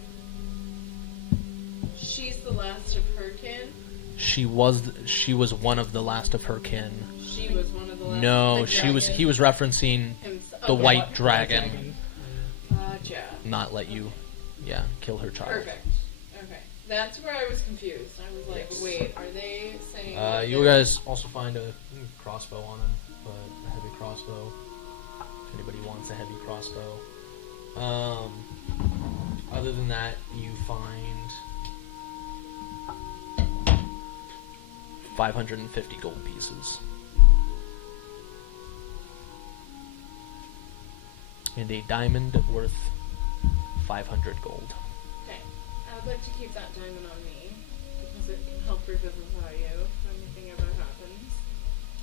she's the last of her kin? She was one of the last of her kin. She was one of the last. No, the she was. dragon He was referencing himself. the Okay. white dragon. Gotcha. Not let you, kill her child. Perfect. Okay, that's where I was confused. I was like, Yes. wait, are they saying? that You they're- guys also find a crossbow on him, but a heavy crossbow. If anybody wants a heavy crossbow. Other than that, you find 550 gold pieces. And a diamond worth 500 gold. Okay, I would like to keep that diamond on me because it can help revivify you if anything ever happens.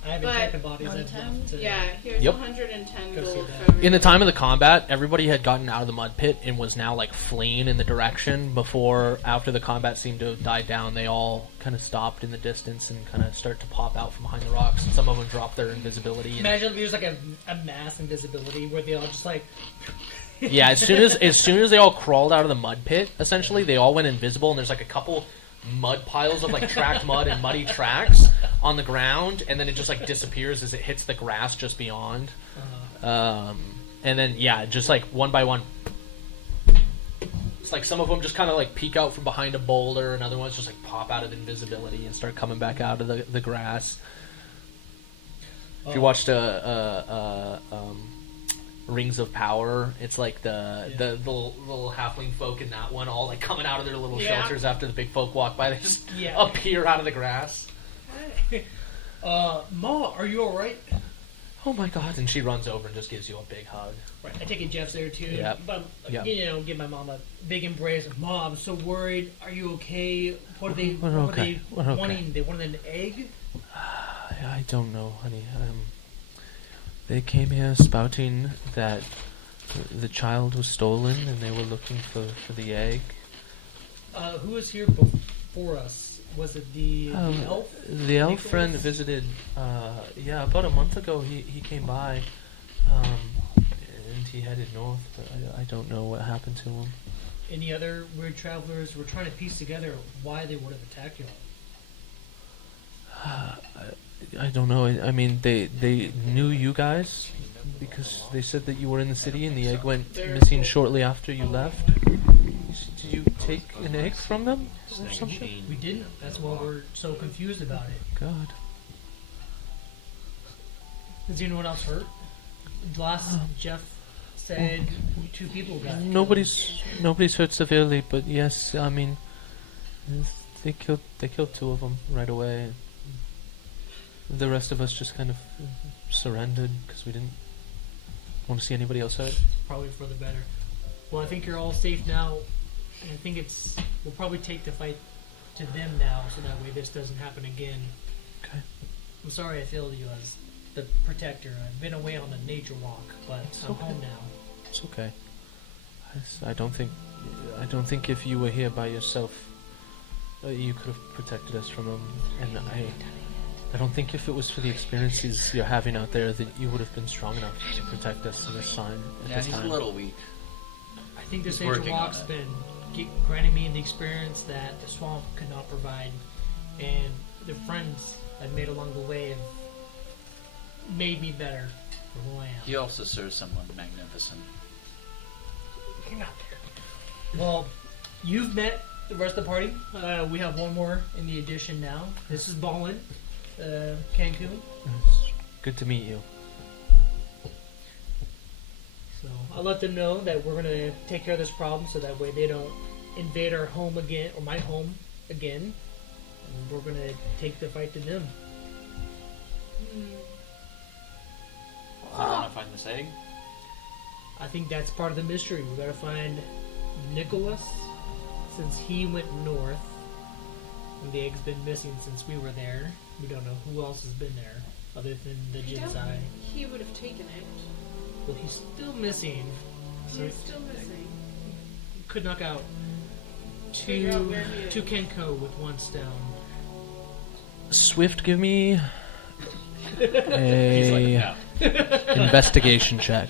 I have But- infected bodies. I've 110? left to- Yeah, here's Yep. 110 Go see gold that. for every In the time of the combat, everybody had gotten out of the mud pit and was now like fleeing in the direction. After the combat seemed to have died down, they all kind of stopped in the distance and kind of start to pop out from behind the rocks. And some of them dropped their invisibility. And, Imagine if there's like a mass invisibility where they all just like. yeah, as soon as they all crawled out of the mud pit, essentially they all went invisible. And there's like a couple mud piles of like tracked mud and muddy tracks on the ground, and then it just like disappears as it hits the grass just beyond. And then just like one by one, it's like some of them just kind of like peek out from behind a boulder, and other ones just like pop out of invisibility and start coming back out of the grass. If you watched Rings of Power, it's like the little halfling folk in that one all like coming out of their little shelters after the big folk walk by. They just appear out of the grass. Ma, are you alright? Oh my god! And she runs over and just gives you a big hug. Right, I take it Jeff's there too. Yep. But Yep. give my mom a big embrace. Mom, I'm so worried. Are you okay? What are they? We're what okay. Are they We're okay. wanting? They wanted an egg. I don't know, honey. They came here spouting that the child was stolen, and they were looking for the egg. Who was here before us? Was it the elf? The elf Nicholas? friend visited. About a month ago. He came by, and he headed north. But I don't know what happened to him. Any other weird travelers? We're trying to piece together why they would have attacked you all. I don't know. I mean, they knew you guys because they said that you were in the city, and the egg went missing shortly after you left. Did you take an egg from them or something? We didn't. That's why we're so confused about it. God. Is anyone else hurt? Last Jeff said 2 people got killed. Nobody's hurt severely, but yes, I mean, they killed 2 of them right away. The rest of us just kind of surrendered because we didn't want to see anybody else hurt. Probably for the better. Well, I think you're all safe now, and I think we'll probably take the fight to them now, so that way this doesn't happen again. Okay. I'm sorry I failed you as the protector. I've been away on a nature walk, but I'm okay. home now. It's okay. I don't think if you were here by yourself, you could have protected us from them. And I don't think if it was for the experiences you're having out there that you would have been strong enough to protect us in this time. He's a little weak. I think this He's nature working on walk's it. been granting me the experience that the swamp could not provide, and the friends I've made along the way have made me better for who I am. He also serves someone magnificent. Hang on. Well, you've met the rest of the party. We have one more in the addition now. This is Ballin, Cancun. It's good to meet you. So I'll let them know that we're gonna take care of this problem, so that way they don't invade our home again, or my home again. And we're gonna take the fight to them. Do you want to find this egg? I think that's part of the mystery. We gotta find Nicholas, since he went north, and the egg's been missing since we were there. We don't know who else has been there, other than the Jinsai. He would have taken it. Well, he's still missing. So He's still missing. he could knock out Figure out where he is. two Kenko with one stone. Swift, give me He's like, a no. investigation check.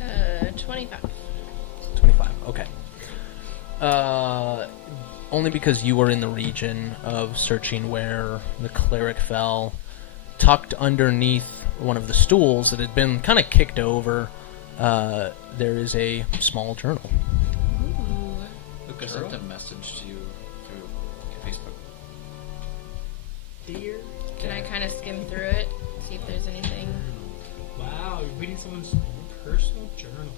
Uh, 25. 25. Okay. Only because you were in the region of searching where the cleric fell, tucked underneath one of the stools that had been kind of kicked over. There is a small journal. Ooh. Luke, I sent a message to you through Facebook. Dear. Can I kind of skim through it, see if there's anything? Wow, you're reading someone's personal journal.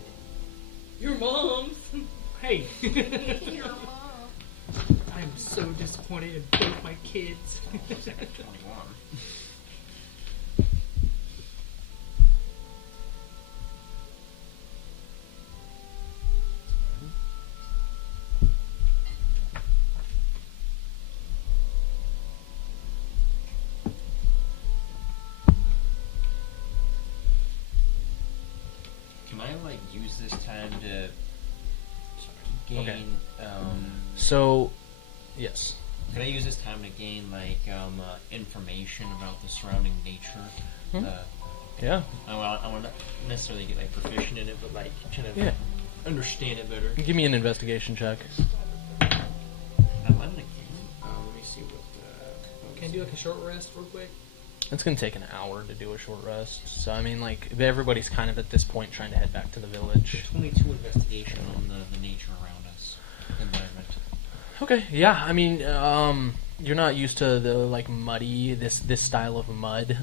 Your mom's. Hey. I'm so disappointed in both my kids. use this time to gain? Okay. So, yes. Can I use this time to gain information about the surrounding nature? Hmm. Yeah. I want to necessarily get proficient in it, but kind of Yeah. understand it better. Give me an investigation check. I'm in the game. Let me see what. Can I do a short rest real quick? It's going to take an hour to do a short rest. So, I mean, everybody's kind of at this point trying to head back to the village. 22 investigation on the nature around us, environment. Okay, yeah, I mean, you're not used to the, muddy, this style of mud.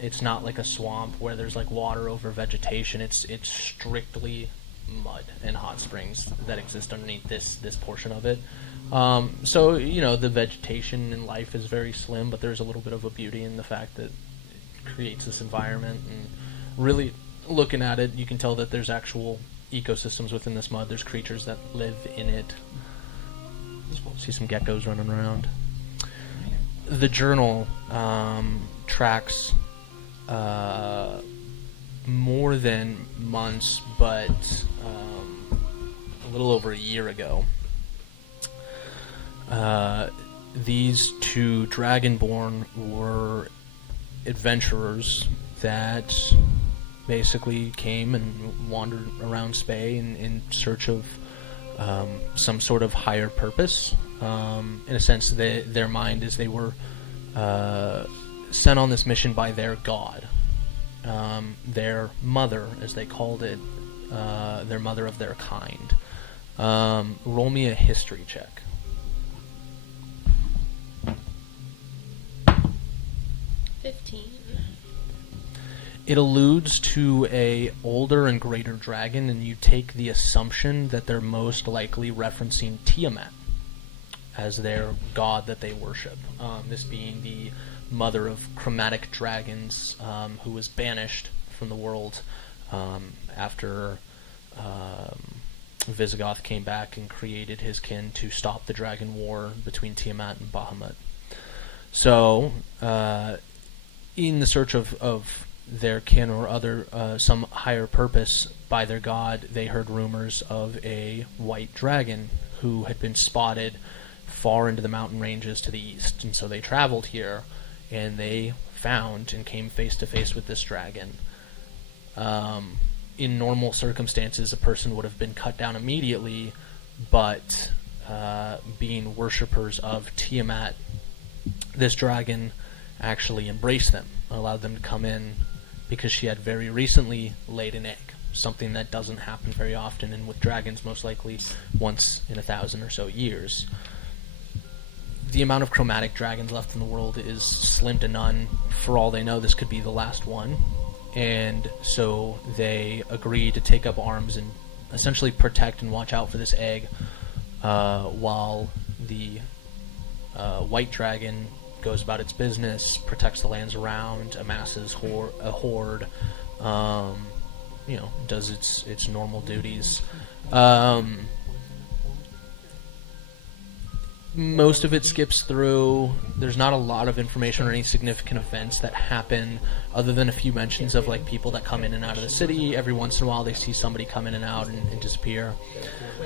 It's not like a swamp where there's, water over vegetation. It's strictly mud and hot springs that exist underneath this portion of it. So, the vegetation in life is very slim, but there's a little bit of a beauty in the fact that it creates this environment. And really looking at it, you can tell that there's actual ecosystems within this mud. There's creatures that live in it. See some geckos running around. The journal tracks more than months, but a little over a year ago. These two Dragonborn were adventurers that basically came and wandered around Spey in search of some sort of higher purpose. In a sense, their mind is they were sent on this mission by their god, their mother, as they called it, their mother of their kind. Roll me a history check. 15. It alludes to a older and greater dragon, and you take the assumption that they're most likely referencing Tiamat as their god that they worship. This being the mother of chromatic dragons, who was banished from the world after Visigoth came back and created his kin to stop the dragon war between Tiamat and Bahamut. So, in the search of their kin or other some higher purpose by their god, they heard rumors of a white dragon who had been spotted far into the mountain ranges to the east, and so they traveled here and they found and came face to face with this dragon. In normal circumstances, a person would have been cut down immediately, but being worshippers of Tiamat, this dragon actually embraced them, allowed them to come in, because she had very recently laid an egg, something that doesn't happen very often, and with dragons most likely once in 1,000 or so years. The amount of chromatic dragons left in the world is slim to none. For all they know, this could be the last one, and so they agree to take up arms and essentially protect and watch out for this egg, while the white dragon goes about its business, protects the lands around, amasses a horde, does its normal duties. Most of it skips through. There's not a lot of information or any significant events that happen, other than a few mentions of people that come in and out of the city. Every once in a while they see somebody come in and out and disappear.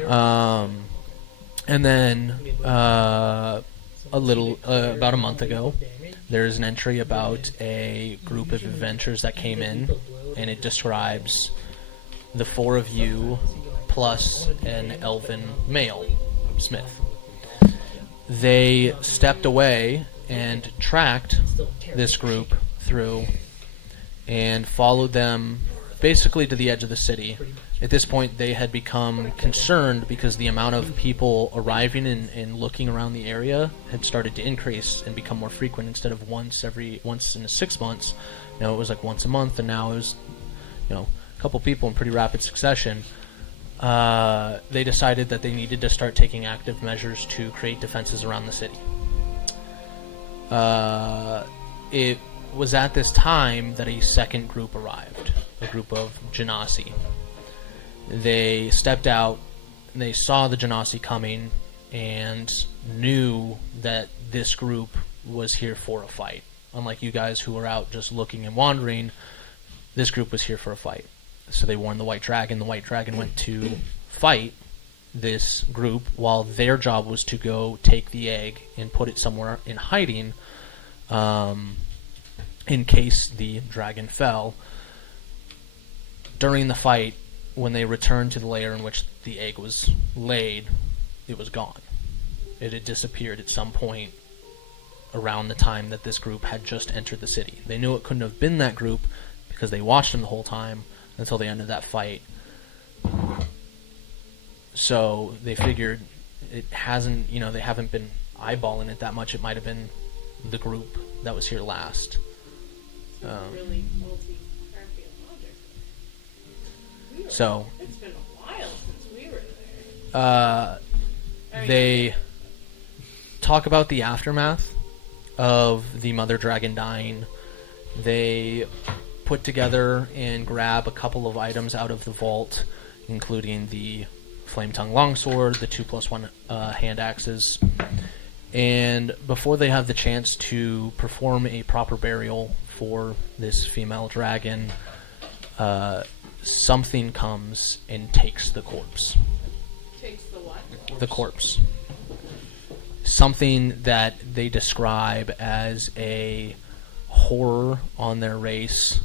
And then about a month ago, there's an entry about a group of adventurers that came in, and it describes the four of you plus an elven male, Smith. They stepped away and tracked this group through and followed them basically to the edge of the city. At this point, they had become concerned because the amount of people arriving and looking around the area had started to increase and become more frequent. Instead of once in 6 months, now it was once a month, and now it was, a couple people in pretty rapid succession. They decided that they needed to start taking active measures to create defenses around the city. It was at this time that a second group arrived, a group of Genasi. They stepped out, and they saw the Genasi coming, and knew that this group was here for a fight. Unlike you guys who were out just looking and wandering, this group was here for a fight. So they warned the White Dragon. The White Dragon went to fight this group while their job was to go take the egg and put it somewhere in hiding in case the dragon fell. During the fight, when they returned to the lair in which the egg was laid, it was gone. It had disappeared at some point around the time that this group had just entered the city. They knew it couldn't have been that group because they watched them the whole time until the end of that fight. So they figured it hasn't, they haven't been eyeballing it that much. It might have been the group that was here last. Really faulty archaeological. So It's been a while since we were there. they talk about the aftermath of the mother dragon dying. They put together and grab a couple of items out of the vault, including the flame tongue longsword, the 2+1 hand axes, and before they have the chance to perform a proper burial for this female dragon, something comes and takes the corpse. Takes the what? The corpse. Something that they describe as a horror on their race,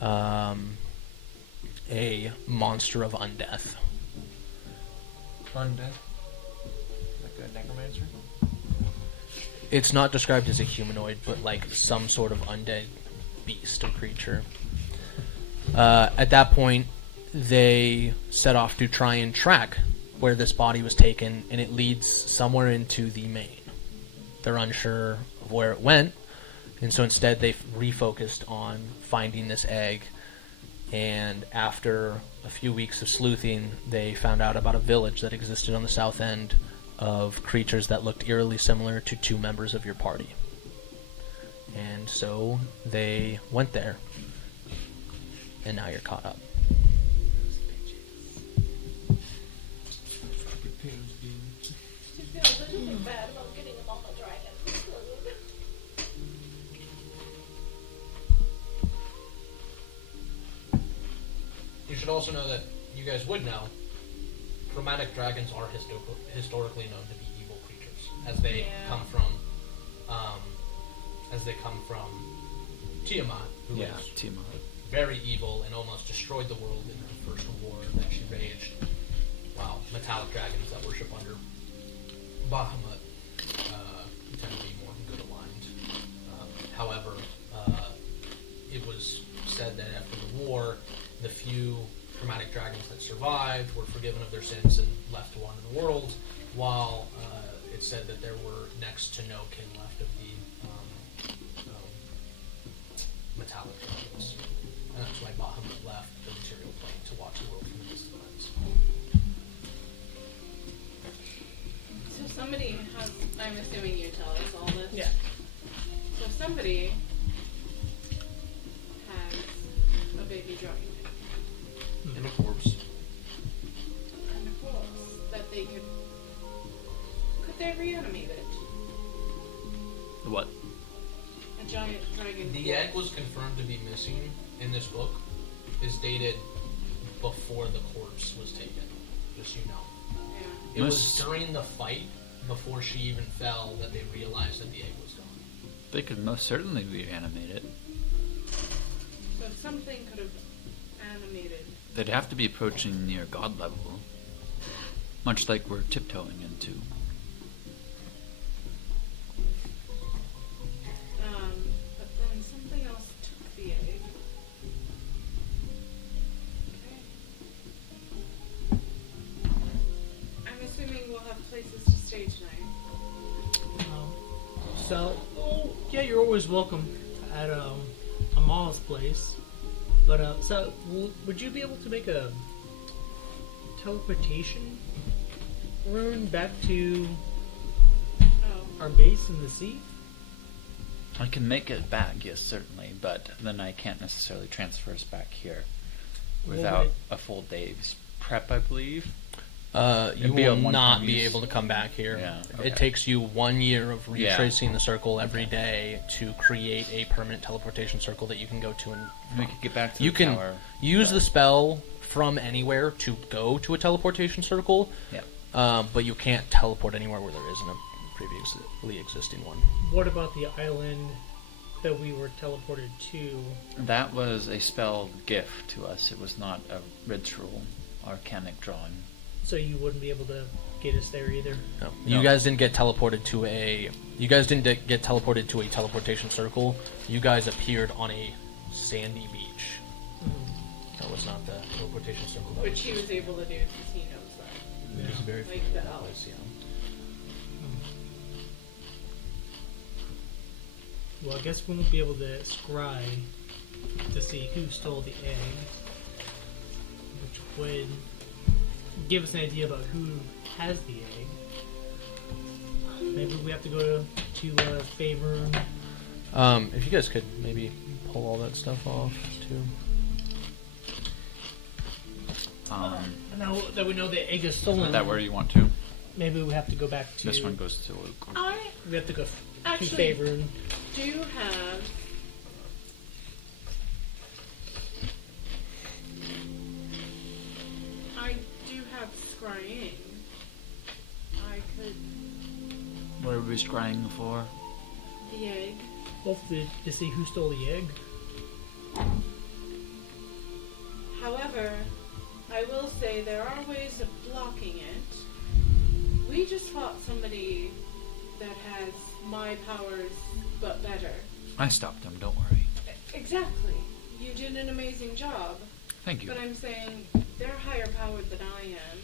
a monster of undeath. Undead? Like a necromancer? It's not described as a humanoid, but like some sort of undead beast or creature. At that point, they set off to try and track where this body was taken, and it leads somewhere into the main. They're unsure of where it went, and so instead they refocused on finding this egg. And after a few weeks of sleuthing, they found out about a village that existed on the south end of creatures that looked eerily similar to two members of your party. And so they went there. And now you're caught up. You should also know that you guys would know chromatic dragons are historically known to be evil creatures, as they come from Tiamat, who was Tiamat. very evil and almost destroyed the world in her first war that she waged. While metallic dragons that worship under Bahamut tend to be more good aligned. However, it was said that after the war, the few chromatic dragons that survived were forgiven of their sins and left to wander the world, while it said that there were next to no kin left of the metallic dragons. And that's why Bahamut left the material plane to watch the world from a distant lens. So somebody has, I'm assuming you tell us all this. Yeah. So somebody has a baby dragon And a corpse. and a corpse that they could they reanimate it? What? A giant dragon. The egg was confirmed to be missing in this book. Is dated before the corpse was taken. Just so you know. Yeah. It was during the fight, before she even fell, that they realized that the egg was gone. They could most certainly reanimate it. So if something could have animated. They'd have to be approaching near god level. Much like we're tiptoeing into. But then something else took the egg. Okay. I'm assuming we'll have places to stay tonight. Yeah, you're always welcome at Amal's place. But would you be able to make a teleportation rune back to Oh. our base in the sea? I can make it back, yes, certainly, but then I can't necessarily transfer us back here Well, without would a full day's prep, I believe. You It'd be a will one-time not be use. able to come back here. Yeah, It okay. takes you 1 year of Yeah. retracing the circle every day to create a permanent teleportation circle that you can go to and We could get back to you the can tower. use the spell from anywhere to go to a teleportation circle, Yeah. but you can't teleport anywhere where there isn't a previously existing one. What about the island that we were teleported to? That was a spell gift to us. It was not a ritual arcanic drawing. So you wouldn't be able to get us there either. No. No. You guys didn't get teleported to a. You guys didn't get teleported to a teleportation circle. You guys appeared on a sandy beach. That was not the teleportation circle. That Which he was able to do since he knows that. was just very Like the that elf. was, Well, I guess we won't be able to scry to see who stole the egg, which would give us an idea about who has the egg. Maybe we have to go to favor. If you guys could maybe pull all that stuff off too. Now that we know the egg is stolen, Is that where you want to? maybe we have to go back to. This one goes to Luke. We have to go to Actually, favor. do have I do have scrying. I could What are we scrying for? the egg. Hopefully to see who stole the egg. However, I will say there are ways of blocking it. We just fought somebody that has my powers but better. I stopped him, don't worry. Exactly. You did an amazing job. Thank you. But I'm saying they're higher powered than I am.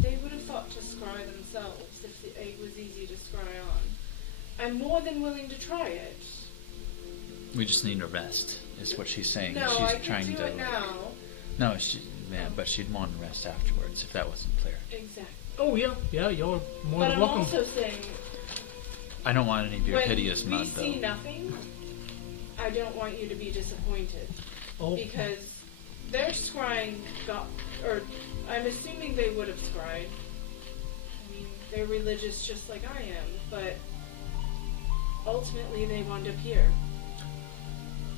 They would have thought to scry themselves if the egg was easy to scry on. I'm more than willing to try it. We just need a rest, is what she's saying. No, she's I trying can do to. it now. No, but she'd want to rest afterwards if that wasn't clear. Exactly. Oh yeah, you're more But than I'm welcome. also saying I don't want any of your when hideous we mud, see though. nothing, I don't want you to be disappointed. Oh, Because their scrying got, or I'm assuming they would have scried. I mean, they're religious just like I am, but ultimately they wound up here.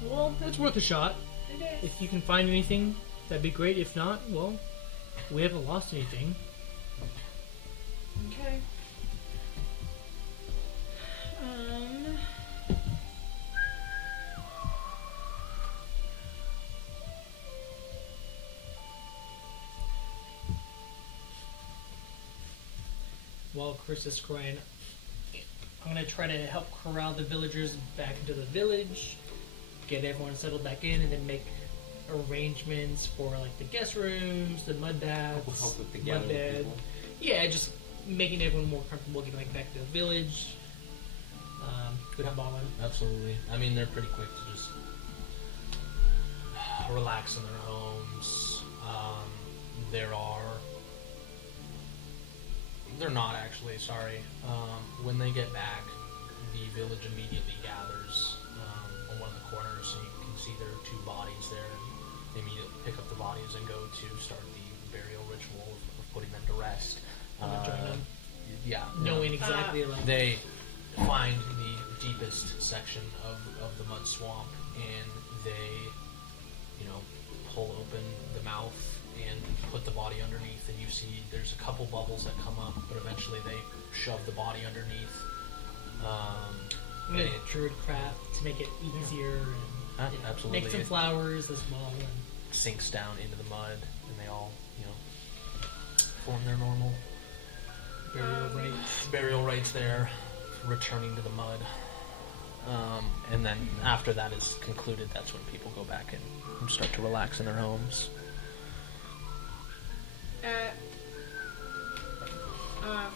well, it's worth a shot. It is. If you can find anything, that'd be great. If not, well, we haven't lost anything. Okay. While Chris is crying, I'm gonna try to help corral the villagers back into the village, get everyone settled back in, and then make arrangements for like the guest rooms, the mud baths, Help with the the gathering undead. people. Yeah, just making everyone more comfortable getting back to the village. Good balling. Absolutely. I mean, they're pretty quick to just relax in their homes. They're not actually, sorry. When they get back, the village immediately gathers on one of the corners, so you can see there are two bodies there. They immediately pick up the bodies and go to start the burial ritual of putting them to rest. I'm gonna join them. Yeah. Knowing exactly like They find the deepest section of the mud swamp, and they, pull open the mouth and put the body underneath, and you see there's a couple bubbles that come up, but eventually they shove the body underneath. I'm And gonna it druid craft to make it easier and absolutely make some it flowers as well. And sinks down into the mud, and they all, form their normal burial rites there, returning to the mud. And then after that is concluded, that's when people go back and start to relax in their homes.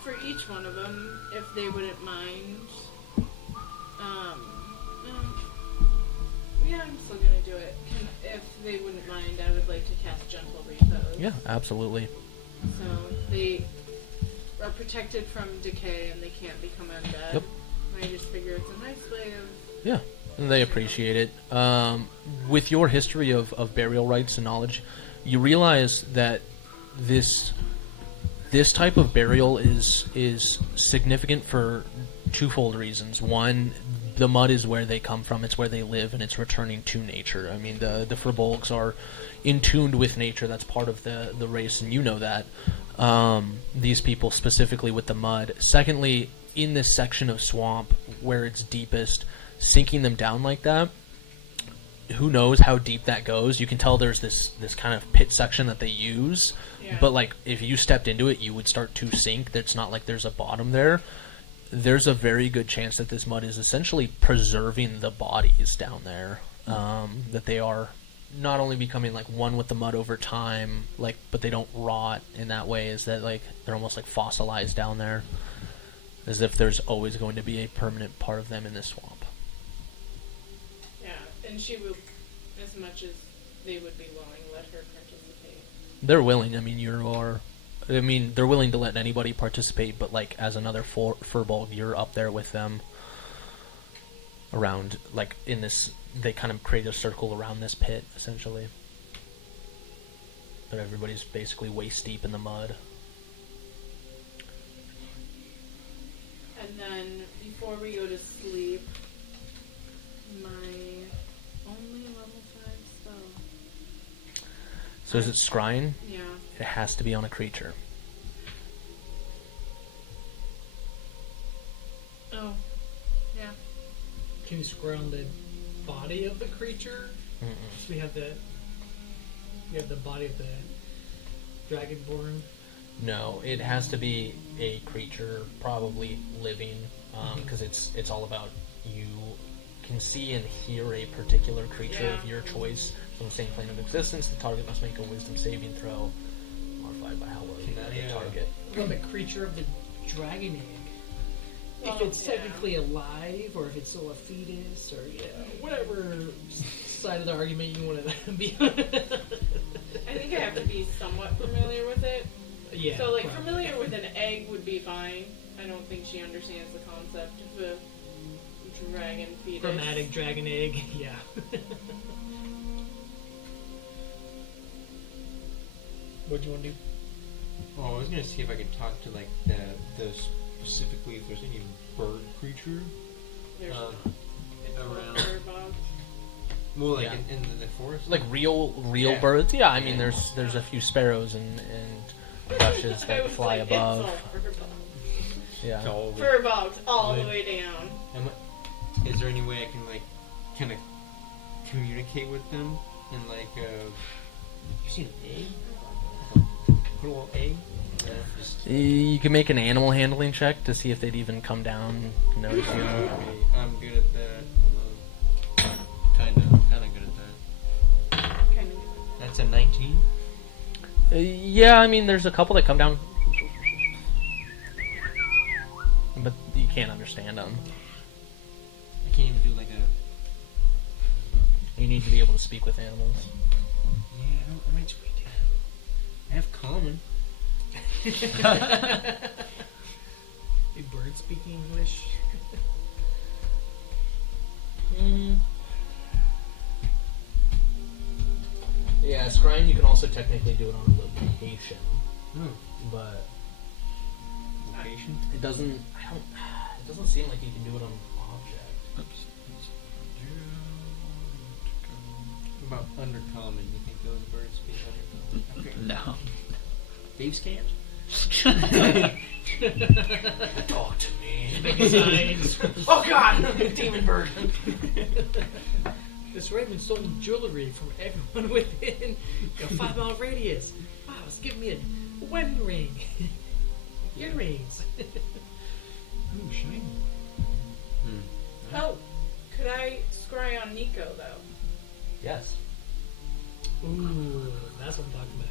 For each one of them, if they wouldn't mind, yeah, I'm still gonna do it. If they wouldn't mind, I would like to cast Gentle Repose. Yeah, absolutely. So they are protected from decay and they can't become undead. Yep. I just figure it's a nice way of. Yeah, and they appreciate it. With your history of burial rites and knowledge, you realize that this This type of burial is significant for twofold reasons. One, the mud is where they come from, it's where they live, and it's returning to nature. I mean, the Furbolgs are in tuned with nature. That's part of the race, and you know that. These people specifically with the mud. Secondly, in this section of swamp where it's deepest, sinking them down like that, who knows how deep that goes. You can tell there's this kind of pit section that they use, but like if you stepped into it, you would start to sink. It's not like there's a bottom there. There's a very good chance that this mud is essentially preserving the bodies down there, that they are not only becoming like one with the mud over time, like, but they don't rot in that way. Is that like they're almost like fossilized down there, as if there's always going to be a permanent part of them in this swamp. Yeah, and she will, as much as they would be willing, let her participate. They're willing. I mean, they're willing to let anybody participate, but like as another Furbolg, you're up there with them around, like in this, they kind of create a circle around this pit, essentially. But everybody's basically waist deep in the mud. And then, before we go to sleep, my only level 5 spell. So is it scrying? Yeah. It has to be on a creature. Oh. Yeah. Can you scroll on the body of the creature? So we have the body of the dragonborn. No, it has to be a creature, probably living, because it's all about you can see and hear a particular creature of your choice from the same plane of existence. The target must make a wisdom saving throw, modified by how well you know the target. Well, the creature of the dragon egg. If it's technically alive, or if it's still a fetus, or whatever side of the argument you want to be on. I think I have to be somewhat familiar with it. Yeah. So, like, probably. familiar with an egg would be fine. I don't think she understands the concept of a dragon fetus. Chromatic dragon egg, yeah. What do you want to do? Oh, I was gonna see if I could talk to like the specifically if there's any bird creature. There's not. It's around. Furbolg. Well, like Yeah. in the forest. Like real Yeah. birds? Yeah, I mean there's a few sparrows and thrushes I that was fly like, above. It's all Furbolg. Yeah. Furbolgs all the way down. Is there any way I can like kind of communicate with them and like you see an egg? Put a little egg. Just You can make an animal handling check to see if they'd even come down and notice you. okay, I'm good at that. Hold on. Kinda good at that. Kind of. That's a 19. Yeah, I mean, there's a couple that come down, but you can't understand them. I can't even do like a. You need to be able to speak with animals. Yeah, I might speak. I have common. A bird speaking English. Yeah, scrying you can also technically do it on a location, but Location. it doesn't. It doesn't seem like you can do it on an object. Oops. What about undercommon? You think those birds speak undercommon? Okay. No. Thieves can't. Talk to me. Big signs. Oh God, demon bird. This Raven stole jewelry from everyone within a 5-mile radius. Wow, it's giving me a wedding ring. Earrings. Ooh, shiny. Oh, could I scry on Nico though? Yes. Ooh, that's what I'm talking about.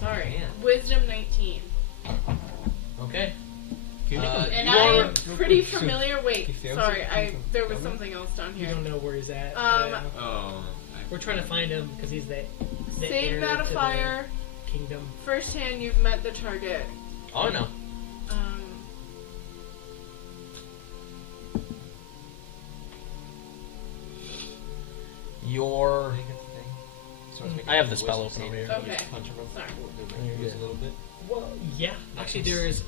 Sorry, Man. Wisdom 19. Okay. And you are- I'm pretty familiar. Wait, He fails sorry, it? there was something else down You here. don't know where he's at. Oh. We're trying to find him because he's the Save heir that a to the fire. kingdom. First hand, you've met the target. Oh no. Your. So I have the spell open over here. Okay. Punch him real Sorry. quick. Use a little bit. Well, yeah. Knock Actually, some- there's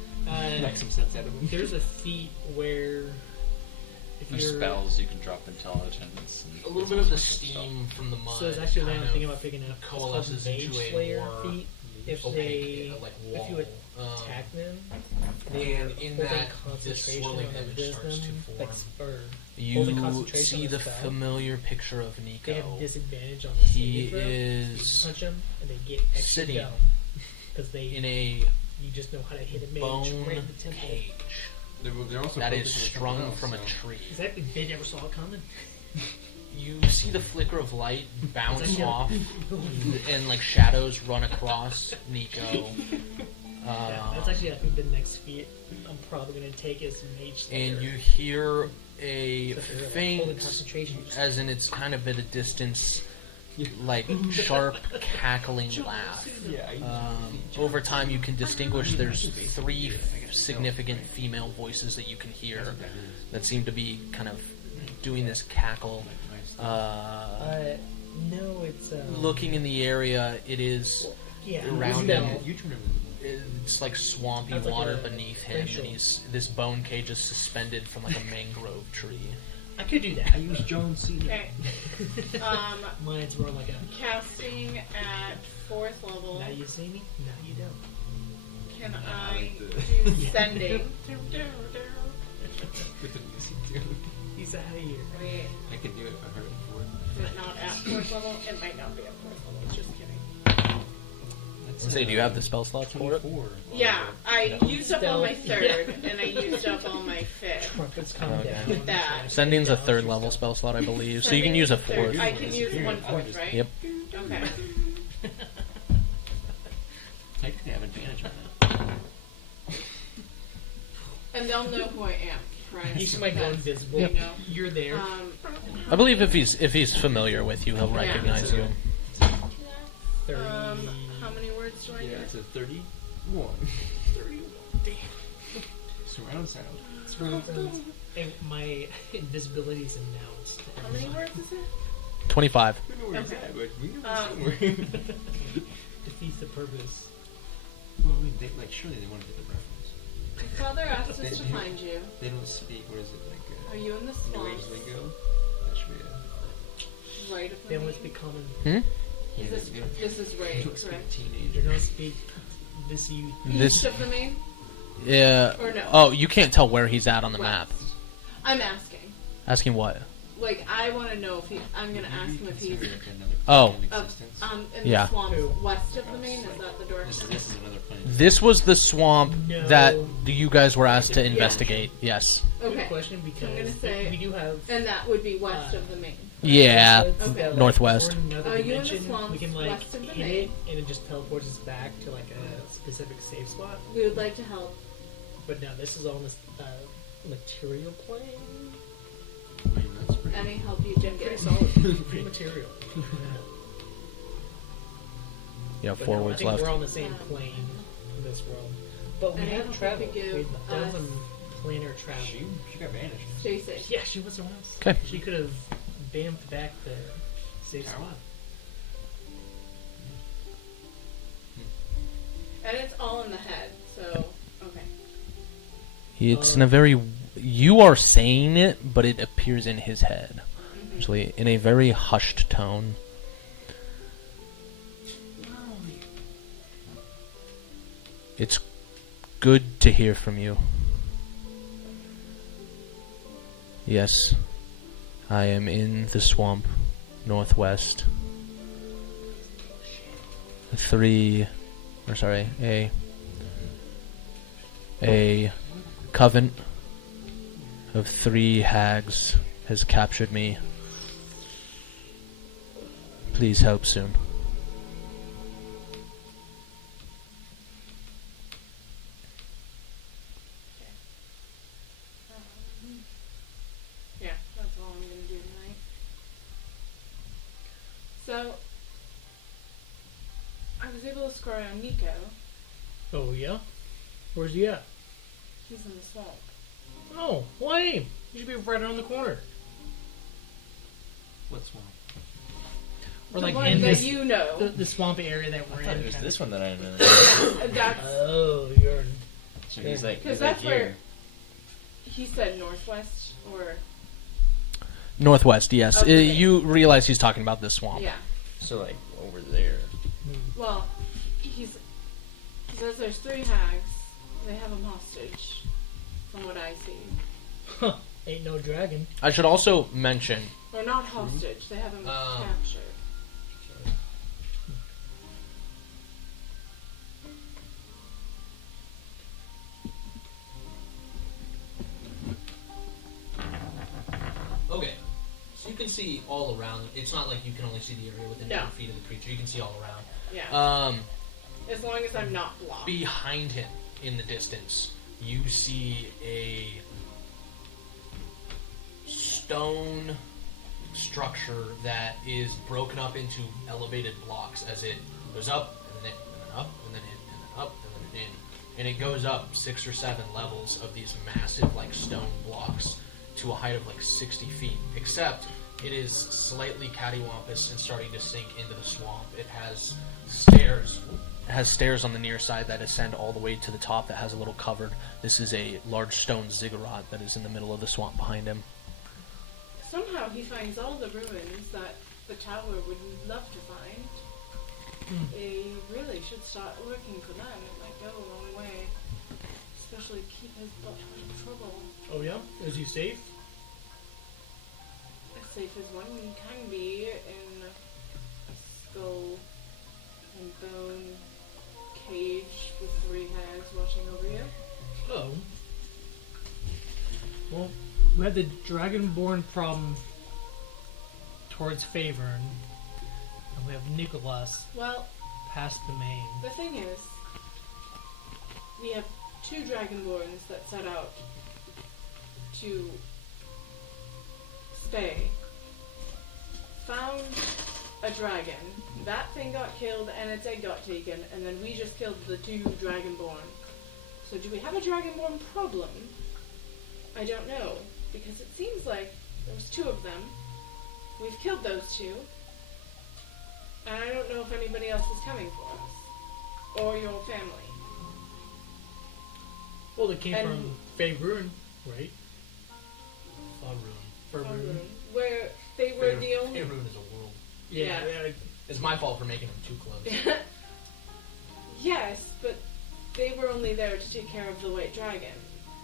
Knock some sense out of him. there's a feat where if There's you're spells you can drop intelligence. And A little bit of the steam from the mud. so it's actually what kind I'm of thinking about picking up. It's called coalesces Mage into a Slayer more feat. If opaque, they like if you wall. attack them, they and in hold a that, this concentration swirling on their image wisdom, starts to like, form. or holding You concentration see on the a spell. familiar picture of They have Nico. disadvantage on the He saving throw. is Punch them and they get extra sitting down because they in a you just know how to hit a mage bone right in the temple. cage They're also that is focused on strung something else, from a so- tree. Exactly, they never saw it coming. You see the flicker of light bounce Yeah. off, and like shadows run across Nico. That's actually I think the next feat I'm probably gonna take is Mage Slayer. And you hear a So if you're, like, holding faint, concentration, you just- as in it's kind of at a distance, like sharp cackling laugh. Yeah. Over time, you can distinguish there's three significant female voices that you can hear that seem to be kind of doing this cackle. No, it's Looking in the area, it is yeah, around no. him. You turn him. It's like swampy Sounds like water a beneath him, facial. and this bone cage is suspended from like a mangrove tree. I could do that. I use Jones C. Okay. Mine's more like a. Casting at 4th level. Now you see me. Now you don't. Can I I like the- do sending? With the music too. He's out of here. Wait, I can do it if I heard it before. is it not at 4th level? It might not be at 4th level. Just kidding. That's, Say, do you have the spell slots for it? 24. Yeah, I used up all my Stealth. 3rd, and I used up all my 5th. Trumpets coming Okay. down. With that. Sending's a 3rd level spell slot, I believe, so you can use a Sending is 4th. I can use 1/4, right? Yep. Okay. Technically, I have advantage on that. And they'll know who I am, right? You just might go invisible. They know. You're there. I believe if he's familiar with you, he'll recognize you. 30. How many words do I Yeah, get? it's a 31. 31. Surround sound. Surround sounds. And my invisibility is announced. How many words is it? 25. We know where he's Okay. at, but we know Um, he's somewhere. Defeats the purpose. Well, I mean, surely they want to get the reference. Father asked us to find you. They don't speak, what is it, like, Are you in the New Age swamps? lingo? That should be Right of They the only name? speak common. Hmm? This, this is They right, don't speak correct? They teenagers. don't speak this youth. This, East of the main? yeah. Or no? Oh, you can't tell where he's at on the West. map. I'm asking. Asking what? Like, I want to know if he. I'm gonna ask him if he's Consider like another Oh. plane in of, existence. in Yeah. the swamps Who? west of the main. Is that the direction? This is another plane. This was the swamp No. that you guys were asked to Yeah. investigate. Yes. Good Okay. question because I'm gonna say- we do have. And that would be west of the main. Yeah. Okay. Northwest. Or in another Are you in the dimension, swamps we can like west of the hit main? it and it just teleports us back to like a specific safe spot. We would like to help. But no, this is on this material plane. I mean, that's pretty. Any help you can Pretty get. solid material. Yeah, But 4 no, I words think left. we're on the same plane in this world. But we Any have help you traveled. could give We've done us? some planar travel. She got banished. Stay safe. Yeah, she was around. 'Kay. She could have bamfed back the safe Tower? spot. And it's all in the head, so okay. It's in a very. You are saying it, but it appears in his head. Actually, in a very hushed tone. It's good to hear from you. Yes, I am in the swamp, northwest. A coven of 3 hags has captured me. Please help soon. Yeah, that's all I'm gonna do tonight. So I was able to score on Nico. Oh yeah? Where's he at? He's in the swamp. Oh, lame. You should be right around the corner. What's wrong? Or the like one in that this you know. the swampy area that we're I thought in. it was kinda. this one that I know. And that's Oh, you're. So he's like, because he's like that's where here. he said northwest or Northwest, yes. Okay. You realize he's talking about this swamp. yeah. So like over there. Well, he says there's 3 hags. They have him hostage, from what I see. Huh. Ain't no dragon. I should also mention, Or not hostage. They have him captured. okay, so you can see all around. It's not like you can only see the area within 10 feet of the creature. You can see all around. Yeah. As long as I'm not blocked. Behind him, in the distance, you see a stone structure that is broken up into elevated blocks as it goes up and then up and then in and then up and then in, and it goes up 6 or 7 levels of these massive like stone blocks to a height of like 60 feet. Except it is slightly cattywampus and starting to sink into the swamp. It has stairs. It has stairs on the near side that ascend all the way to the top that has a little covered. This is a large stone ziggurat that is in the middle of the swamp behind him. Somehow he finds all the ruins that the tower would love to find. They really should start working for them. It might go a long way. Especially keep his butt out of trouble. Oh yeah? Is he safe? As safe as one can be in a skull and bone cage with 3 hags watching over you. Oh. Well, we had the Dragonborn problem towards Favern, and we have Nicholas Well, past the main. the thing is, we have 2 Dragonborns that set out to stay, found a dragon, that thing got killed and its egg got taken, and then we just killed the 2 Dragonborn. So do we have a Dragonborn problem? I don't know, because it seems like there was 2 of them. We've killed those 2, and I don't know if anybody else is coming for us, or your family. Well, they came And- from Faerun, right? Faerun. Where they were the only... Faerun is a world. Yeah. Yeah. It's my fault for making them too close. Yes, but they were only there to take care of the White Dragon.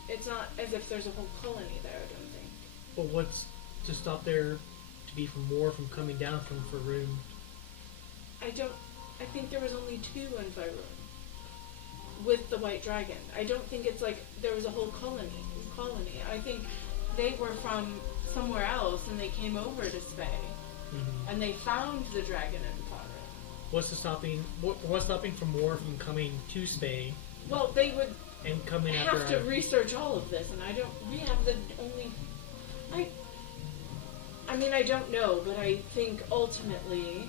It's not as if there's a whole colony there, I don't think. But what's to stop there to be from more from coming down from Faerun? I think there was only 2 in Faerun. With the White Dragon. I don't think it's like there was a whole colony. I think they were from somewhere else and they came over to Spey. Mm-hmm. And they found the dragon in Faerun. What's stopping from more from coming to Spey Well, they would and coming after have to research all of this, and we have the only... I mean, I don't know, but I think ultimately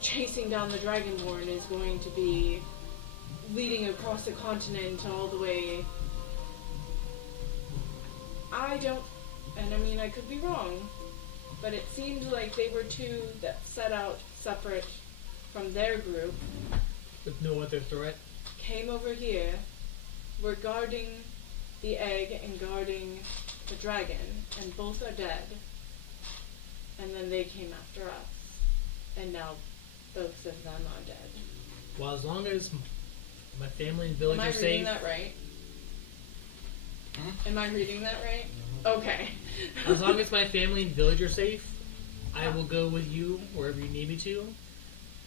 chasing down the Dragonborn is going to be leading across the continent all the way... and I mean, I could be wrong, but it seemed like they were 2 that set out separate from their group, with no other threat. came over here, were guarding the egg and guarding the dragon, and both are dead. And then they came after us, and now both of them are dead. Well, as long as my family and village Am I are reading safe, that right? Am I reading that right? Okay. as long as my family and village are safe, I will go with you wherever you need me to.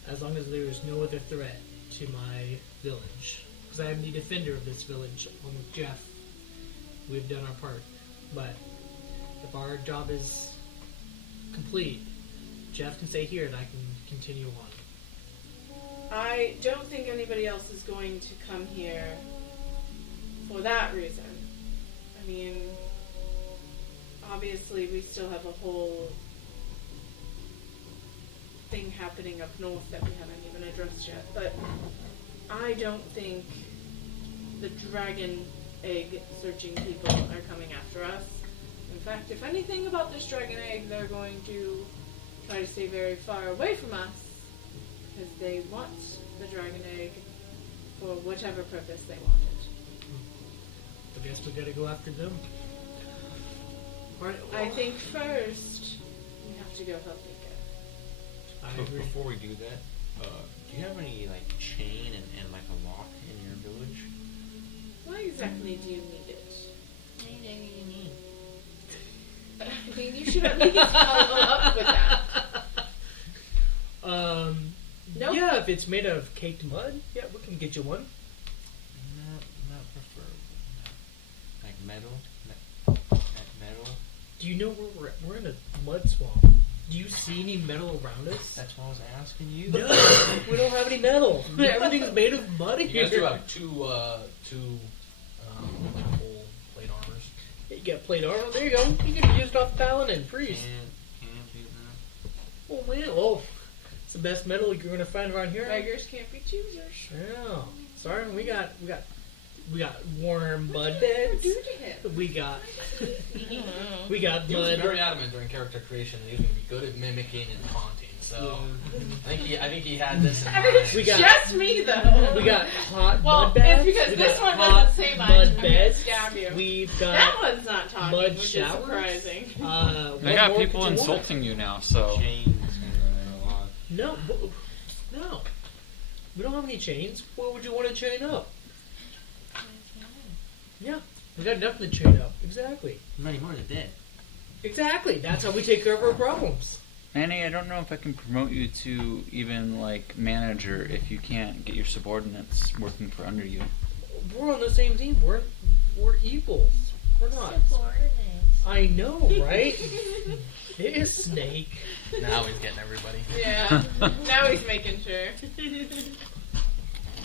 As long as there is no other threat to my village, because I am the defender of this village, along with Jeff. We've done our part, but if our job is complete, Jeff can stay here and I can continue on. I don't think anybody else is going to come here for that reason. I mean, obviously we still have a whole thing happening up north that we haven't even addressed yet, but I don't think the dragon egg searching people are coming after us. In fact, if anything about this dragon egg, they're going to try to stay very far away from us because they want the dragon egg for whatever purpose they want it. I guess we gotta go after them. Alright, I think first we have to go help Mika. I But agree. before we do that, do you have any like chain and like a lock in your village? Why exactly do you need it? I mean, you should at least follow up with that. Nope. Yeah, if it's made of caked mud, yeah, we can get you one. Not preferable. No. Like metal. Metal. Do you know where we're in a mud swamp? Do you see any metal around us? That's what I was asking you. No, we don't have any metal. Everything's made of mud You here. guys do have two full plate armors. You got plate armor. There you go. You can use it off Talon and Priest. Can't do that. Oh man, oh, it's the best metal you're gonna find around here. Beggars can't be choosers. Yeah. Sorry, we got warm mud What did I ever beds. do to him? We got Mm. we got He was mud. very adamant during character creation that he was going to be good at mimicking and taunting. So I think he had this in mind. We got- Just me though. We got hot Well, mud beds. it's because We this got one hot doesn't say much. mud I'm gonna beds. stab you. We've That got one's not talking, mud which showers. is surprising. I what got more people could you want? insulting you now, so Chains and a lock. No, no. We don't have any chains. What would you want to chain up? Yeah, we got nothing to chain up. Exactly. Not anymore, they're dead. Exactly. That's how we take care of our problems. Manny, I don't know if I can promote you to even like manager if you can't get your subordinates working for under you. We're on the same team. We're equals. We're not. I know, right? It is Snake. Now he's getting everybody. Yeah. Now he's making sure.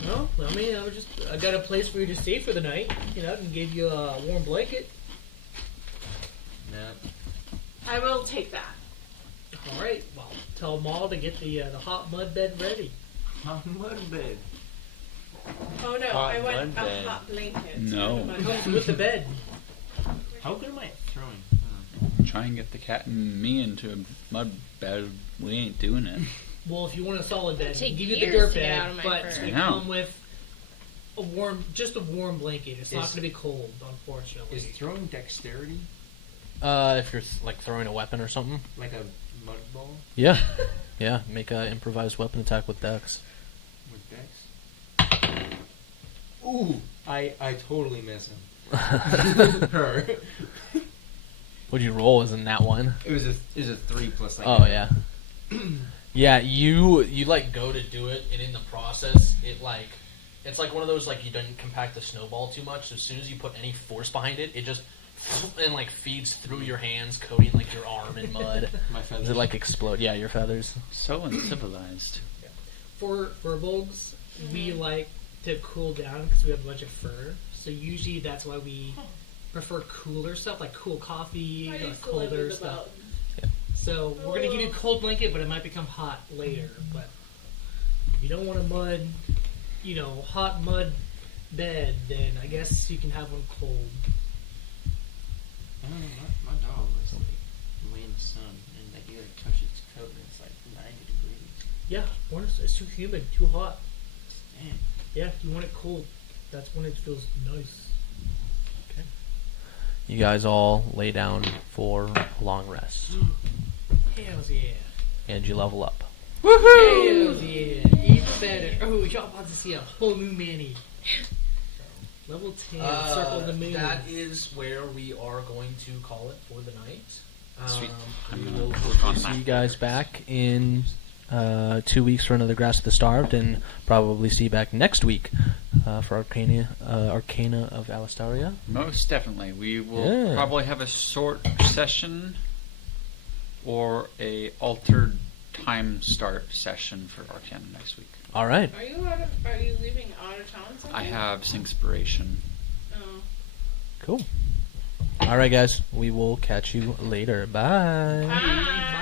No, I mean, I got a place for you to stay for the night. You know, I can give you a warm blanket. No. I will take that. All right. Well, tell Maul to get the hot mud bed ready. Hot mud bed. Oh no, Hot I want a mud bed. hot blanket. No. not a mud Comes bed. with the bed. How good am I at throwing? Try and get the cat and me into a mud bed. We ain't doing it. Well, if you want a solid bed, Take give you the years dirt to get bed, out of my but fur. we I know. come with a warm blanket. It's not Is- going to be cold, unfortunately. Is throwing dexterity If you're like throwing a weapon or something. like a mud ball Yeah. Yeah. Make a improvised weapon attack with dex. with dex? Ooh, I totally miss him. Her. What'd you roll? Was in that one? It was a 3 plus like. Oh yeah. Yeah, you like go to do it, and in the process, it's like one of those like you didn't compact the snowball too much. So as soon as you put any force behind it, it just and like feeds through your hands, coating like your arm in mud. My Does feathers. it like explode? Yeah, your feathers. So uncivilized. For bugs, we like to cool down because we have a bunch of fur. So usually that's why we prefer cooler stuff, like cool coffee, I or used to live colder with the stuff. mountains. So we're gonna give you a cold blanket, but it might become hot later. But if you don't want a hot mud bed, then I guess you can have one cold. I don't know, my dog was like way in the sun, and like you like touch its coat, and it's like 90 degrees. Yeah, it's too humid, too hot. Damn. Yeah, if you want it cold, that's when it feels nice. You guys all lay down for a long rest, Hells yeah. and you level up. Hells yeah. Even better. Oh, y'all about to see a whole new Manny. Level 10, Circle the Moon. That is where we are going to call it for the night. Sweet. We I'm will gonna work on see that. you guys back in 2 weeks for another Grass of the Starved, and probably see you back next week for Arcana of Alistaria. Most definitely. We will Yeah. probably have a short session or a altered time start session for Arcana next week. All right. Are you leaving out of town someday? I have Syncspiration. Oh. Cool. All right, guys. We will catch you later. Bye. Bye.